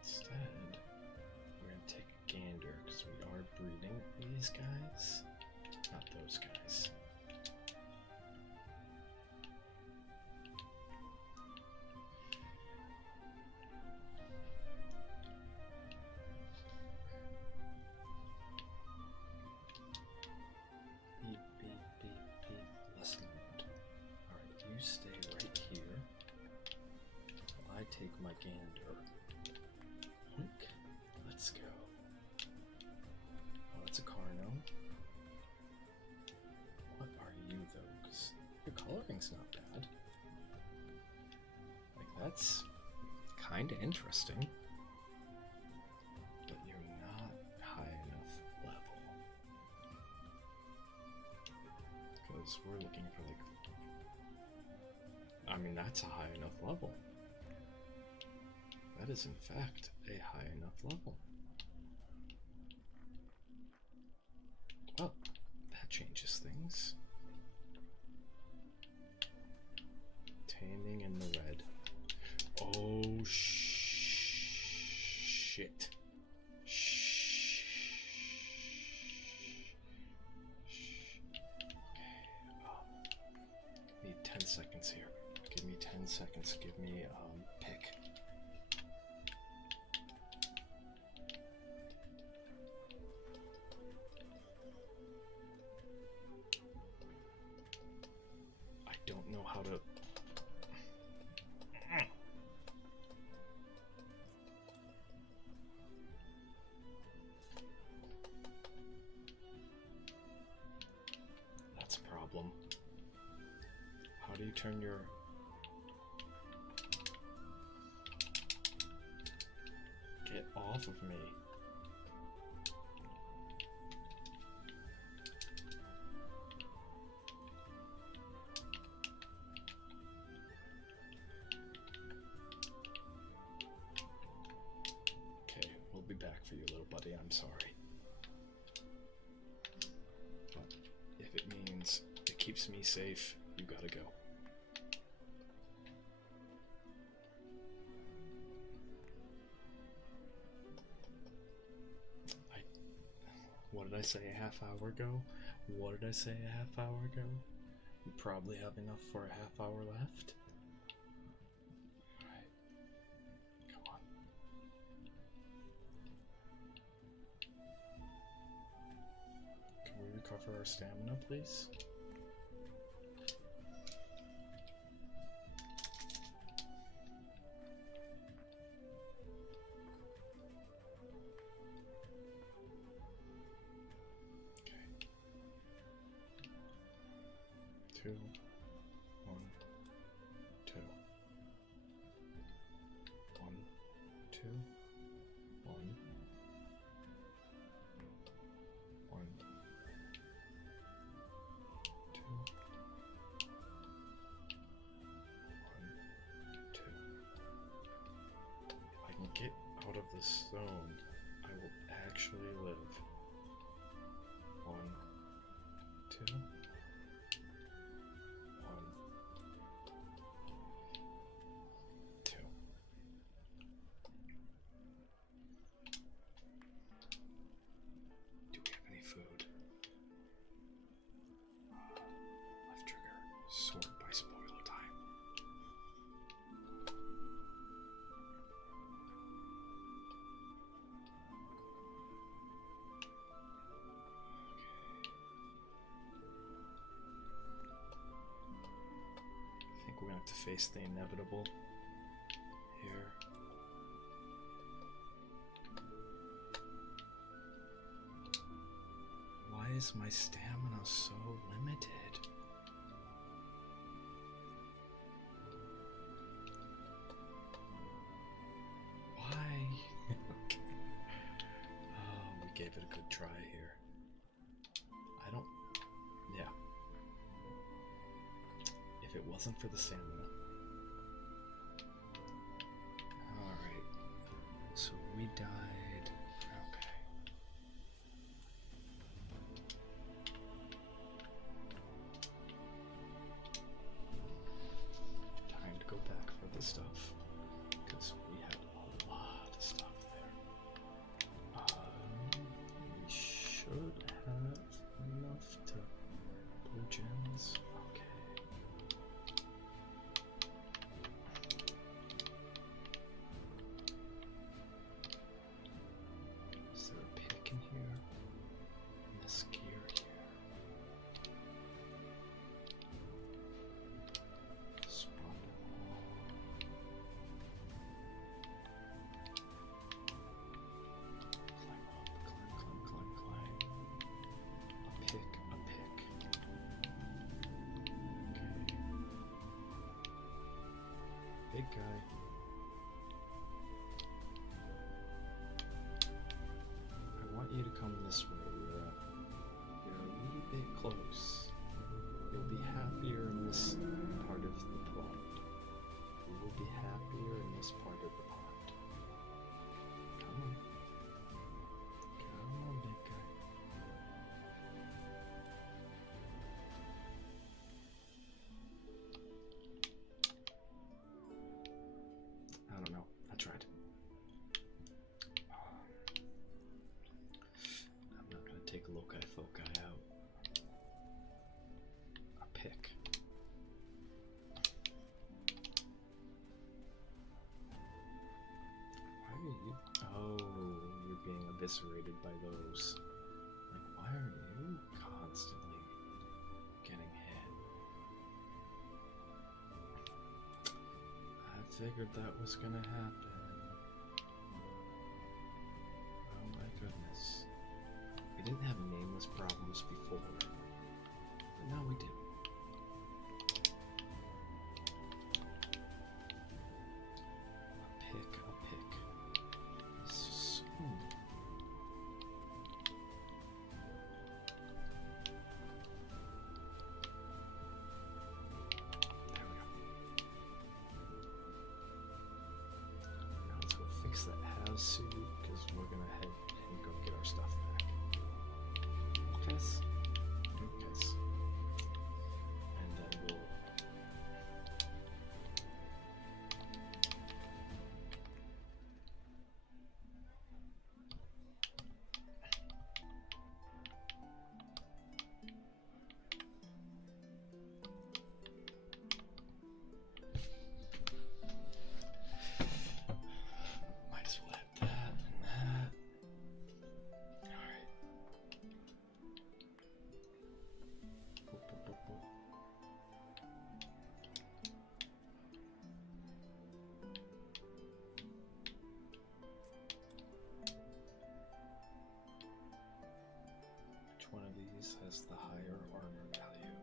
Instead, we're going to take a gander because we are breeding these guys, not those guys. Beep, beep, beep, beep. Lesson learned. Alright, you stay right here while I take my gander. Hoink. Let's go. Oh, that's a Carno. What are you, though? 'Cause your coloring's not bad. Like, that's kind of interesting. But you're not high enough level. Because we're looking for, like... I mean, that's a high enough level. That is, in fact, a high enough level. Well, that changes things. Taming in the red. Oh, shit. Need 10 seconds here. Give me 10 seconds. Give me, pick. I don't know how to... problem. How do you turn your... Get off of me. Okay, we'll be back for you, little buddy. I'm sorry. But if it means it keeps me safe, you gotta go. What did I say a half hour ago? What did I say a half hour ago? We probably have enough for a half hour left. Alright. Come on. Can we recover our stamina, please? Two, one, two, one, two, one, one, two, one, two. If I can get out of this zone, I will actually live. One, two. Food. Left trigger. Sort by spoiler time. I think we're gonna have to face the inevitable here. Why is my stamina so limited? Why? Okay. Oh, we gave it a good try here. I don't... Yeah. If it wasn't for the stamina. Alright. So we died... stuff, because we had a lot of stuff there. We should have enough to blue gems. Okay. Is there a pick in here? In this gear here? Big guy. I want you to come this way. You're a wee bit close. You'll be happier in this part of the pond. You will be happier in this part of the pond. Come on. Come on, big guy. I don't know. I tried. I'm not going to take loci-foci out. A pick. Why are you... Oh, you're being eviscerated by those. Like, why are you constantly getting hit? I figured that was gonna happen. Oh my goodness. We didn't have nameless problems before, but now we do. Lucas. Lucas. And then we'll... Might as well have that and that. Alright. Boop, boop, boop, boop. Which one of these has the higher armor value?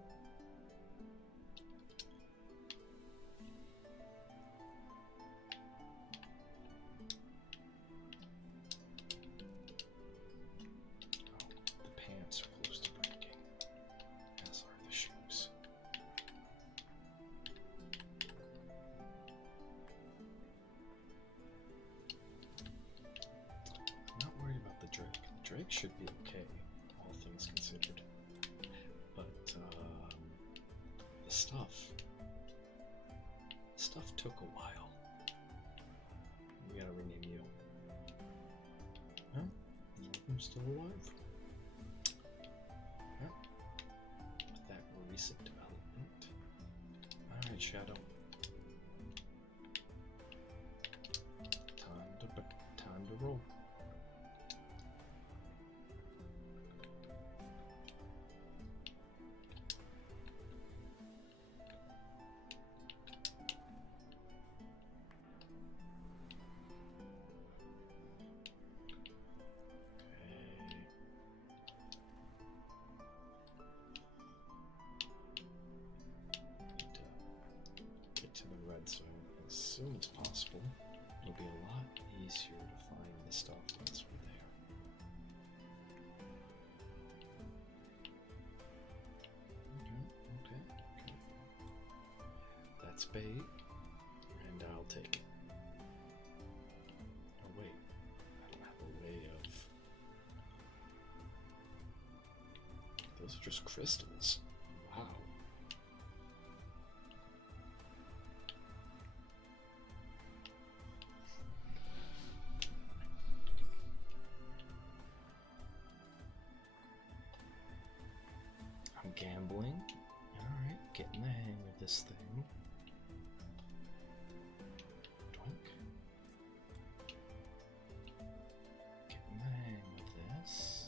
Oh, the pants are close to breaking, as are the shoes. I'm not worried about the Drake. The Drake should be okay, all things considered. But the stuff took a while. We gotta rename you. Huh? I'm still alive. Huh? With that recent development. Alright, Shadow. Time to roll. So as soon as possible, it'll be a lot easier to find the stuff once we're there. Okay. That's bait, and I'll take it. Oh wait, I don't have a way of... Those are just crystals. Wow. Gambling. Alright, getting the hang of this thing. Doink. Getting the hang of this.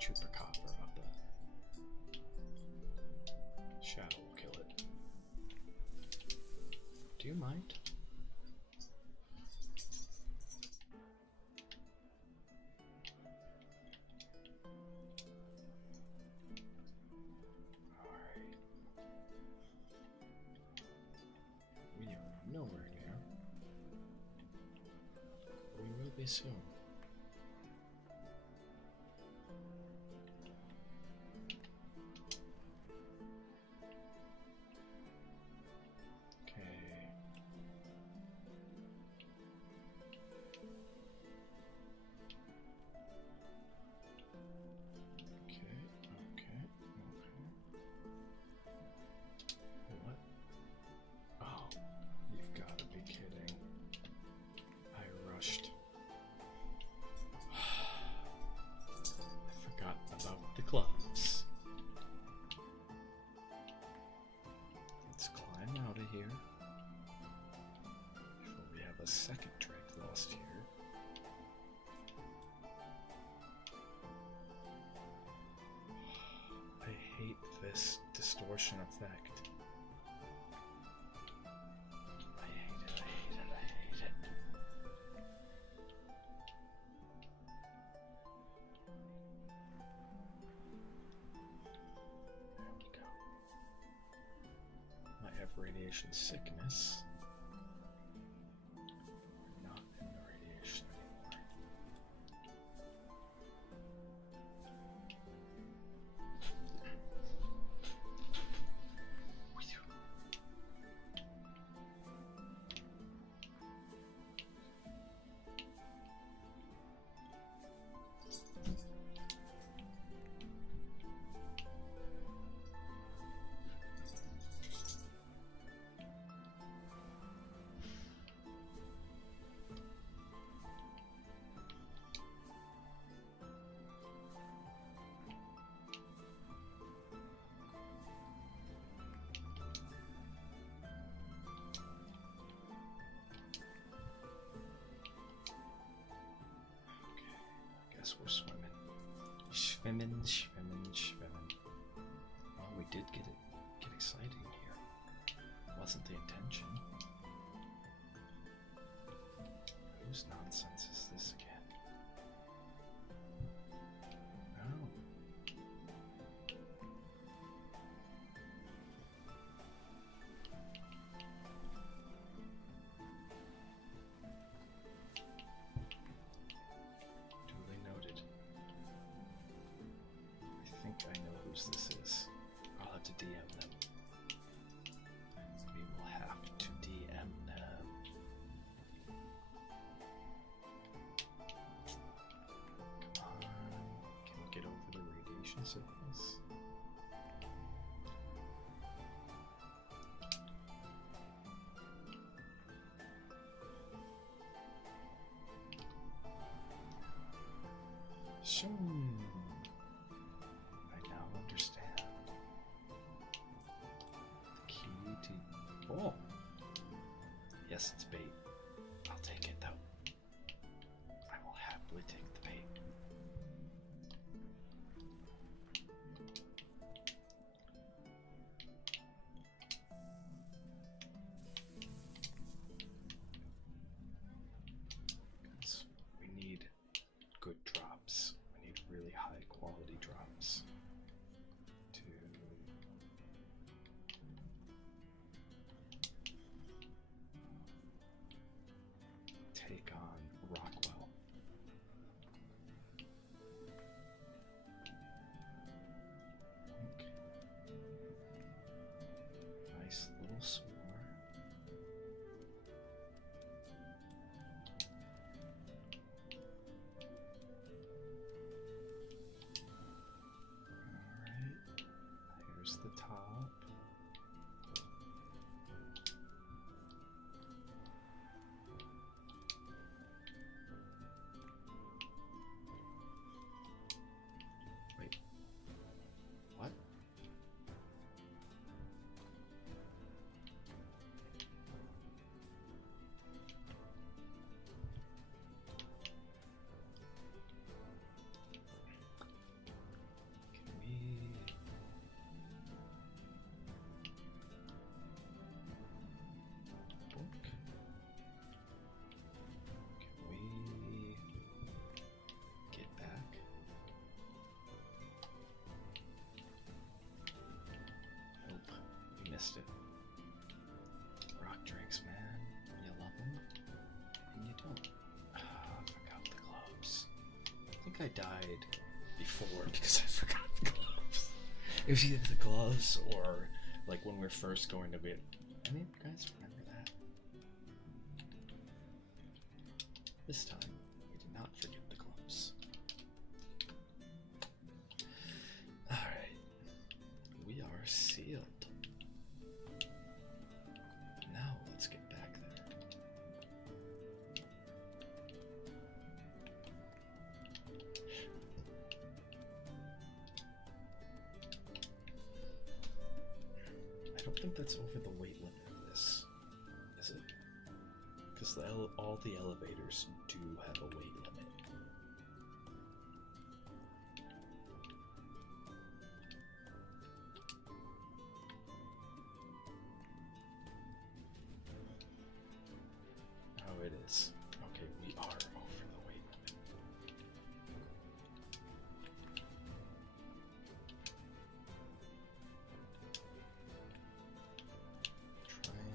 Chupacabra of the shadow will kill it. Do you mind? Alright. We are nowhere near. We will be soon. Gloves. Let's climb out of here before we have a second Drake lost here. I hate this distortion effect. I hate it, I hate it, I radiation sickness. We're not in the radiation anymore. We're swimming. Swimming. Well, we did get exciting here. Wasn't the intention. Whose nonsense is this again? Oh. Duly noted. I think I know whose this is. I'll have to DM them. We will have to DM them. Come on. Can we get over the radiation sickness? Sure. I now understand. The key to... Oh! Yes, it's bait. I'll take it, though. I will happily take the bait. Because we need good drops. We need really high quality drops to take on Rockwell. Nice little sword. Alright, here's the top. Wait, what? Can we... book? Can we get back? Nope, we missed it. Rock drinks, man. You love them, and you don't. Ah, I forgot the gloves. I think I died before because I forgot the gloves. It was either the gloves or like when we're first going to be. Any of you guys remember that? This time, we did not forget the gloves. Alright. We are sealed. Now let's get back there. I don't think that's over the weight limit of this, is it? Because all the elevators do have a weight limit. Oh, it is. Okay, we are over the weight limit. Trying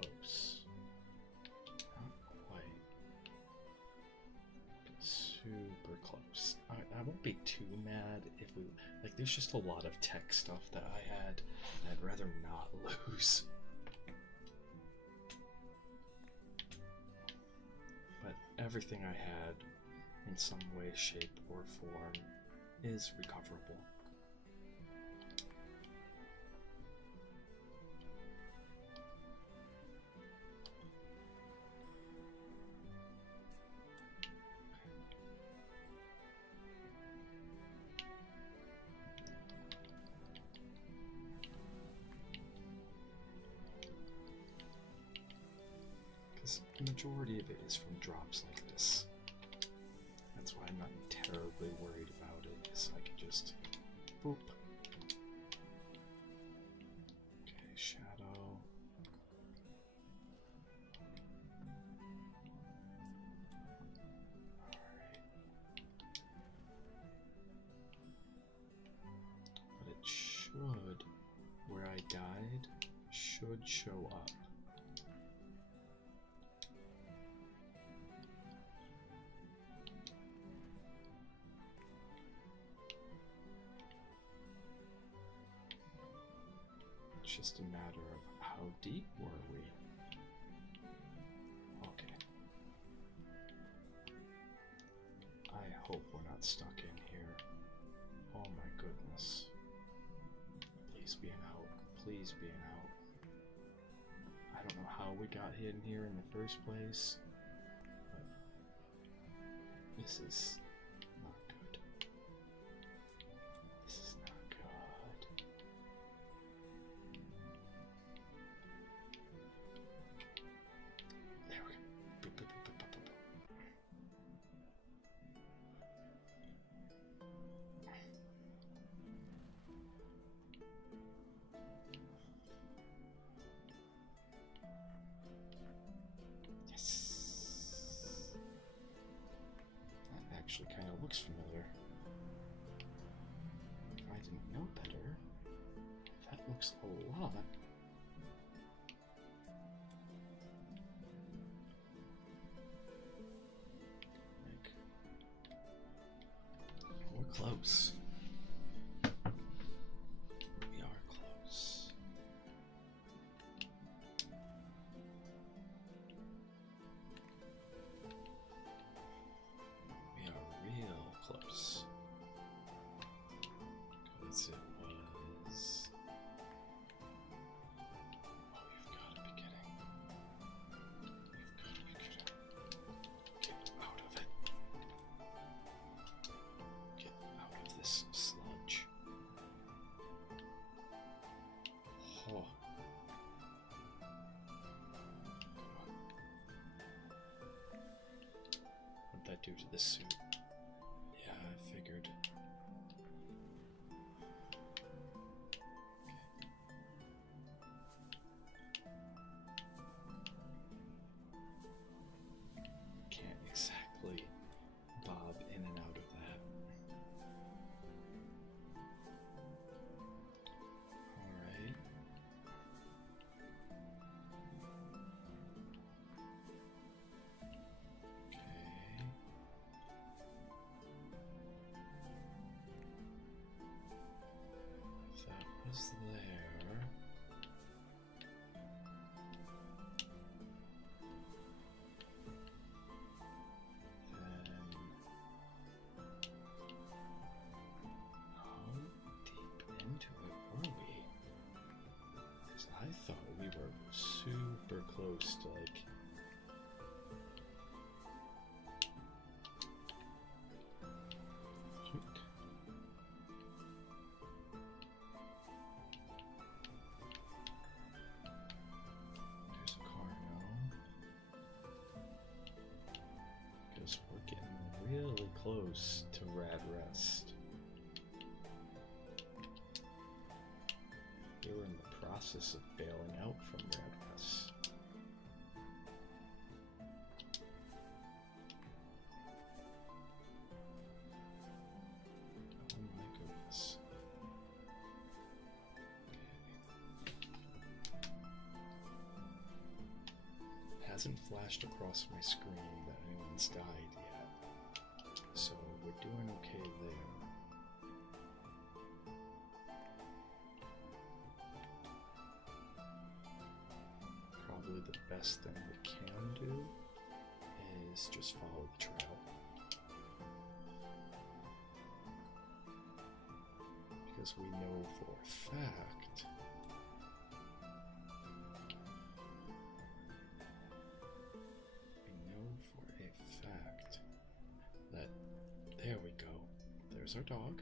close. Not quite. But super close. I won't be too mad if we... Like, there's just a lot of tech stuff that I had, and I'd rather not lose. But everything I had, in some way, shape, or form, is recoverable. Because the majority of it is from drops like this. That's why I'm not terribly worried about it, because I can just boop. Okay, shadow. Alright. But it should, where I died, should show up. It's just a matter of how deep were we? Okay. I hope we're not stuck in here. Oh my goodness. Please be an out. Please be an out. I don't know how we got in here in the first place, but this is not good. This is not good. There we go. Boop, boop, boop, boop, boop, boop. Yes. That actually kind of looks familiar. If I didn't know better, that looks a lot. We're close. We are close. We are real close. Because it was... Oh, you've got to be kidding. You've got to be kidding. Get out of it. Get out of this sludge. Oh. What'd that do to this suit? Yeah, I figured. Can't exactly bob in and out of that. Alright. Okay. If that was there. Then how deep into it were we? Because I thought we were super close to like... Shoot. There's a car now. Because we're getting really close to Rad Rest. They were in the process of bailing out from Rad Rest. Oh my goodness. Okay. hasn't flashed across my screen that anyone's died yet. So we're doing okay there. Probably the best thing we can do is just follow the trail. Because we know for a fact that there we go. There's our dog.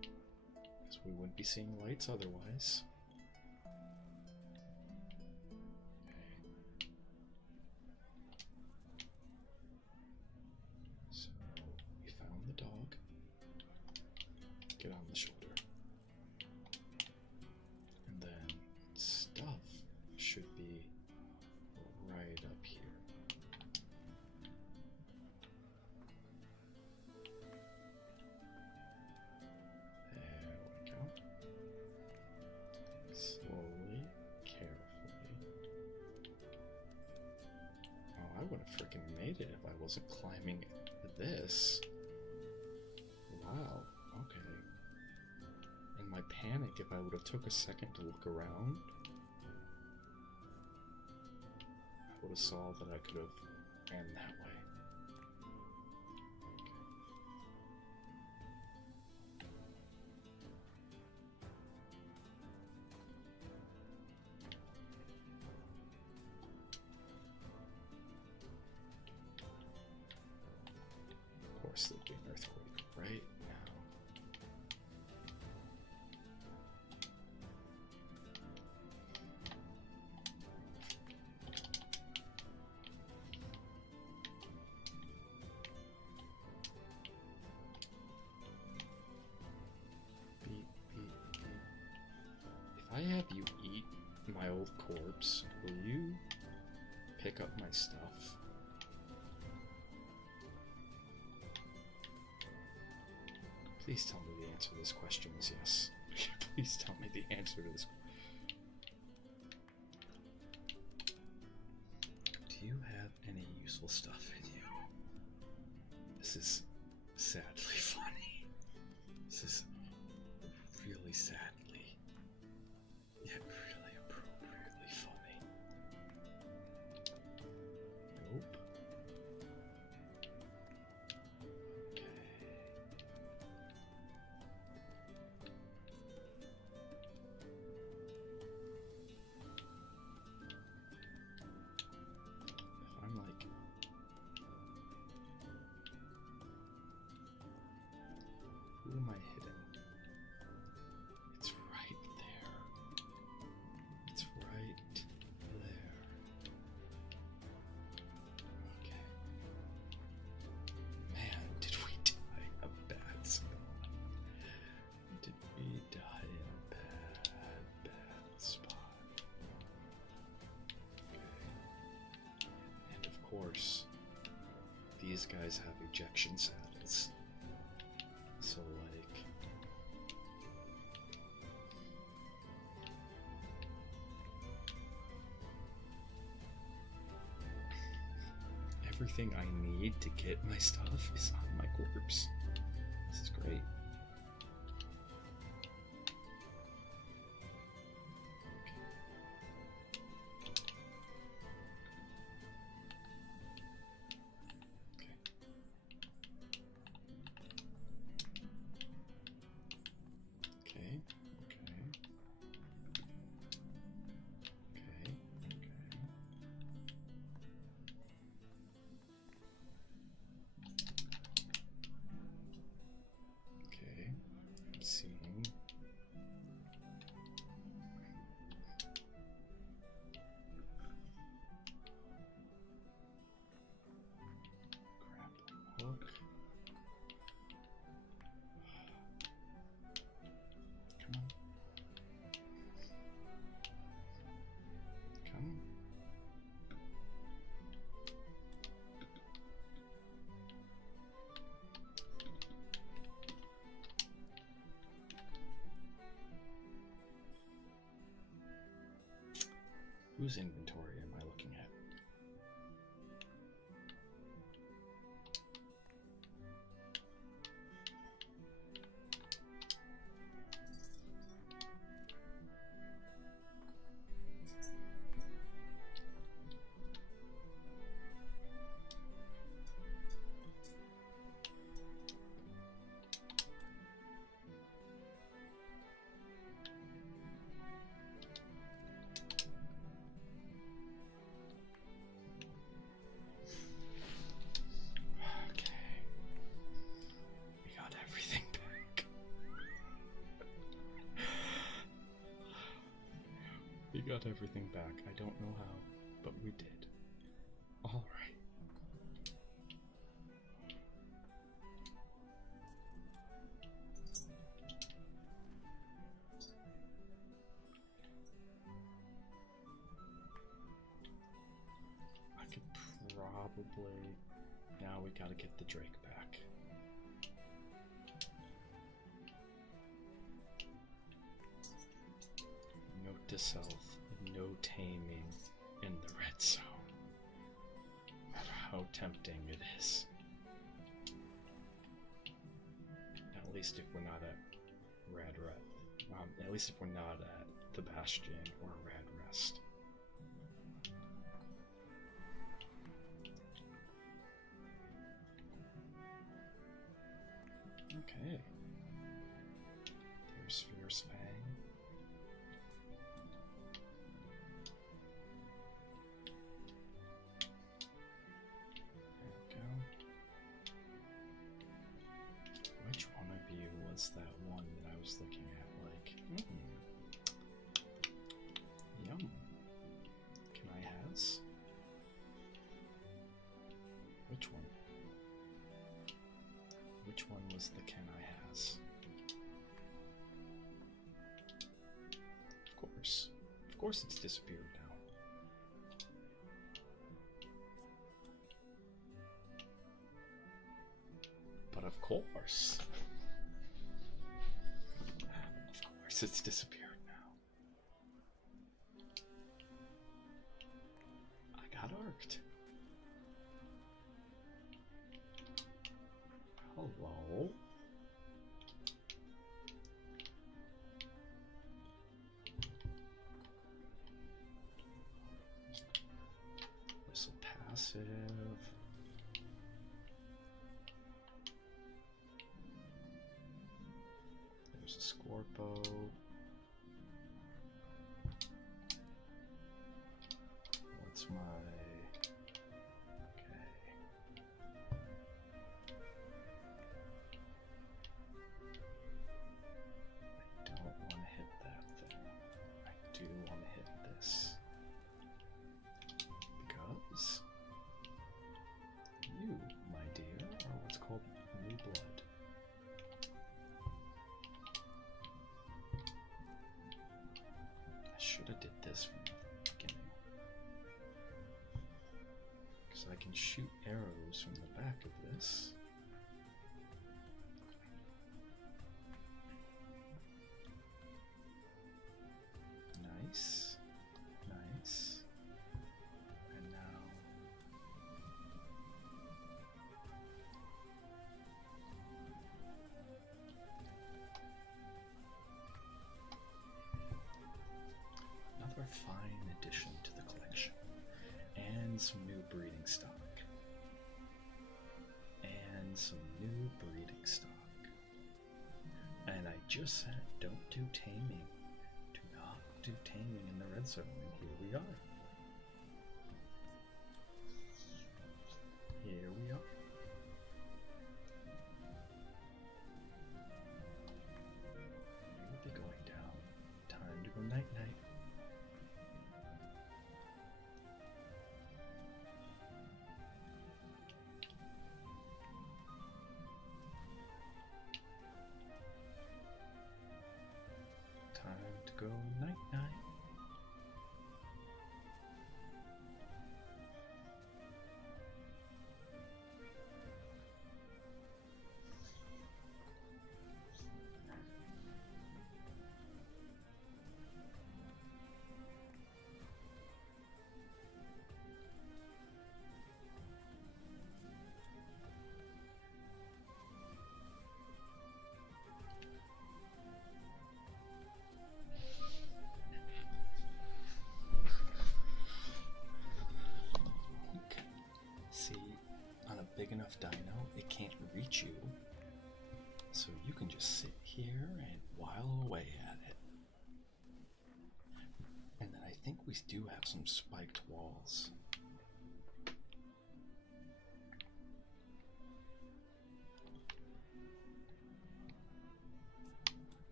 Because we wouldn't be seeing lights otherwise. So we found the dog. Get on the shoulder. And then stuff should be right up here. There we go. Slowly, carefully. Oh, I would have freaking made it if I wasn't climbing this. Wow, okay. In my panic, if I would have took a second to look around, I would have saw that I could have ran that way. Of course, there'd be an earthquake right now. Beep, beep, beep. If I have you eat my old corpse, will you pick up my stuff? Please tell me the answer to this question is yes. Please tell me the answer to this. Do you have any useful stuff in you? This is sadly funny. This is really sadly, yet really appropriately funny. Nope. Who am I hitting? It's right there. It's right there. Okay. Man, did we die a bad spot? Did we die in a bad spot? Okay. And of course, these guys have ejection saddles. So, like, everything I need to get my stuff is on my corpse. This is great. Whose inventory am I looking at? got everything back. I don't know how, but we did. Alright. I could probably... Now we gotta get the Drake back. Note to self, no taming in the red zone. No matter how tempting it is. At least if we're not at at least if we're not at the Bastion or Rad Rest. Okay. There's Fierce Fang. There we go. Which one of you was that one that I was looking at like, yum. Can I has? Which one? Which one was the can I has? Of course. Of course it's disappeared now. But of course. Of course it's disappeared now. I got arced. Hello? Whistle passive. There's a Scorpo. What's my... You, my dear, are what's called new blood. I should have did this from the beginning. Because I can shoot arrows from the back of this. Nice. Nice. And now... another fine addition to the collection. And some new breeding stock. And some new breeding stock. And I just said, don't do taming. Do not do taming in the red zone. And here we are. Here we are. We'll be going down. Time to go night-night. Time to go night-night. See, on a big enough dino, it can't reach you. So you can just sit here and while away at it. And then I think we do have some spiked walls.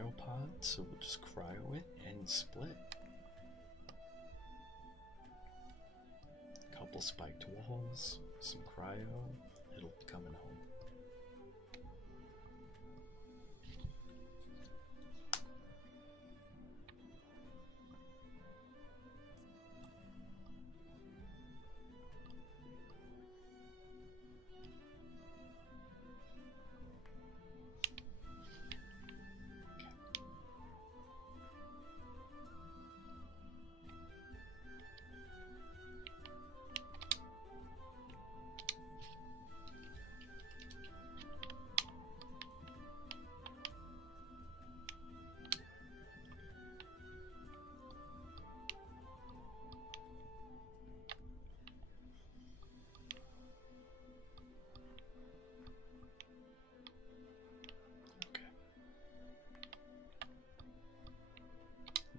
cryopod, so we'll just cryo it and split. Couple spiked walls, some cryo, it'll be coming home.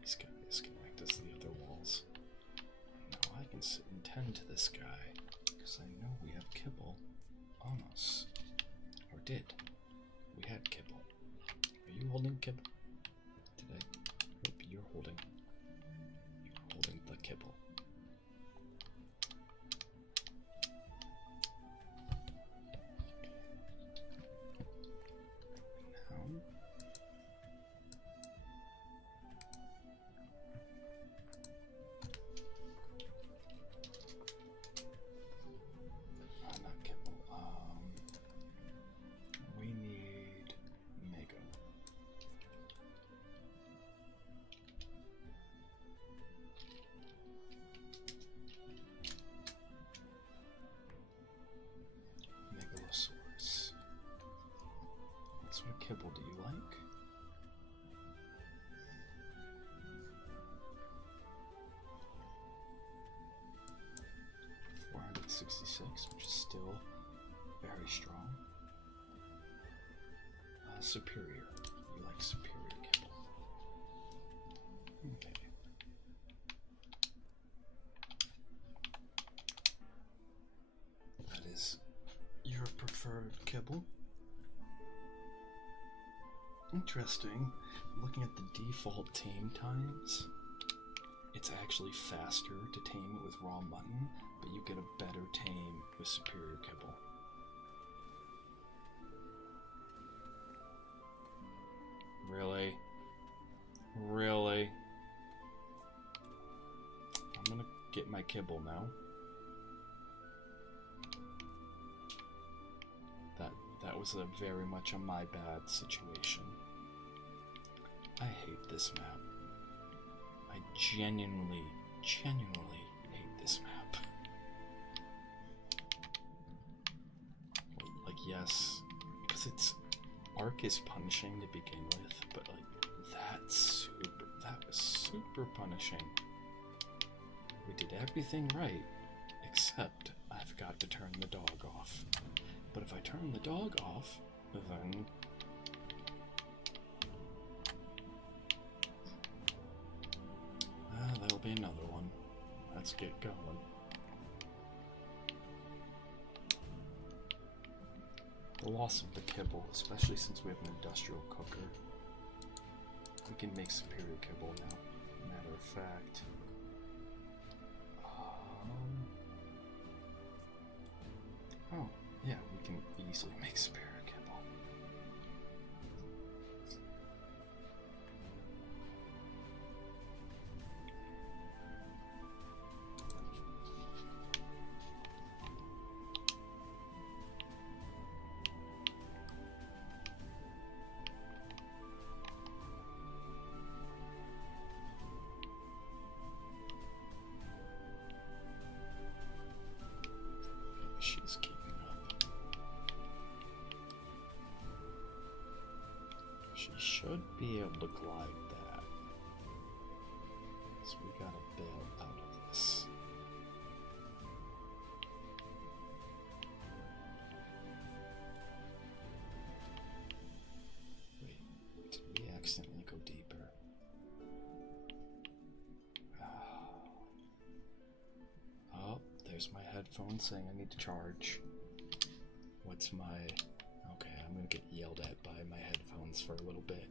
These guys can act as the other walls. Now I can sit and tend to this guy, because I know we have kibble on us. Or did. We had kibble. Are you holding kibble today? Nope, you're holding the kibble. What kibble do you like? $466, which is still very strong. Superior. You like superior kibble. Okay. That is your preferred kibble. Interesting. Looking at the default tame times, it's actually faster to tame it with raw mutton, but you get a better tame with superior kibble. Really? Really? I'm gonna get my kibble now. That was a very much a my bad situation. I hate this map. I genuinely hate this map. Like, yes, because it's Ark is punishing to begin with, but like that was super punishing. We did everything right, except I forgot to turn the dog off. But if I turn the dog off, then that'll be another one. Let's get going. The loss of the kibble, especially since we have an industrial cooker. We can make superior kibble now. Matter of fact. Oh, yeah, we can easily make superior kibble. She's keeping up. She should be able to glide that. So we gotta bail out of this. Wait, did we accidentally go deeper? Oh, there's my headphones saying I need to charge. What's my... Okay, I'm gonna get yelled at by my headphones for a little bit.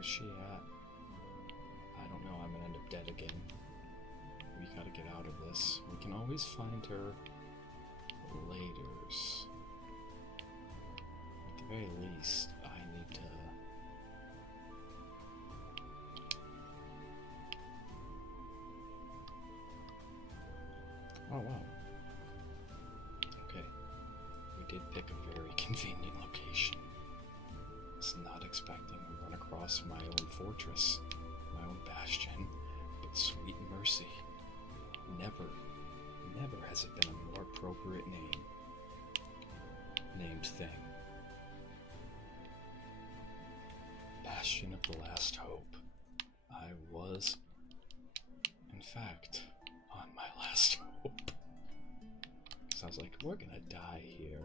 Where's she at? I don't know, I'm gonna end up dead again. We gotta get out of this. We can always find her laters. At the very least, I need to... Oh wow. Okay. We did pick a very convenient location. I was not expecting to run across my own fortress, my own bastion, but sweet mercy. Never has it been a more appropriate named thing. Bastion of the Last Hope. I was, in fact, on my last hope. Because I was like, we're gonna die here.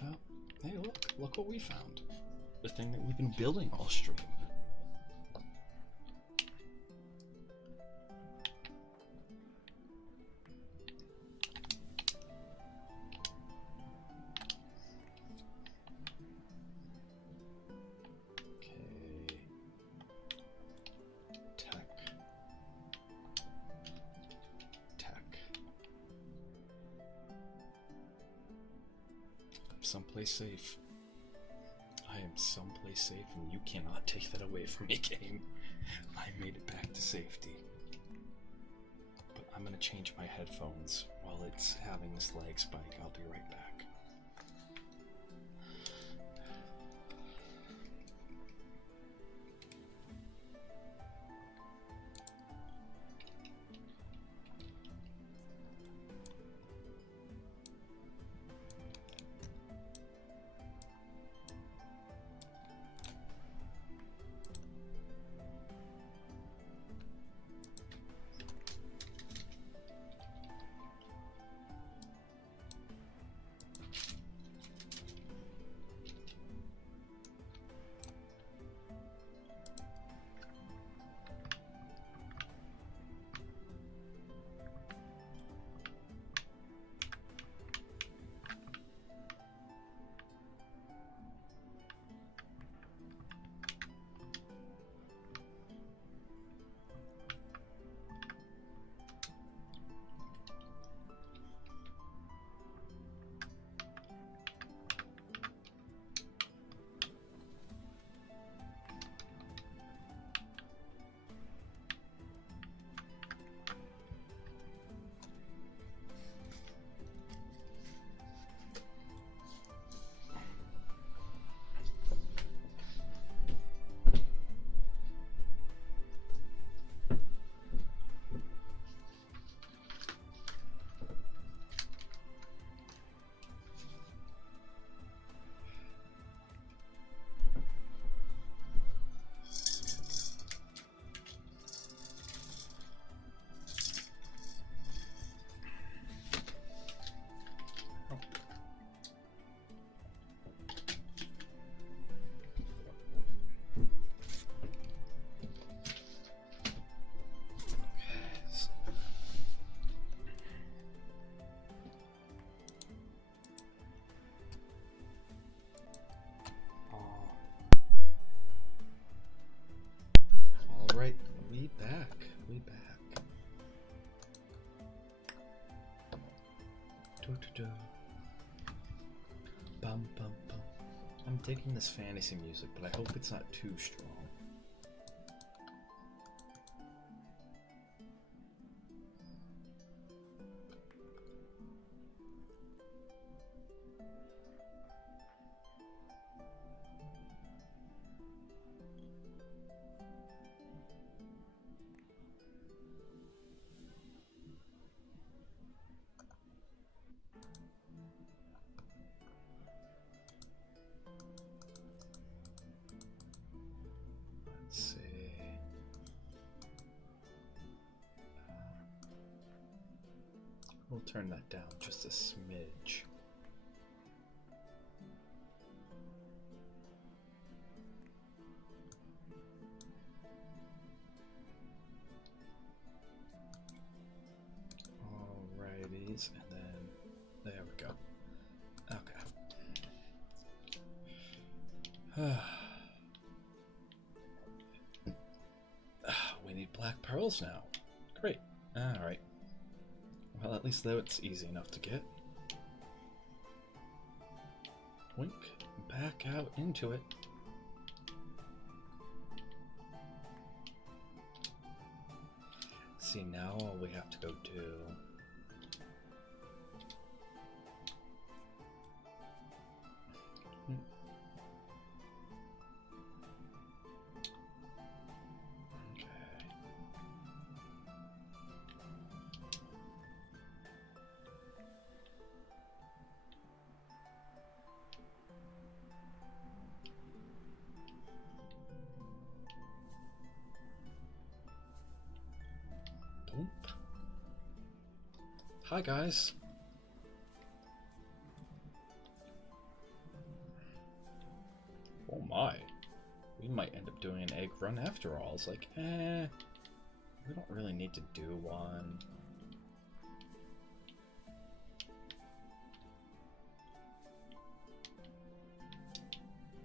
Well, hey, look what we found. The thing that we've been building all stream. Someplace safe. I am someplace safe, and you cannot take that away from me, game. I made it back to safety. But I'm gonna change my headphones while it's having this lag spike. I'll be right back. We back. Bum, bum, bum. I'm digging this fantasy music, but I hope it's not too strong. We'll turn that down just a smidge. Alrighties, and then there we go. Okay. pearls now. Great. Alright. Well, at least though it's easy enough to get. Wink. Back out into it. See, now all we have to go do... Hi guys. Oh my. We might end up doing an egg run after all. It's like, we don't really need to do one.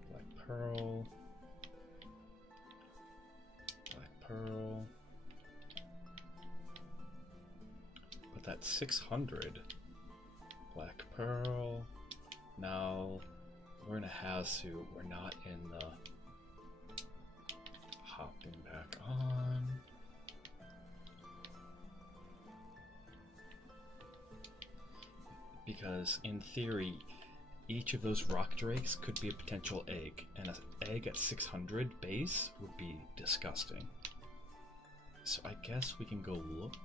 Black pearl. Black pearl. That's 600. Black pearl. Now we're in a Hazu. We're not in the hopping back on. Because in theory, each of those rock drakes could be a potential egg, and an egg at 600 base would be disgusting. So I guess we can go look.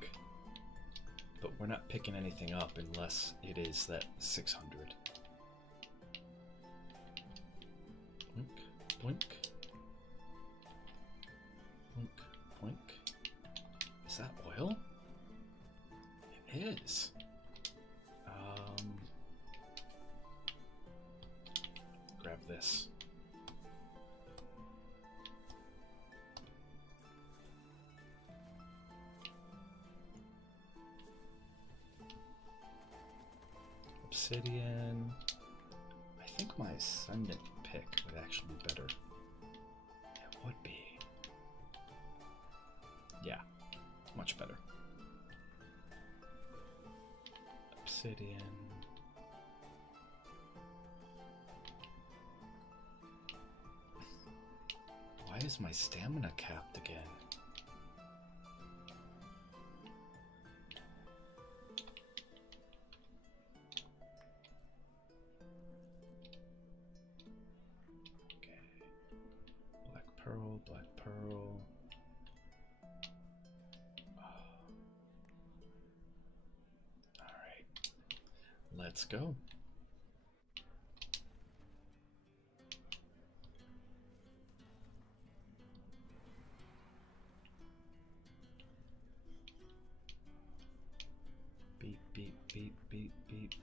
But we're not picking anything up unless it is that 600. Blink, blink. Blink, blink. Is that oil? It is. Grab this. Obsidian. I think my ascendant pick would actually be better. It would be. Yeah, much better. Obsidian. Why is my stamina capped again? Black pearl. Oh. Alright. Let's go. Beep, beep, beep, beep, beep.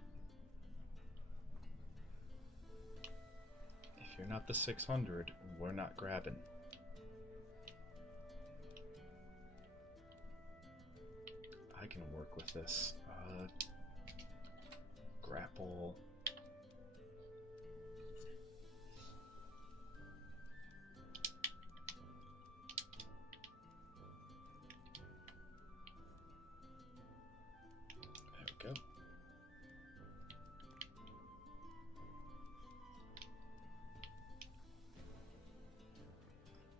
If you're not the 600, we're not grabbing. I can work with this. Grapple. There we go.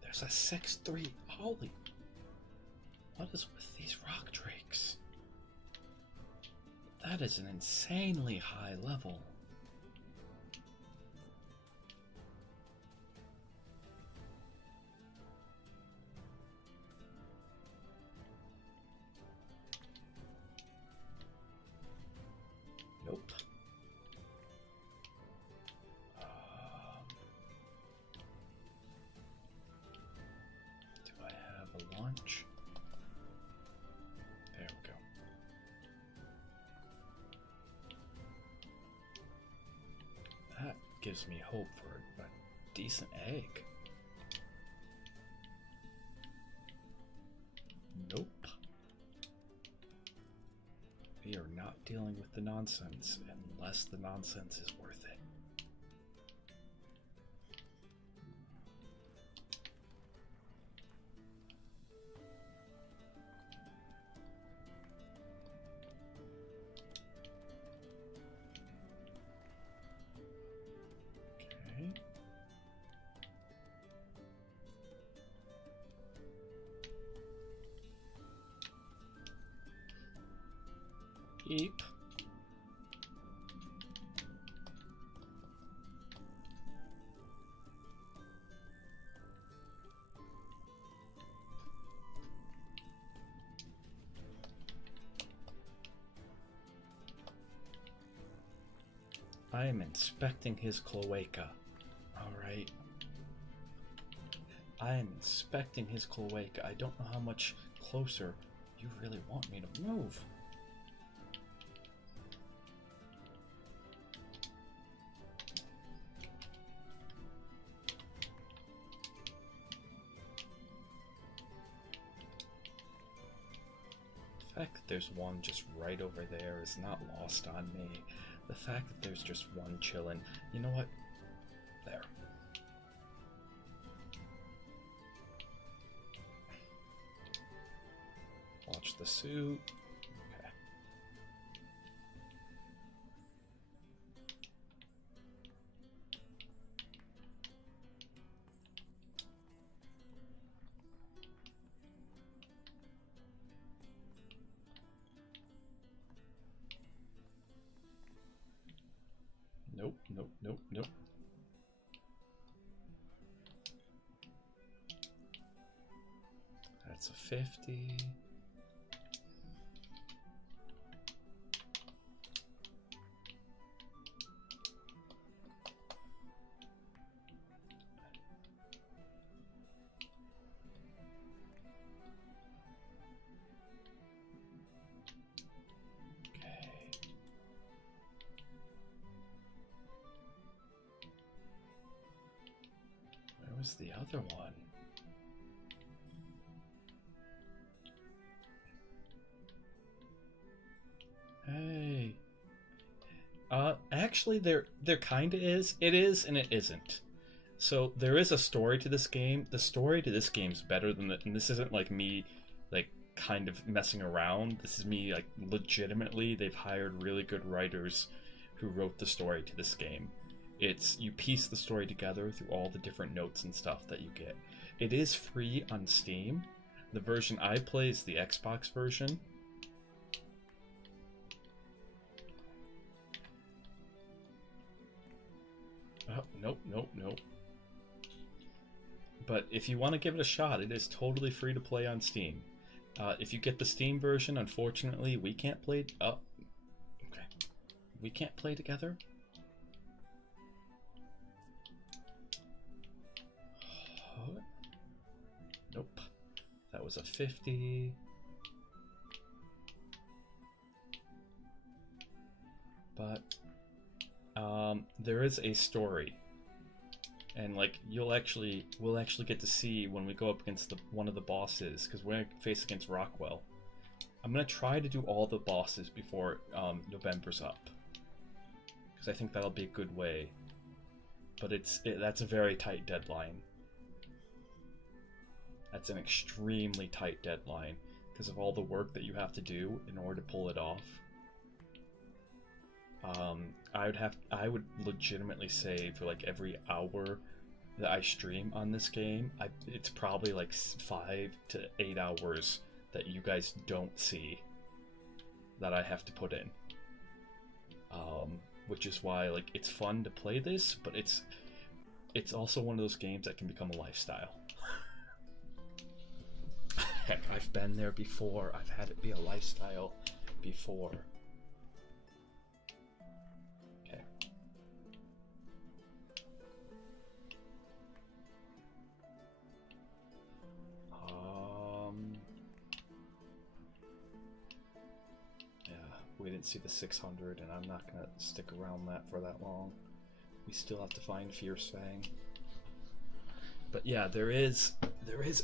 There's a 6-3 Ollie. What is with these rock drakes? That is an insanely high level. Nope. Do I have a launch? There we go. That gives me hope for a decent egg. Nope. We are not dealing with the nonsense unless the nonsense is worth it. Beep. I am inspecting his cloaca. Alright. I am inspecting his cloaca. I don't know how much closer you really want me to move. The fact that there's one just right over there is not lost on me. The fact that there's just one chilling. You know what? There. Watch the suit. Okay. Nope, nope, nope, nope. That's a 50. The other one. Hey. Actually there kinda is. It is and it isn't. So there is a story to this game. The story to this game's better than and this isn't like me like kind of messing around. This is me like legitimately they've hired really good writers who wrote the story to this game. It's you piece the story together through all the different notes and stuff that you get. It is free on Steam. The version I play is the Xbox version. Oh, nope, nope, nope. But if you want to give it a shot, it is totally free to play on Steam. If you get the Steam version, unfortunately, we can't play... Oh, okay. We can't play together? Nope. That was a 50. But there is a story, and like we'll actually get to see when we go up against one of the bosses, because we're gonna face against Rockwell. I'm gonna try to do all the bosses before November's up, because I think that'll be a good way. But that's a very tight deadline. That's an extremely tight deadline because of all the work that you have to do in order to pull it off. I would legitimately say for like every hour that I stream on this game, it's probably like 5 to 8 hours that you guys don't see that I have to put in. Which is why like it's fun to play this, but it's also one of those games that can become a lifestyle. Heck, I've been there before. I've had it be a lifestyle before. Okay. Yeah, we didn't see the 600, and I'm not gonna stick around that for that long. We still have to find Fierce Fang. But yeah, there is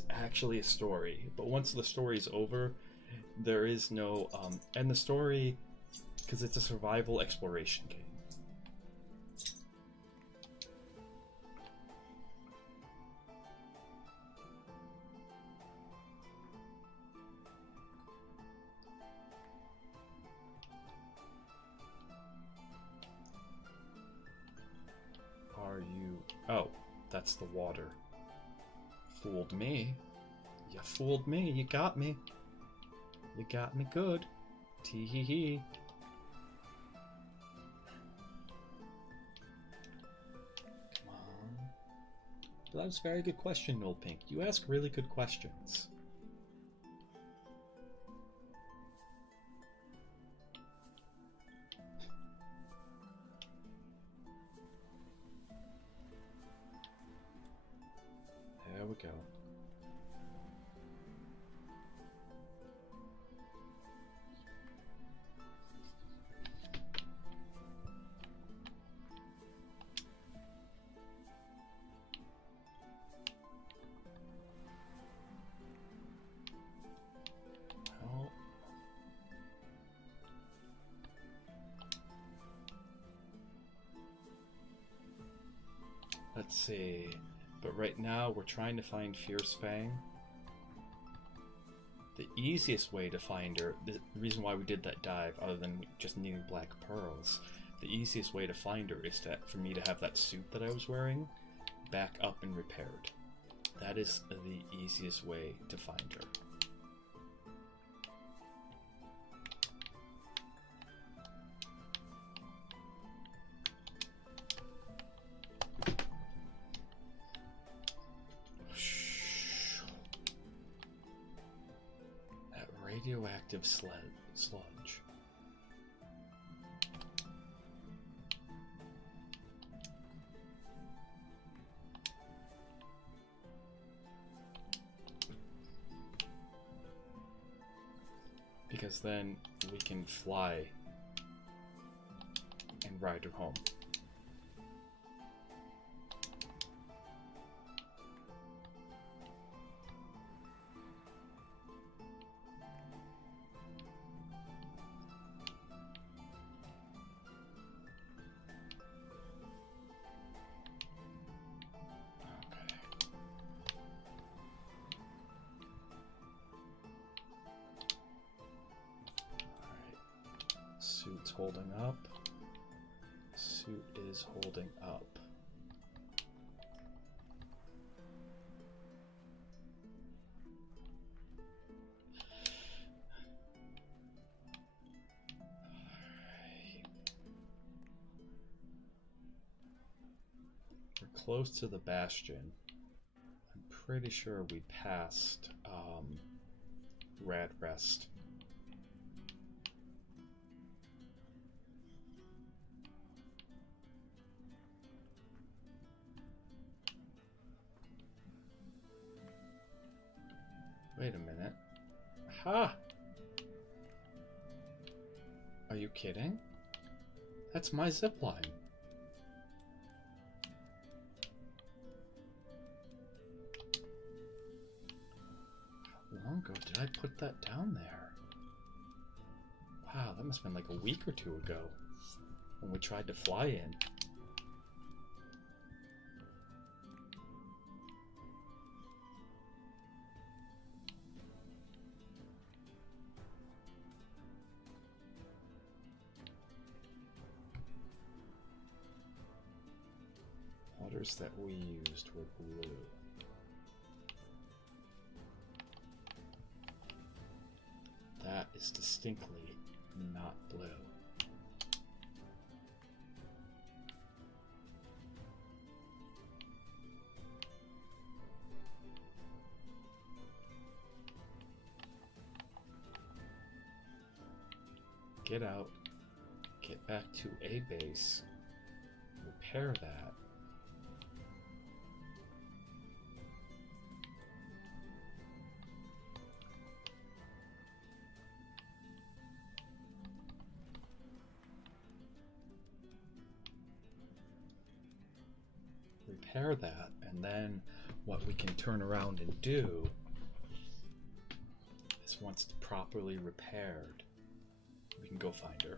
actually a story. But once the story's over, there is no and the story, because it's a survival exploration game. Are you? Oh, that's the water. Fooled me. You fooled me. You got me. You got me good. Tee hee hee. That was a very good question, Noel Pink. You ask really good questions. There we go. Let's see. But right now we're trying to find Fierce Fang. The easiest way to find her, the reason why we did that dive, other than just needing black pearls, the easiest way to find her is for me to have that suit that I was wearing back up and repaired. That is the easiest way to find her. Radioactive sludge. Because then we can fly and ride her home. Suit's holding up. Suit is holding up. We're close to the bastion. I'm pretty sure we passed Rad Rest. Wait a minute. Ha! Are you kidding? That's my zipline. How long ago did I put that down there? Wow, that must have been like a week or two ago when we tried to fly in. Waters that we used were blue. That is distinctly not blue. Get out, get back to A base, repair that. Repair that, and then what we can turn around and do is once it's properly repaired, we can go find her.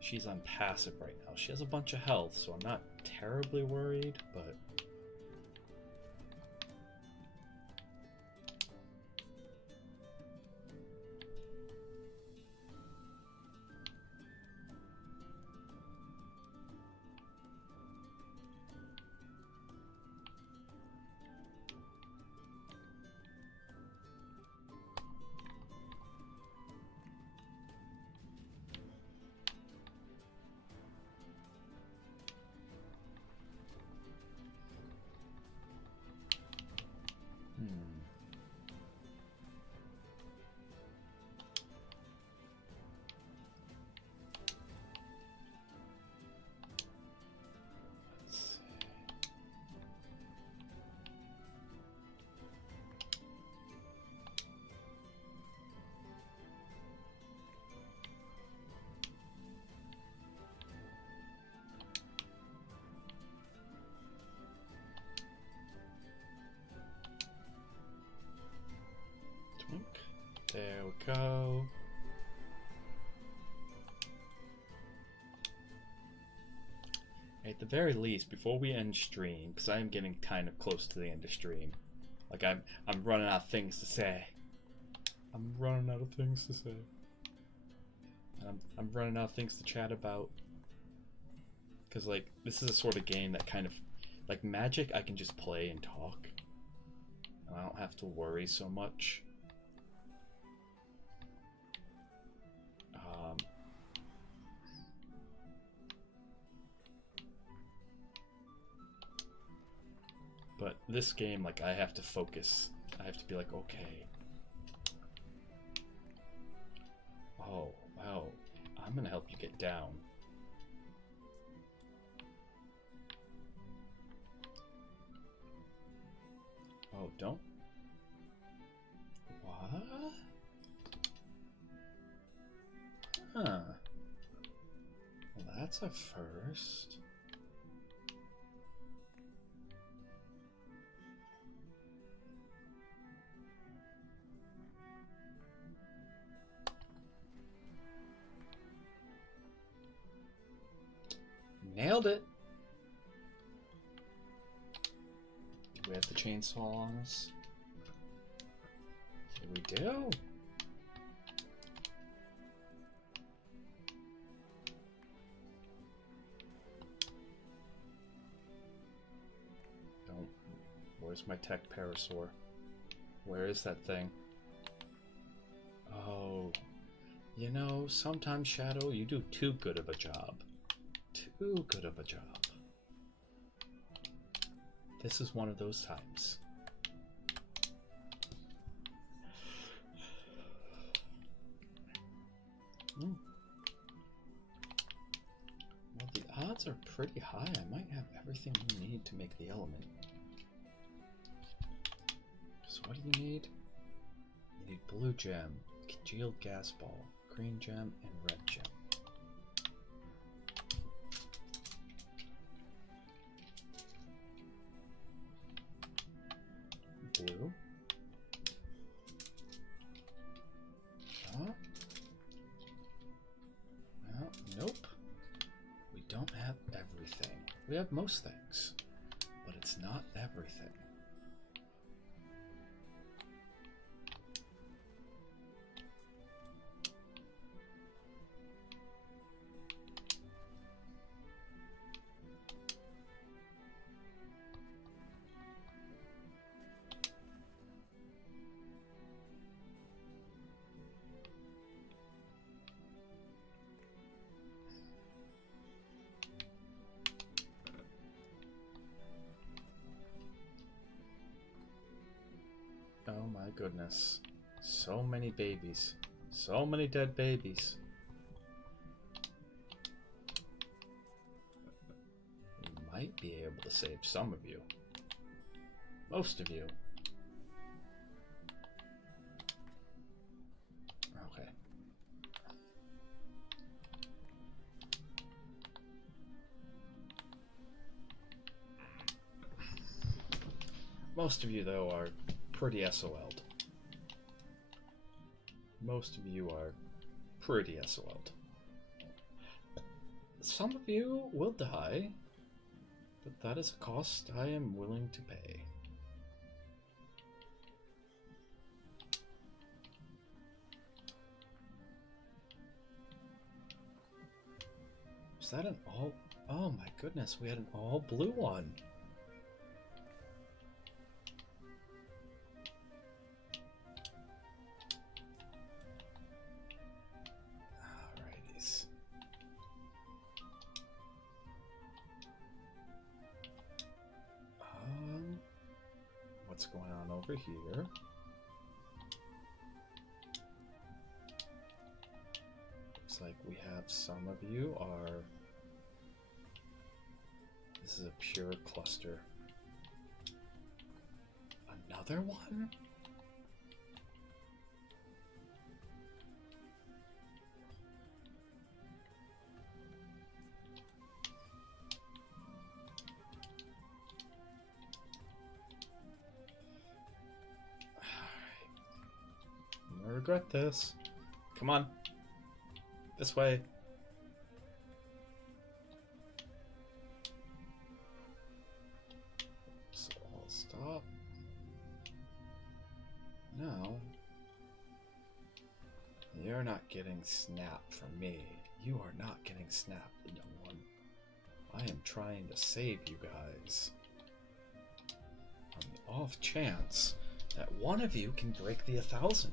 She's on passive right now. She has a bunch of health, so I'm not terribly worried, but At the very least, before we end stream, because I am getting kind of close to the end of stream, like I'm running out of things to say. I'm running out of things to say. I'm running out of things to chat about. Because like this is a sort of game that kind of like Magic, I can just play and talk. And I don't have to worry so much. But this game, like, I have to focus. I have to be like, okay. Oh, wow. I'm gonna help you get down. Oh, don't. What? Huh. Well, that's a first. Nailed it! Do we have the chainsaw on us? Here we do! Don't. Where's my tech parasaur? Where is that thing? Oh. You know, sometimes, Shadow, you do too good of a job. Too good of a job. This is one of those times. Well, the odds are pretty high. I might have everything you need to make the element. So what do you need? You need blue gem, congealed gas ball, green gem, and red gem. Blue. Huh? Well, nope. We don't have everything. We have most things, but it's not everything. Oh my goodness. So many babies. So many dead babies. We might be able to save some of you. Most of you. Okay. Most of you, though, are pretty SOL'd. Most of you are pretty SOL'd. Some of you will die, but that is a cost I am willing to pay. Is that an all... Oh my goodness, we had an all blue one. What's going on over here? Looks like we have some of you are... This is a pure cluster. Another one? Regret this. Come on. This way. getting snap from me. You are not getting snap, young one. I am trying to save you guys. On the off chance that one of you can break the 1,000,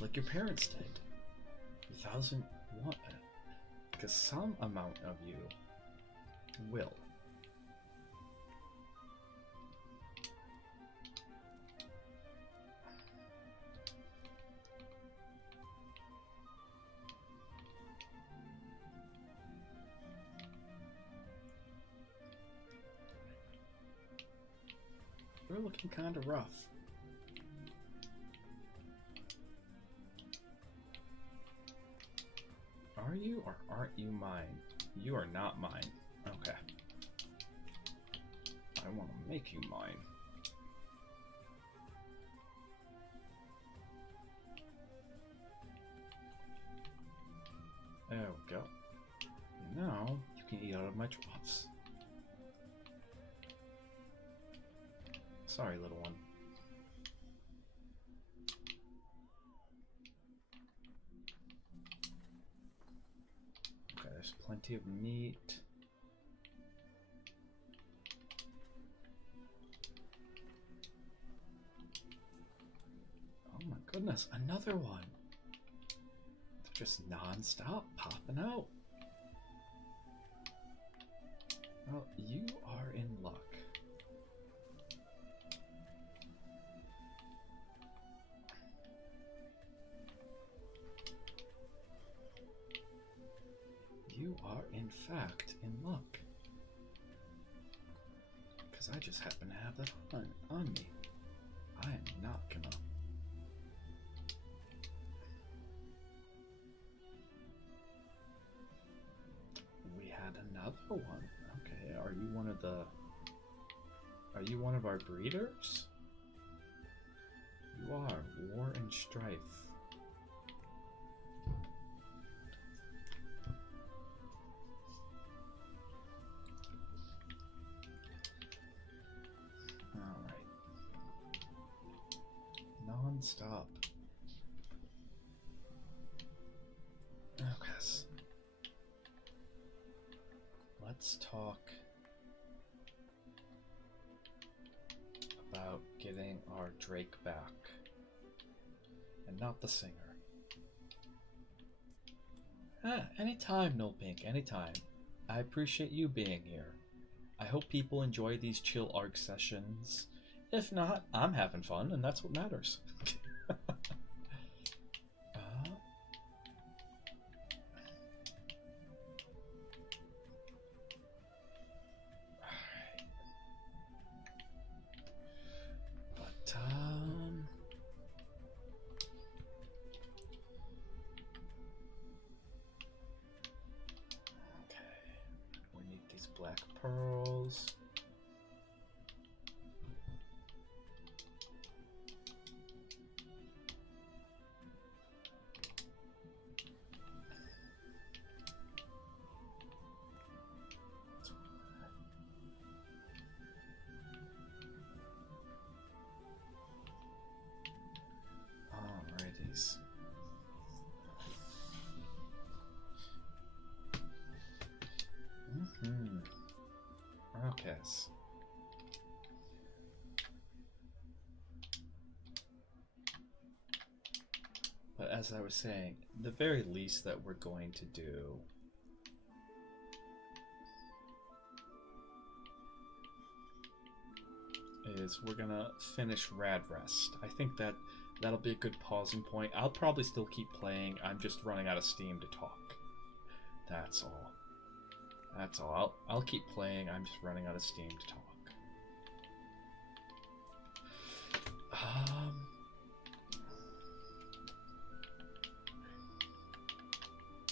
like your parents did. 1,001. Because some amount of you will. We're looking kind of rough. Are you or aren't you mine? You are not mine. Okay. I want to make you mine. There we go. Now you can eat out of my troughs. Sorry, little one. Okay, there's plenty of meat. Oh my goodness, another one. They're just non-stop popping out. Well, you are in luck. You are, in fact, in luck. Because I just happen to have that on me. I am not gonna... We had another one. Okay, are you one of the... Are you one of our breeders? You are. War and Strife. Non-stop. Okay. Let's talk about getting our Drake back. And not the singer. Anytime, No Pink, anytime. I appreciate you being here. I hope people enjoy these chill ARC sessions. If not, I'm having fun, and that's what matters. Okay, we need these black pearls. Alrighties. Okay. But as I was saying, the very least that we're going to do is we're gonna finish Rad Rest. I think that'll be a good pausing point. I'll probably still keep playing. I'm just running out of steam to talk. That's all. That's all. I'll keep playing. I'm just running out of steam to talk.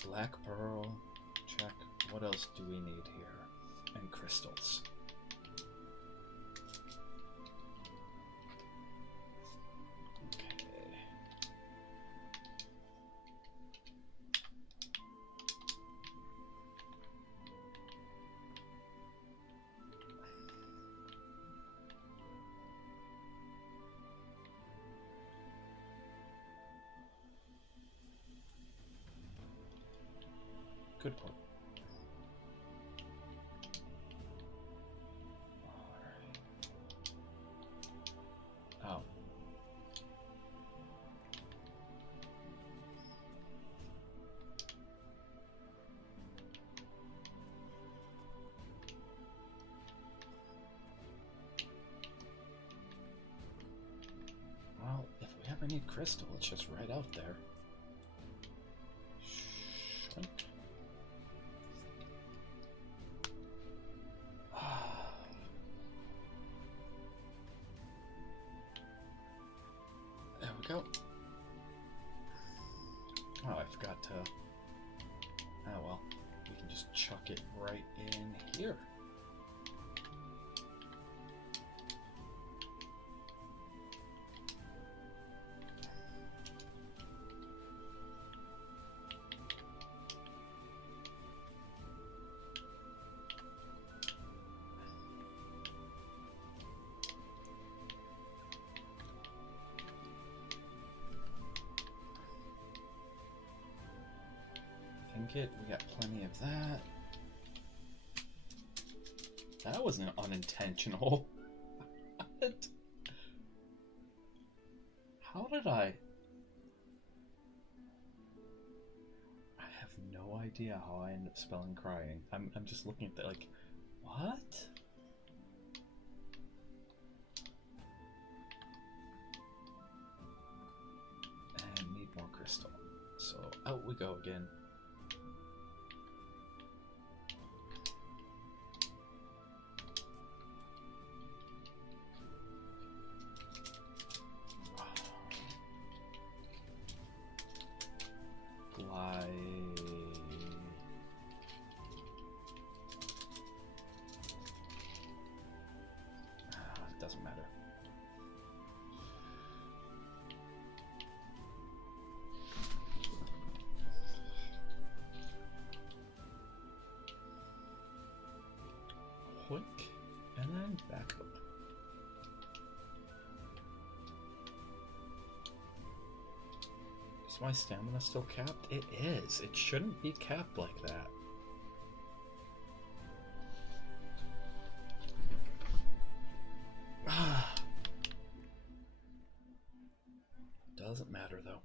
Black Pearl. Check. What else do we need here? And crystals. Good point. Alright. Oh. Well, if we ever need crystal, it's just right out there. Shrink. There we go. Oh, I forgot to... Oh well, we can just chuck it right in here. We got plenty of that. That wasn't unintentional. What? How did I have no idea how I ended up spelling crying. I'm just looking at that like, what? And need more crystal. So out we go again. Doesn't matter. Quick, and then back up. Is my stamina still capped? It is. It shouldn't be capped like that. Doesn't matter though.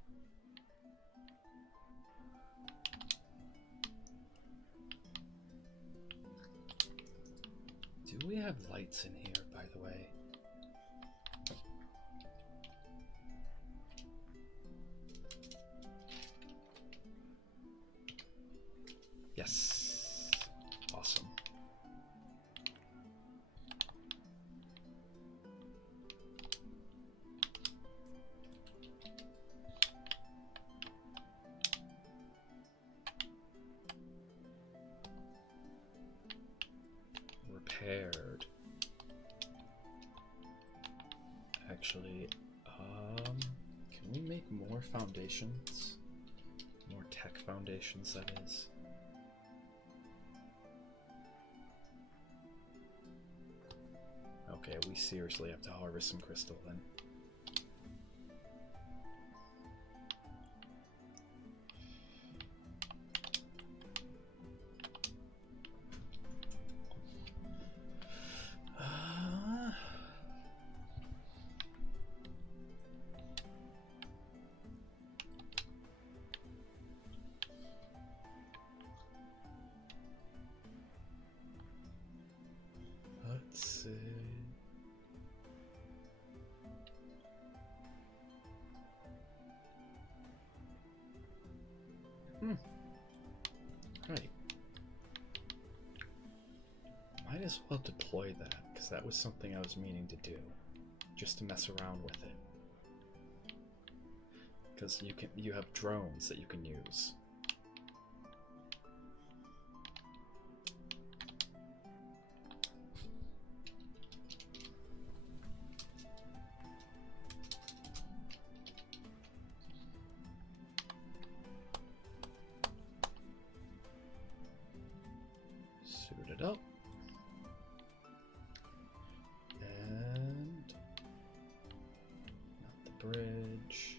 Do we have lights in here, by the way? Yes. Awesome. Repaired. Actually, can we make more foundations? More tech foundations, that is. Okay, we seriously have to harvest some crystal then. Let's see. Right. Might as well deploy that, because that was something I was meaning to do. Just to mess around with it. Because you have drones that you can use. Suit it up. And not the bridge.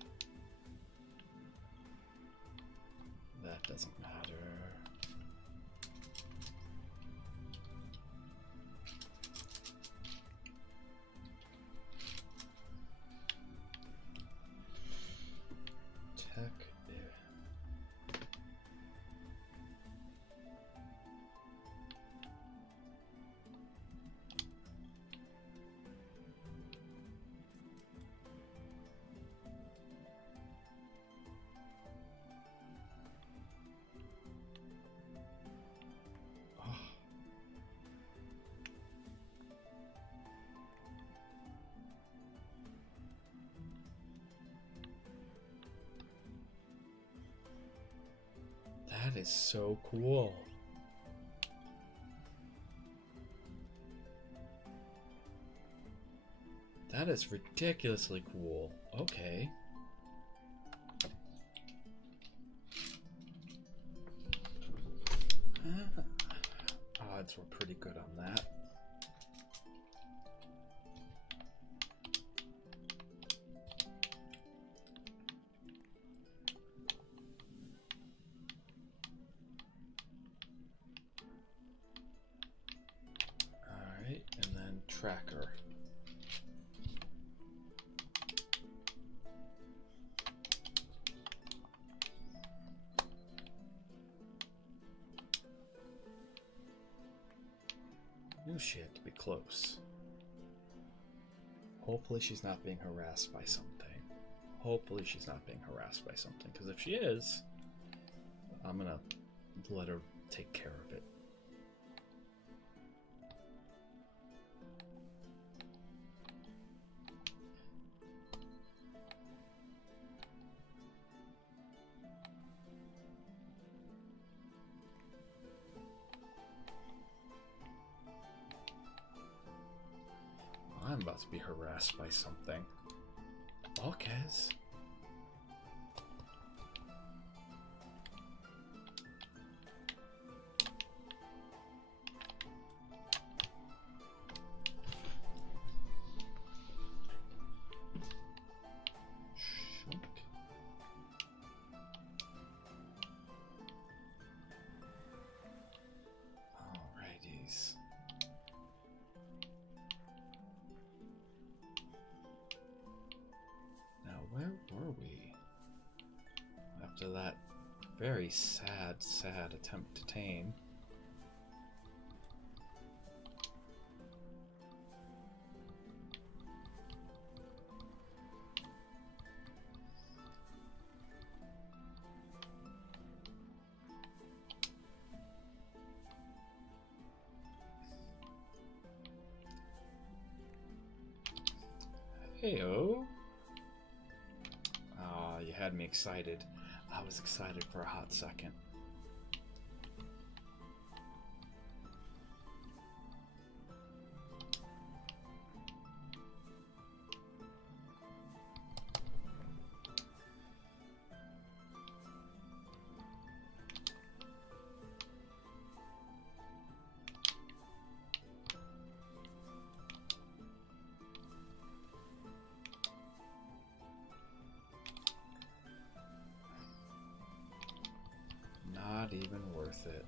That doesn't matter. is so cool. That is ridiculously cool. Okay. Odds were pretty good on that. Alright, and then tracker. Knew she had to be close. Hopefully she's not being harassed by something. Hopefully she's not being harassed by something, because if she is, I'm gonna let her take care of it. I'm about to be harassed by something. Balkes. Alrighties. Where were we? After that very sad attempt to tame. Heyo. You had me excited. I was excited for a hot second. Not even worth it.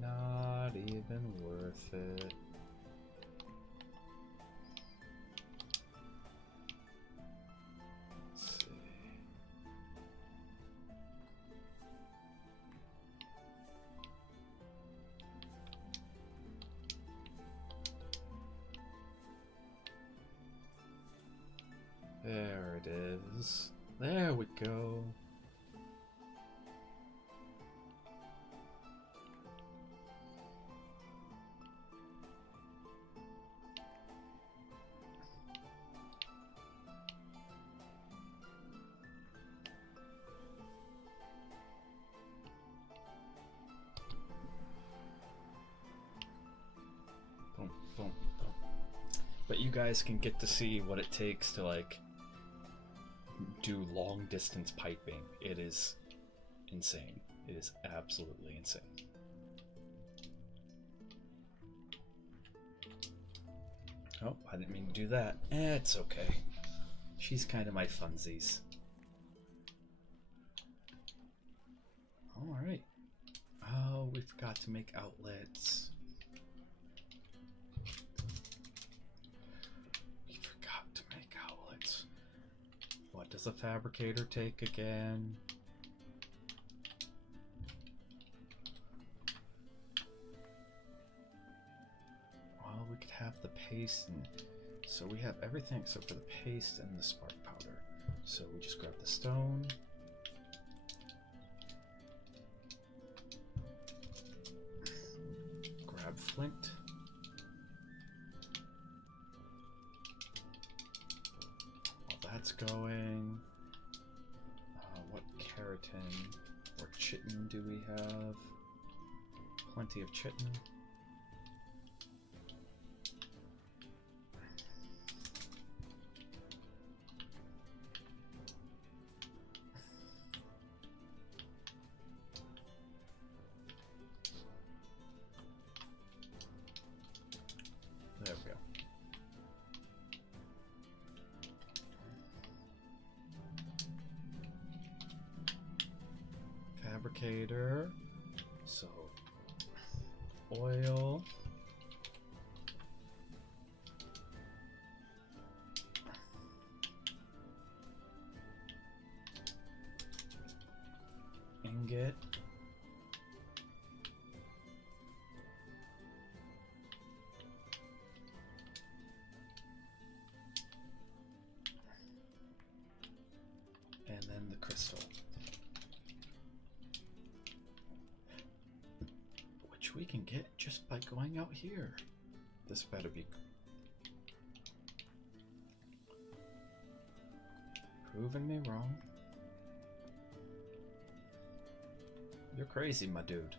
Not even worth it. Let's see. There it is. There we go. Boom, boom, boom. But you guys can get to see what it takes to, like, do long distance piping. It is insane. It is absolutely insane. Oh, I didn't mean to do that. It's okay. She's kind of my funsies. Alright. Oh, we forgot to make outlets. What does a fabricator take again? Well, we could have the paste, and so we have everything except for the paste and the spark powder. So we just grab the stone. Grab flint. That's going. What can chitin. Or chitin do we have? Plenty of chitin. There we go. Fabricator. So, oil. Ingot. And then the crystal. Which we can get just by going out here. This better be proving me wrong. You're crazy, my dude.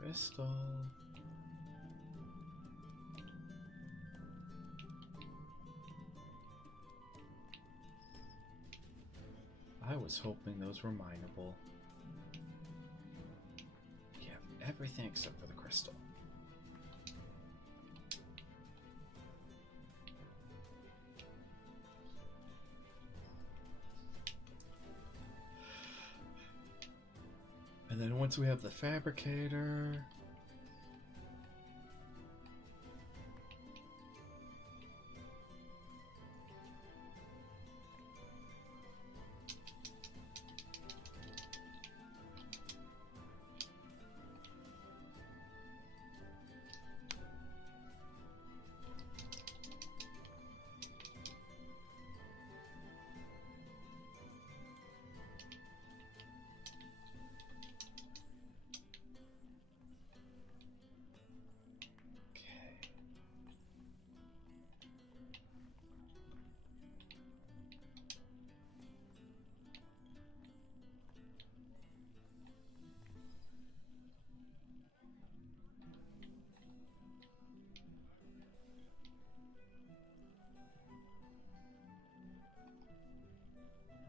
Crystal. I was hoping those were mineable. You have everything except for the crystal. And then once we have the fabricator,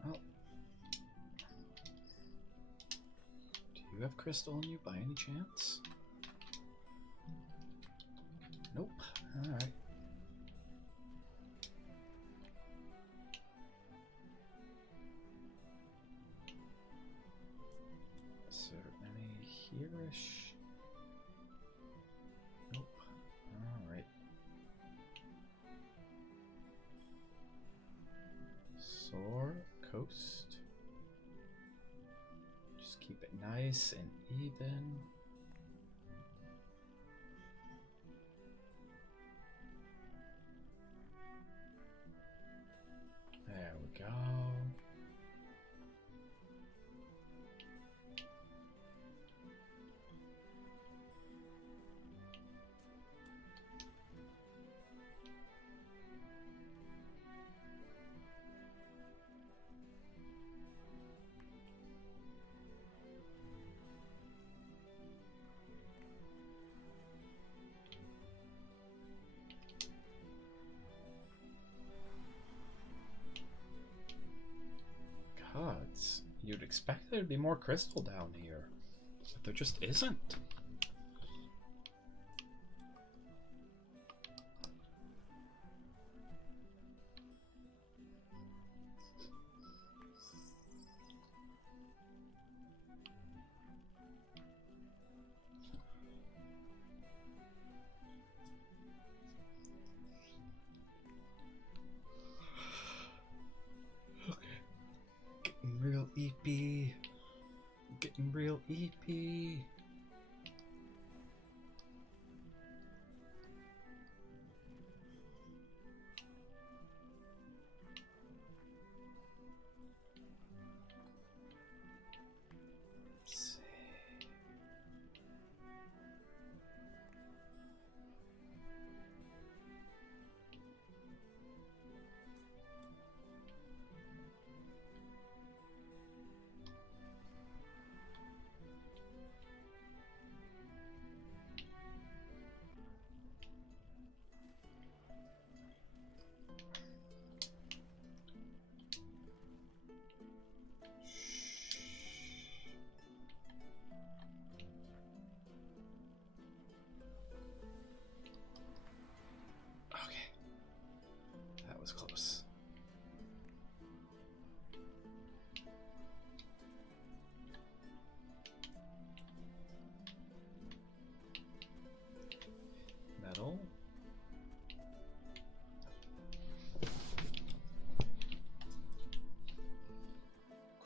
oh. Do you have crystal in you by any chance? Nope. Alright. Is there any here-ish? Nope. Alright. Soar, coast. Just keep it nice and even. There we go. Gods, you'd expect there to be more crystal down here, but there just isn't. Real EP. Getting real EP.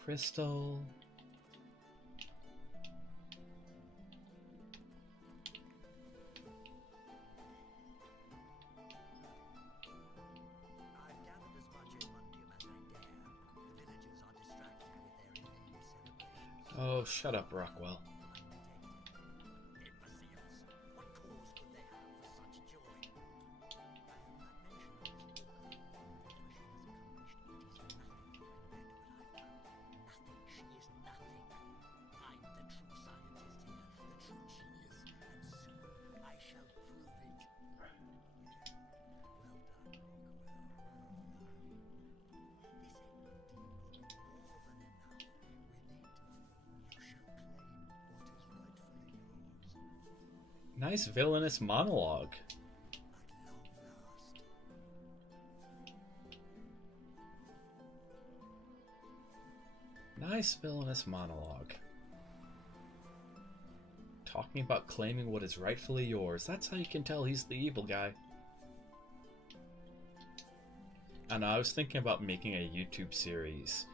Crystal. Oh, shut up, Rockwell. Nice villainous monologue. Nice villainous monologue. Talking about claiming what is rightfully yours. That's how you can tell he's the evil guy. I know, I was thinking about making a YouTube series.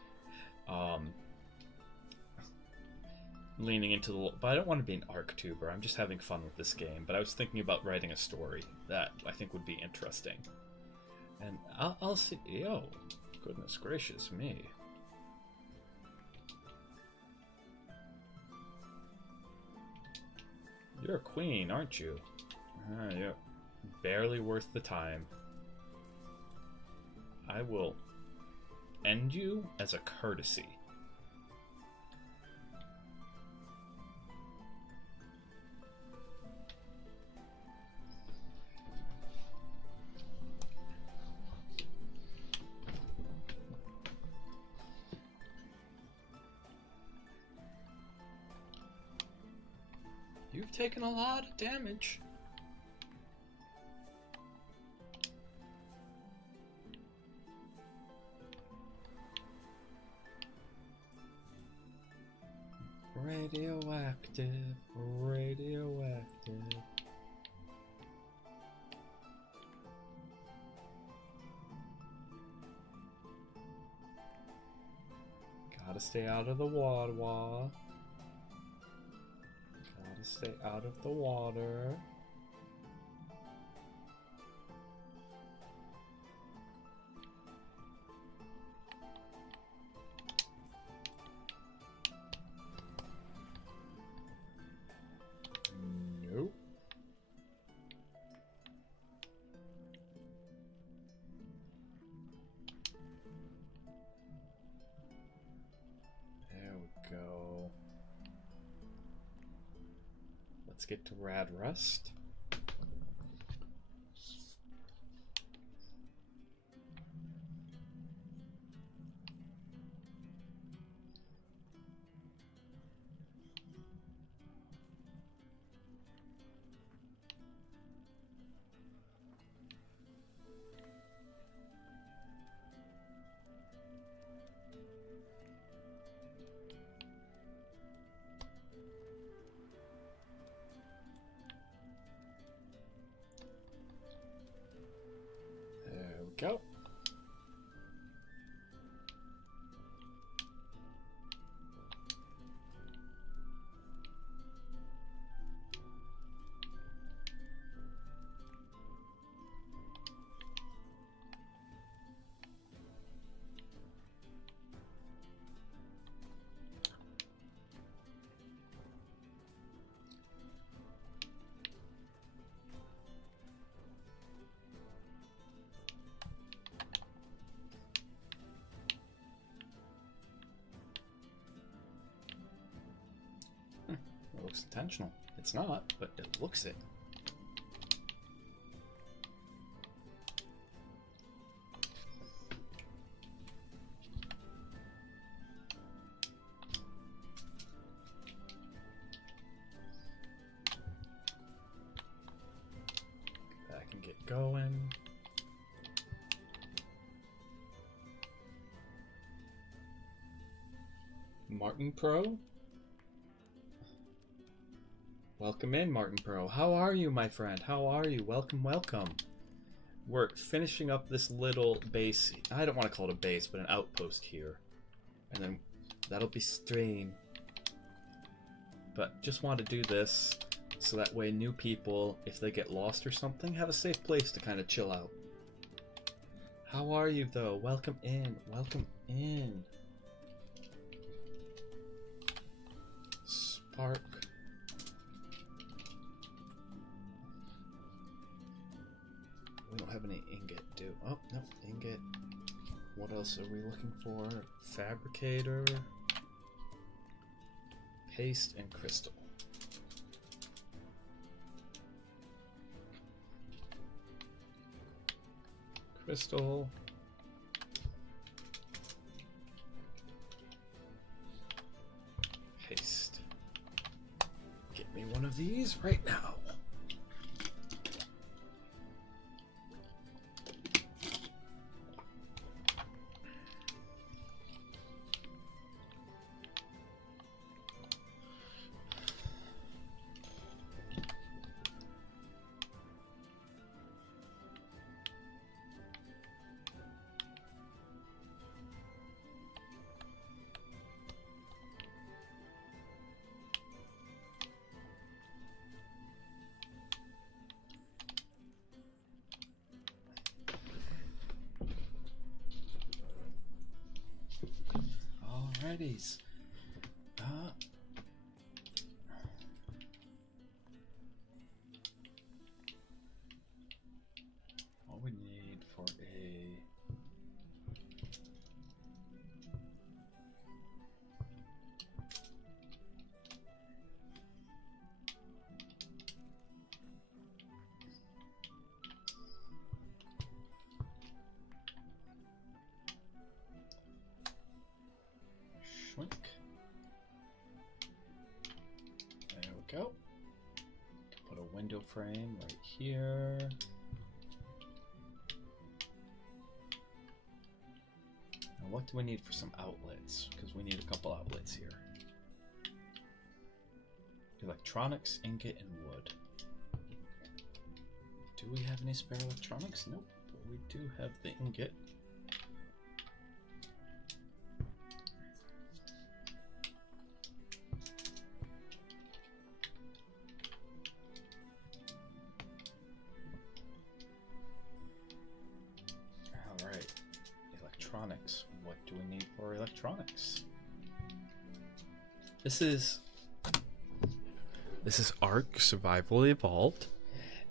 Leaning into the... But I don't want to be an ArkTuber. I'm just having fun with this game. But I was thinking about writing a story that I think would be interesting. And I'll see... Yo, goodness gracious me. You're a queen, aren't you? You're barely worth the time. I will end you as a courtesy. You've taken a lot of damage. Radioactive, radioactive. Gotta stay out of the water. Gotta stay out of the water. Nope. There we go. Let's get to Rad Rust. Go. It looks intentional. It's not, but it looks it. That can get going. Martin Pro? Welcome in, Martin Pro. How are you, my friend? How are you? Welcome, welcome. We're finishing up this little base. I don't want to call it a base, but an outpost here. And then That'll be stream. But just want to do this so that way new people, if they get lost or something, have a safe place to kind of chill out. How are you though? Welcome in. Welcome in. Spark. We don't have any ingot, do? Oh, no, ingot. What else are we looking for? Fabricator. Paste and crystal. Crystal. Paste. Get me one of these right now. Alrighties. What we need for a shrink. There we go. Put a window frame right here. Now what do we need for some outlets? Because we need a couple outlets here. Electronics, ingot, and wood. Do we have any spare electronics? Nope, but we do have the ingot. Alright, electronics. What do we need for electronics? This is Ark Survival Evolved.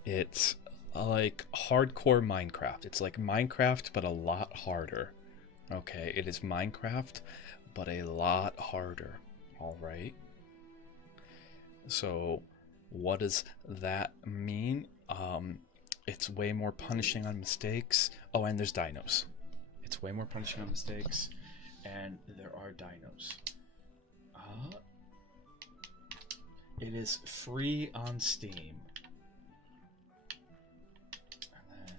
It's like hardcore Minecraft. It's like Minecraft, but a lot harder. Okay, it is Minecraft, but a lot harder. Alright. So, what does that mean? It's way more punishing on mistakes. Oh, and there's dinos. It's way more punishing on mistakes, and there are dinos. It is free on Steam. And then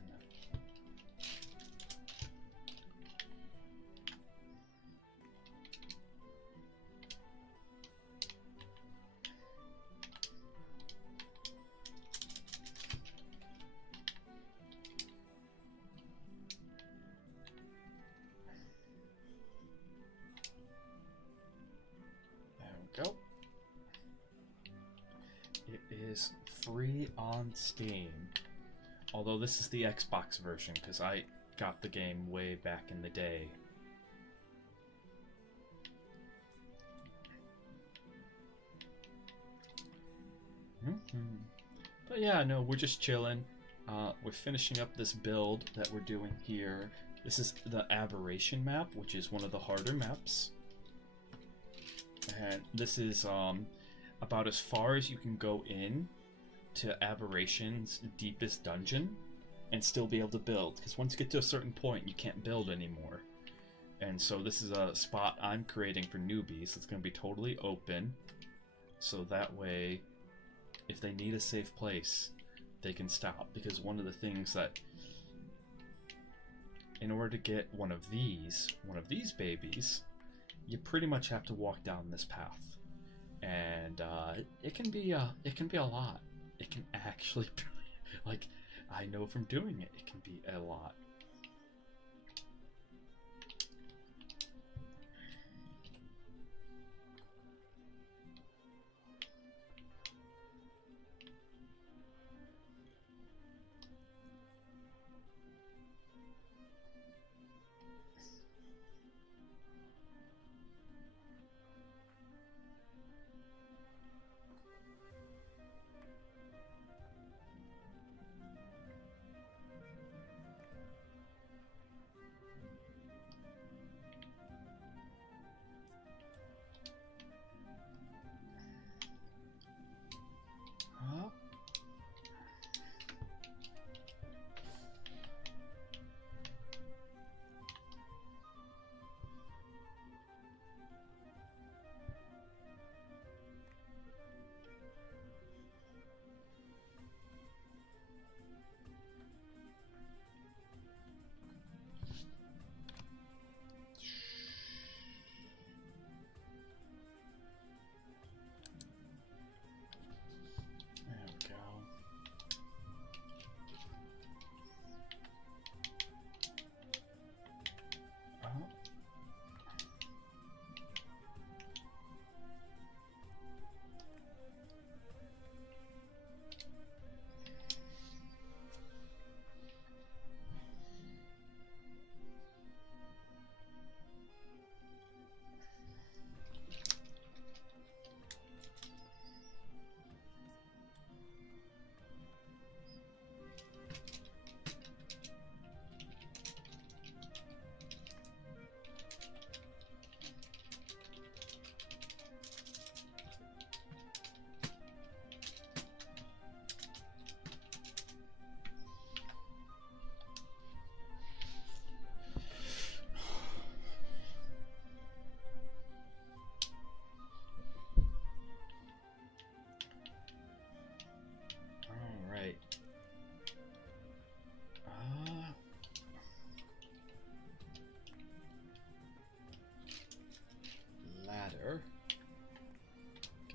there we go. It is free on Steam. Although this is the Xbox version, because I got the game way back in the day. But yeah, no, we're just chilling. We're finishing up this build that we're doing here. This is the Aberration map, which is one of the harder maps. And this is about as far as you can go in to Aberration's deepest dungeon and still be able to build, because once you get to a certain point you can't build anymore. And so this is a spot I'm creating for newbies. It's going to be totally open, so that way if they need a safe place they can stop. Because one of the things that, in order to get one of these babies, you pretty much have to walk down this path. And it can be a lot. It can actually be, like, I know from doing it, it can be a lot.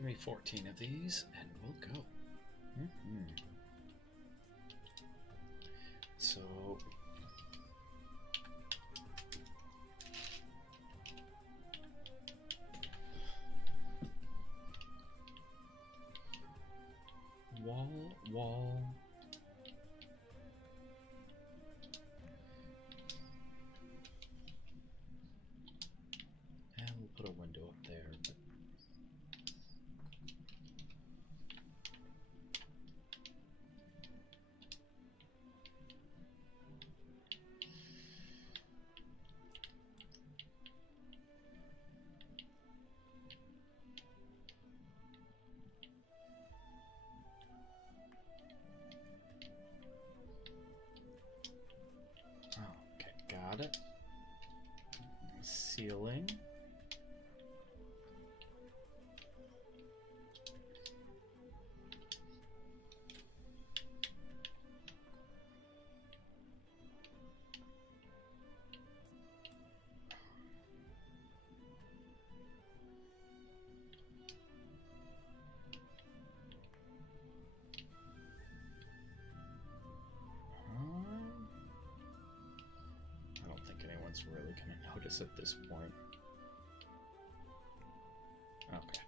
me 14 of these, and we'll go. So... wall. And we'll put a window up there. Okay, got it. Ceiling. I don't think anyone's really going to notice at this point. Okay.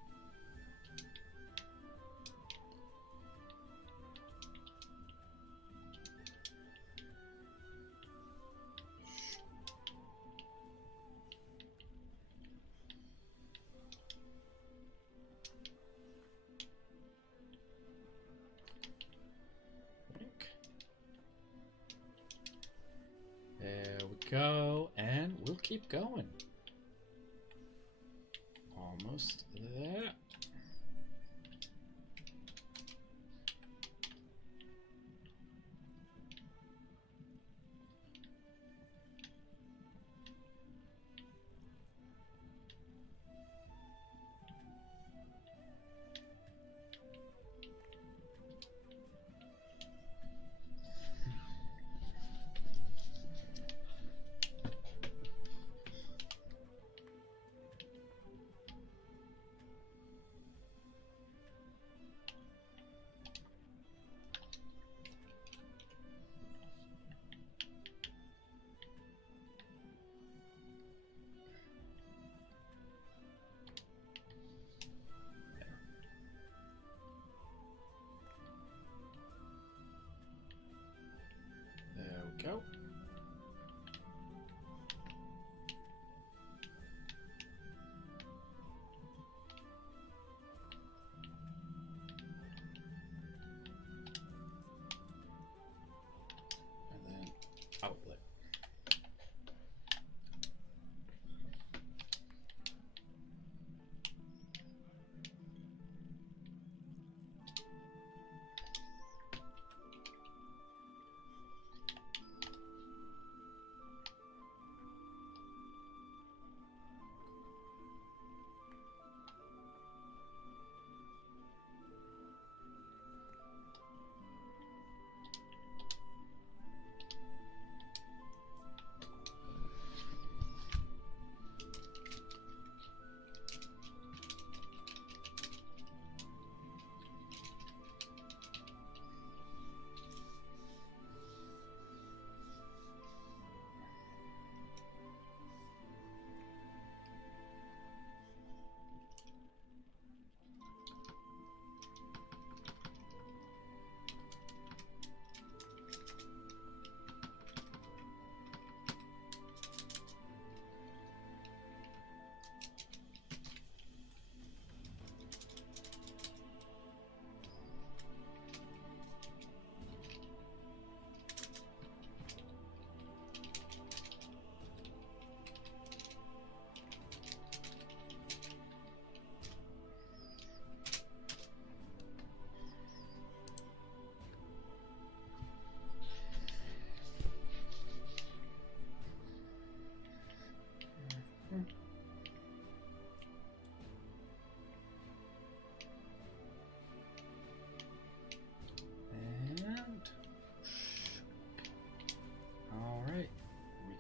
There we go, and we'll keep going. Almost there. There we go. And then outlet.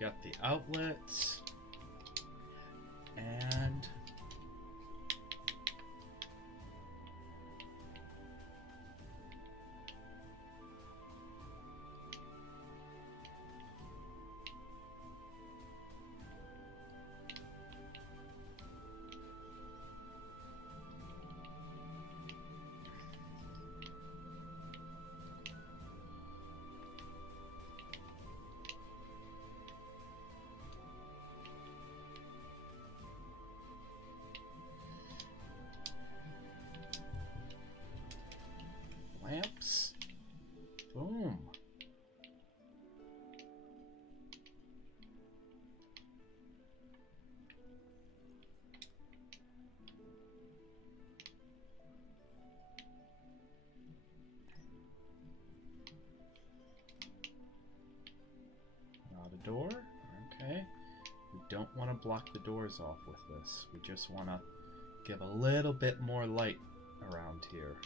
Got the outlets and door. Okay. We don't want to block the doors off with this. We just want to give a little bit more light around here.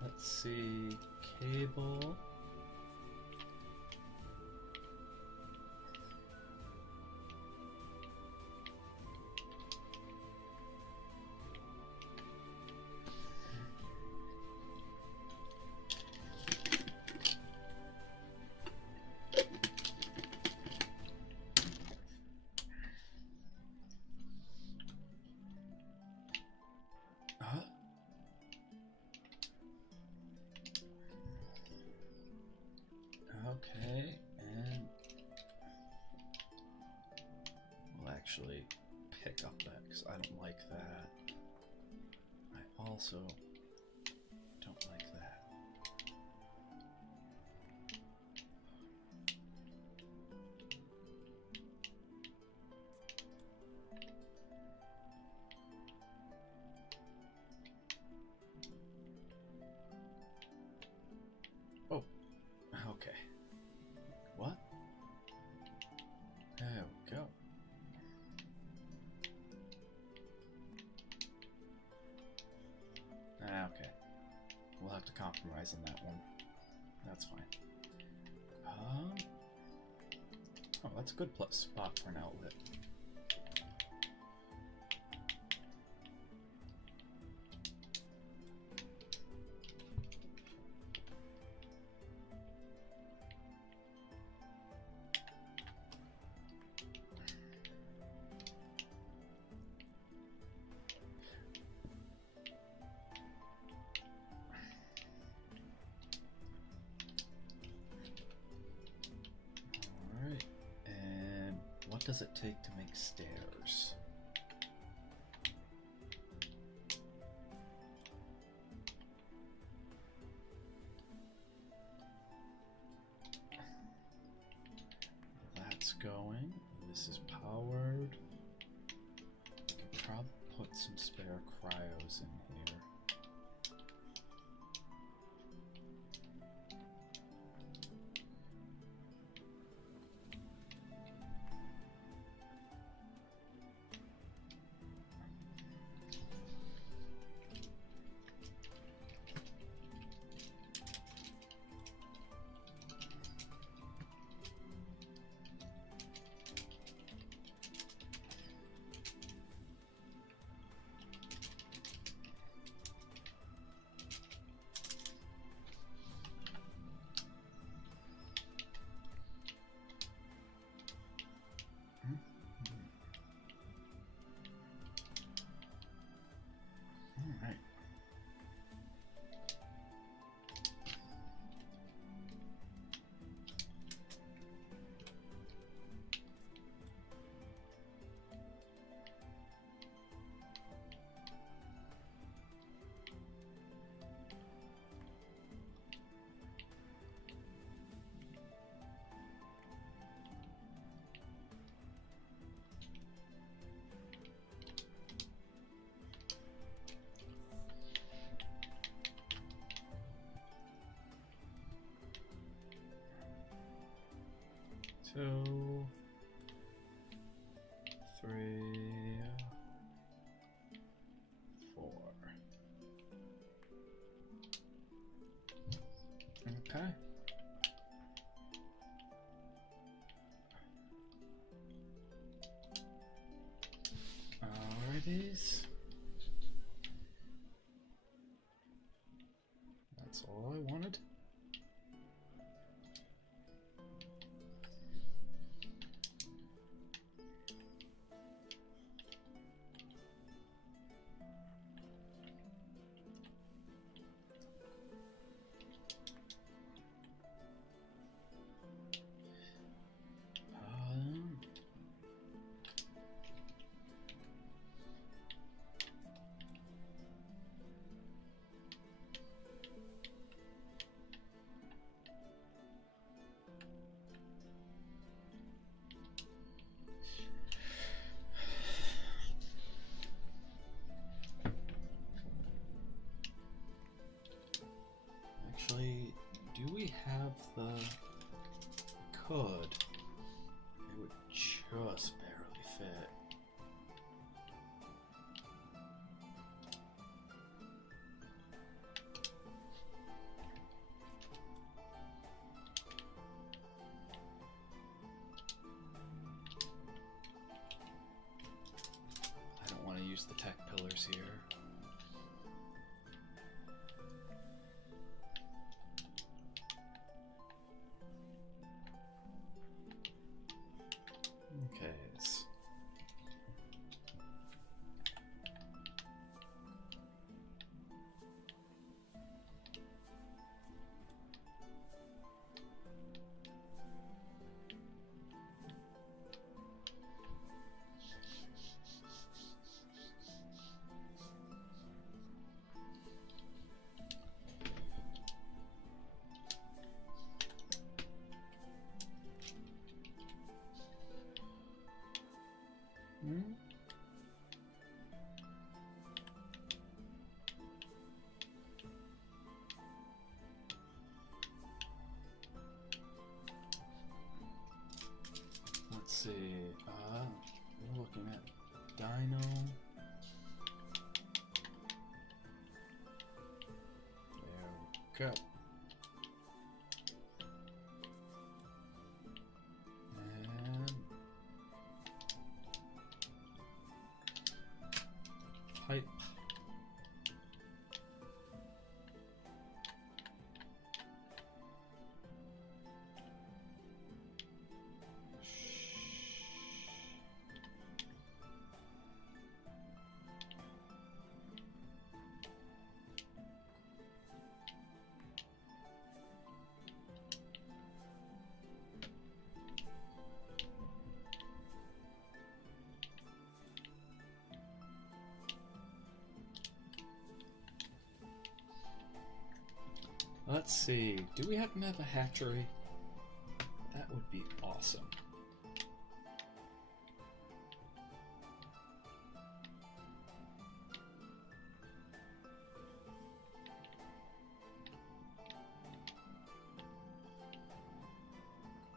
Let's see, cable. Okay, and we'll actually pick up that because I don't like that. I also don't like that. Oh, okay. What? There we go. Okay. We'll have to compromise on that one. That's fine. Oh, that's a good spot for an outlet. What does it take to make stairs? That's going. This is powered. We could probably put some spare cryos in here. Alright. Two, three, four. Okay. Alrighties. That's all I wanted. Do we have the... Could. It would just barely fit. I don't want to use the tech pillars here. Okay. Let's see. We're looking at dino. There we go. And pipe. Let's see, do we happen to have a hatchery? That would be awesome.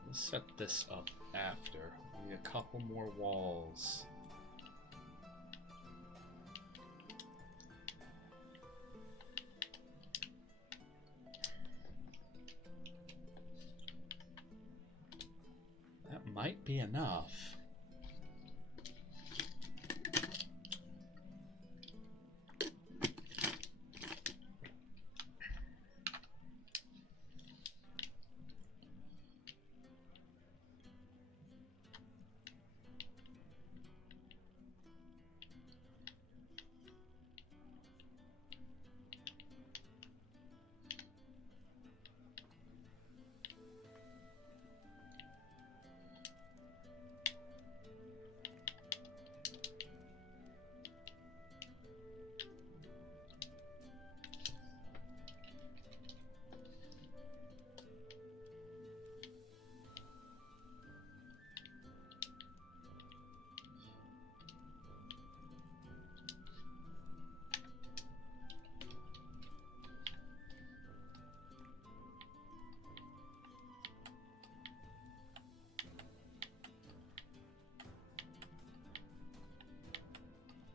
Let's set this up after. We need a couple more walls. Might be enough.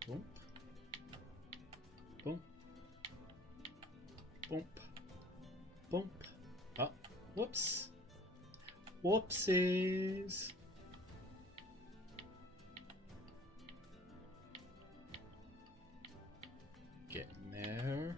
Boom. Boom. Boom. Boom. Oh, whoops. Whoopsies. Getting there.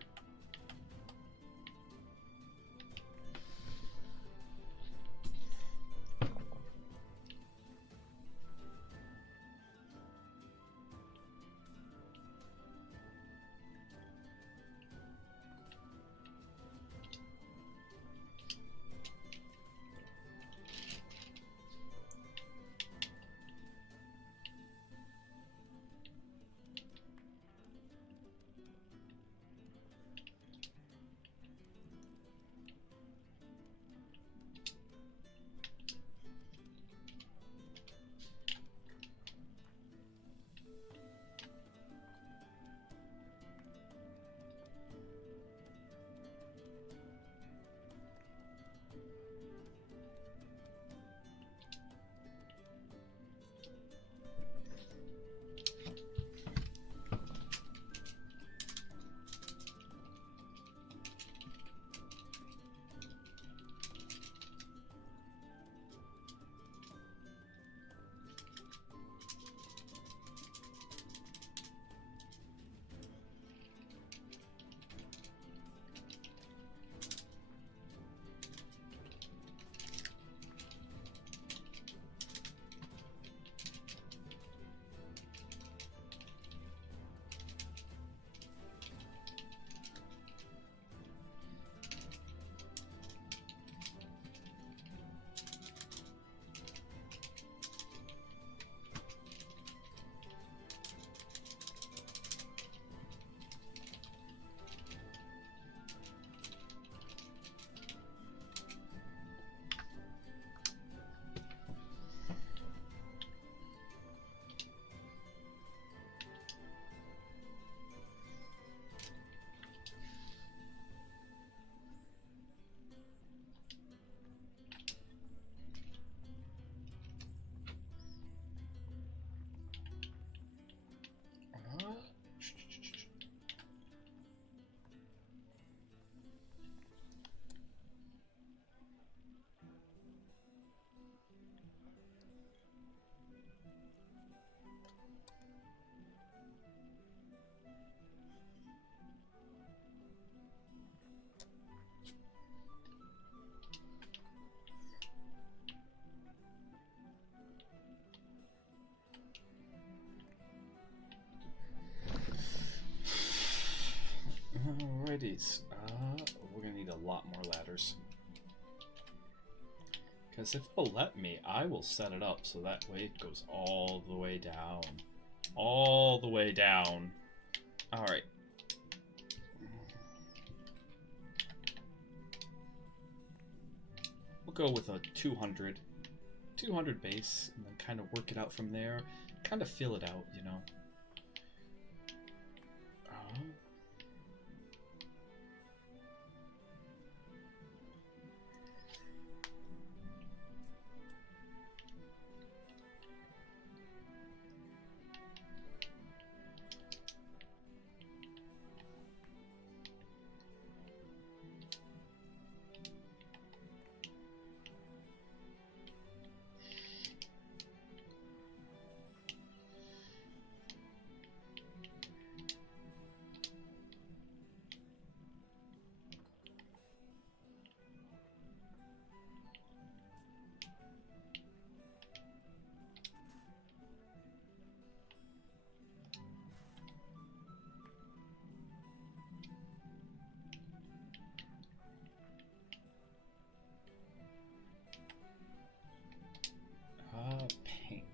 Alrighties. We're gonna need a lot more ladders. Because if it'll let me, I will set it up so that way it goes all the way down. All the way down. Alright. We'll go with a 200. 200 base, and then kind of work it out from there. Kind of fill it out, you know. Paint.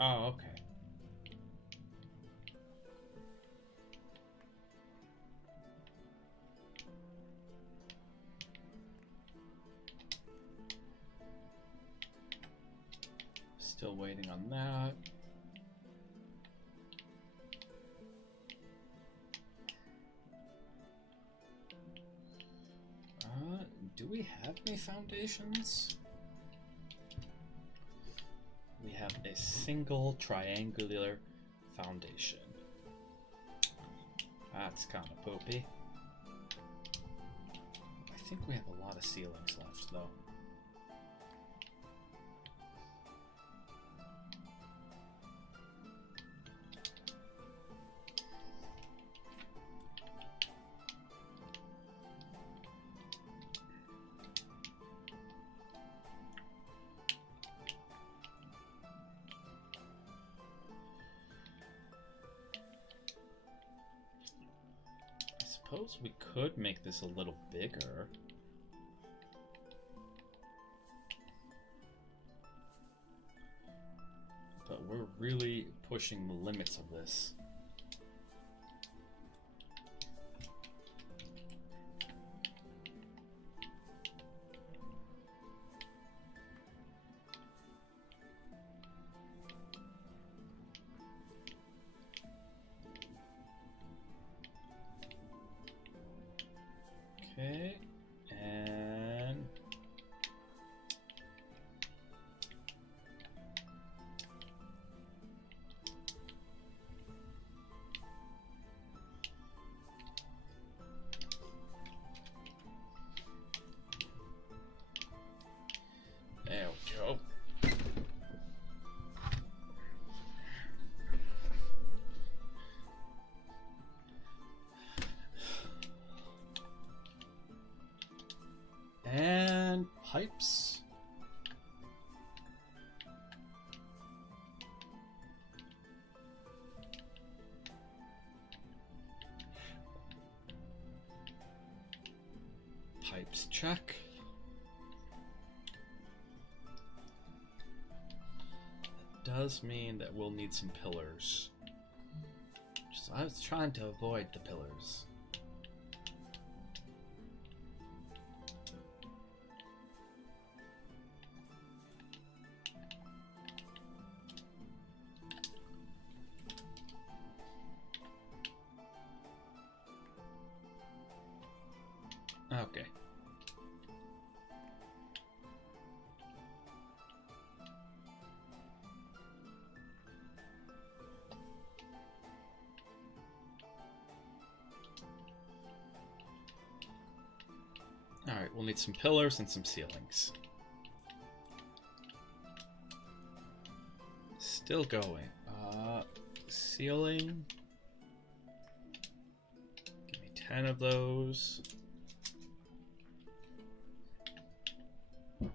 Oh, okay. Still waiting on that. Do we have any foundations? We have a single triangular foundation. That's kind of poopy. I think we have a lot of ceilings left, though. I suppose we could make this a little bigger. But we're really pushing the limits of this. Okay, and there we go. And pipes. Pipes check. That does mean that we'll need some pillars. I was trying to avoid the pillars. we'll need some pillars and some ceilings. Still going. Ceiling. Give me 10 of those. And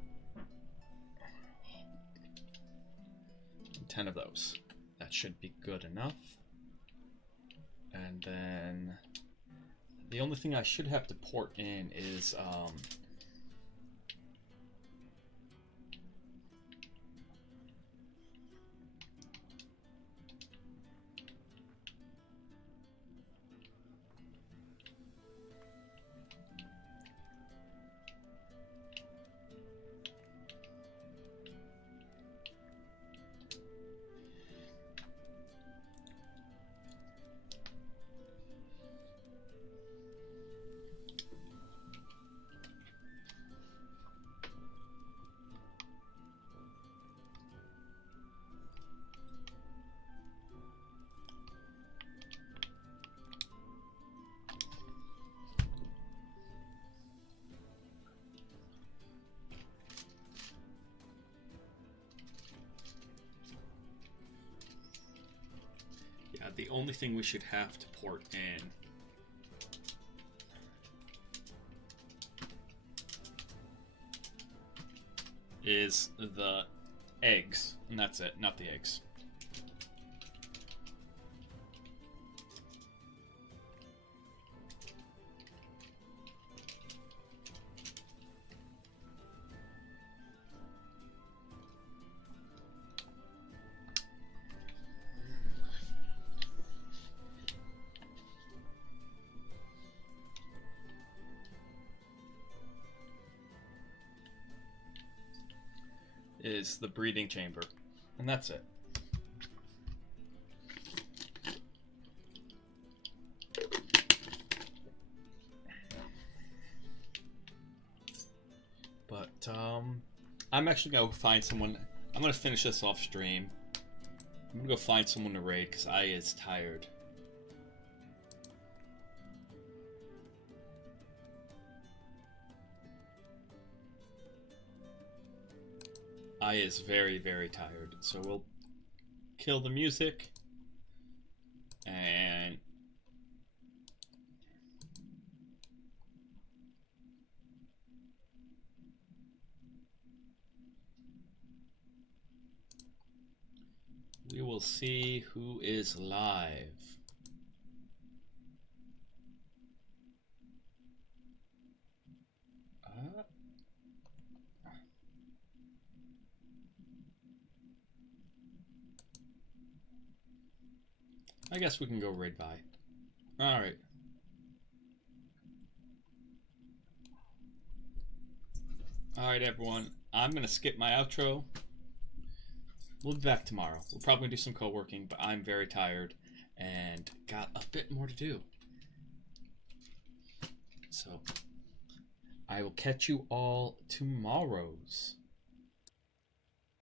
10 of those. That should be good enough. And then the only thing I should have to port in is the only thing we should have to port in is the eggs, and that's it, not the eggs. Is the breeding chamber, and that's it. But I'm actually gonna go find someone. I'm gonna finish this off stream. I'm gonna go find someone to raid because I is tired. I is very, very tired. So we'll kill the music and we will see who is live. I guess we can go raid by. Alright. Alright, everyone. I'm going to skip my outro. We'll be back tomorrow. We'll probably do some co-working, but I'm very tired and got a bit more to do. So, I will catch you all tomorrow's.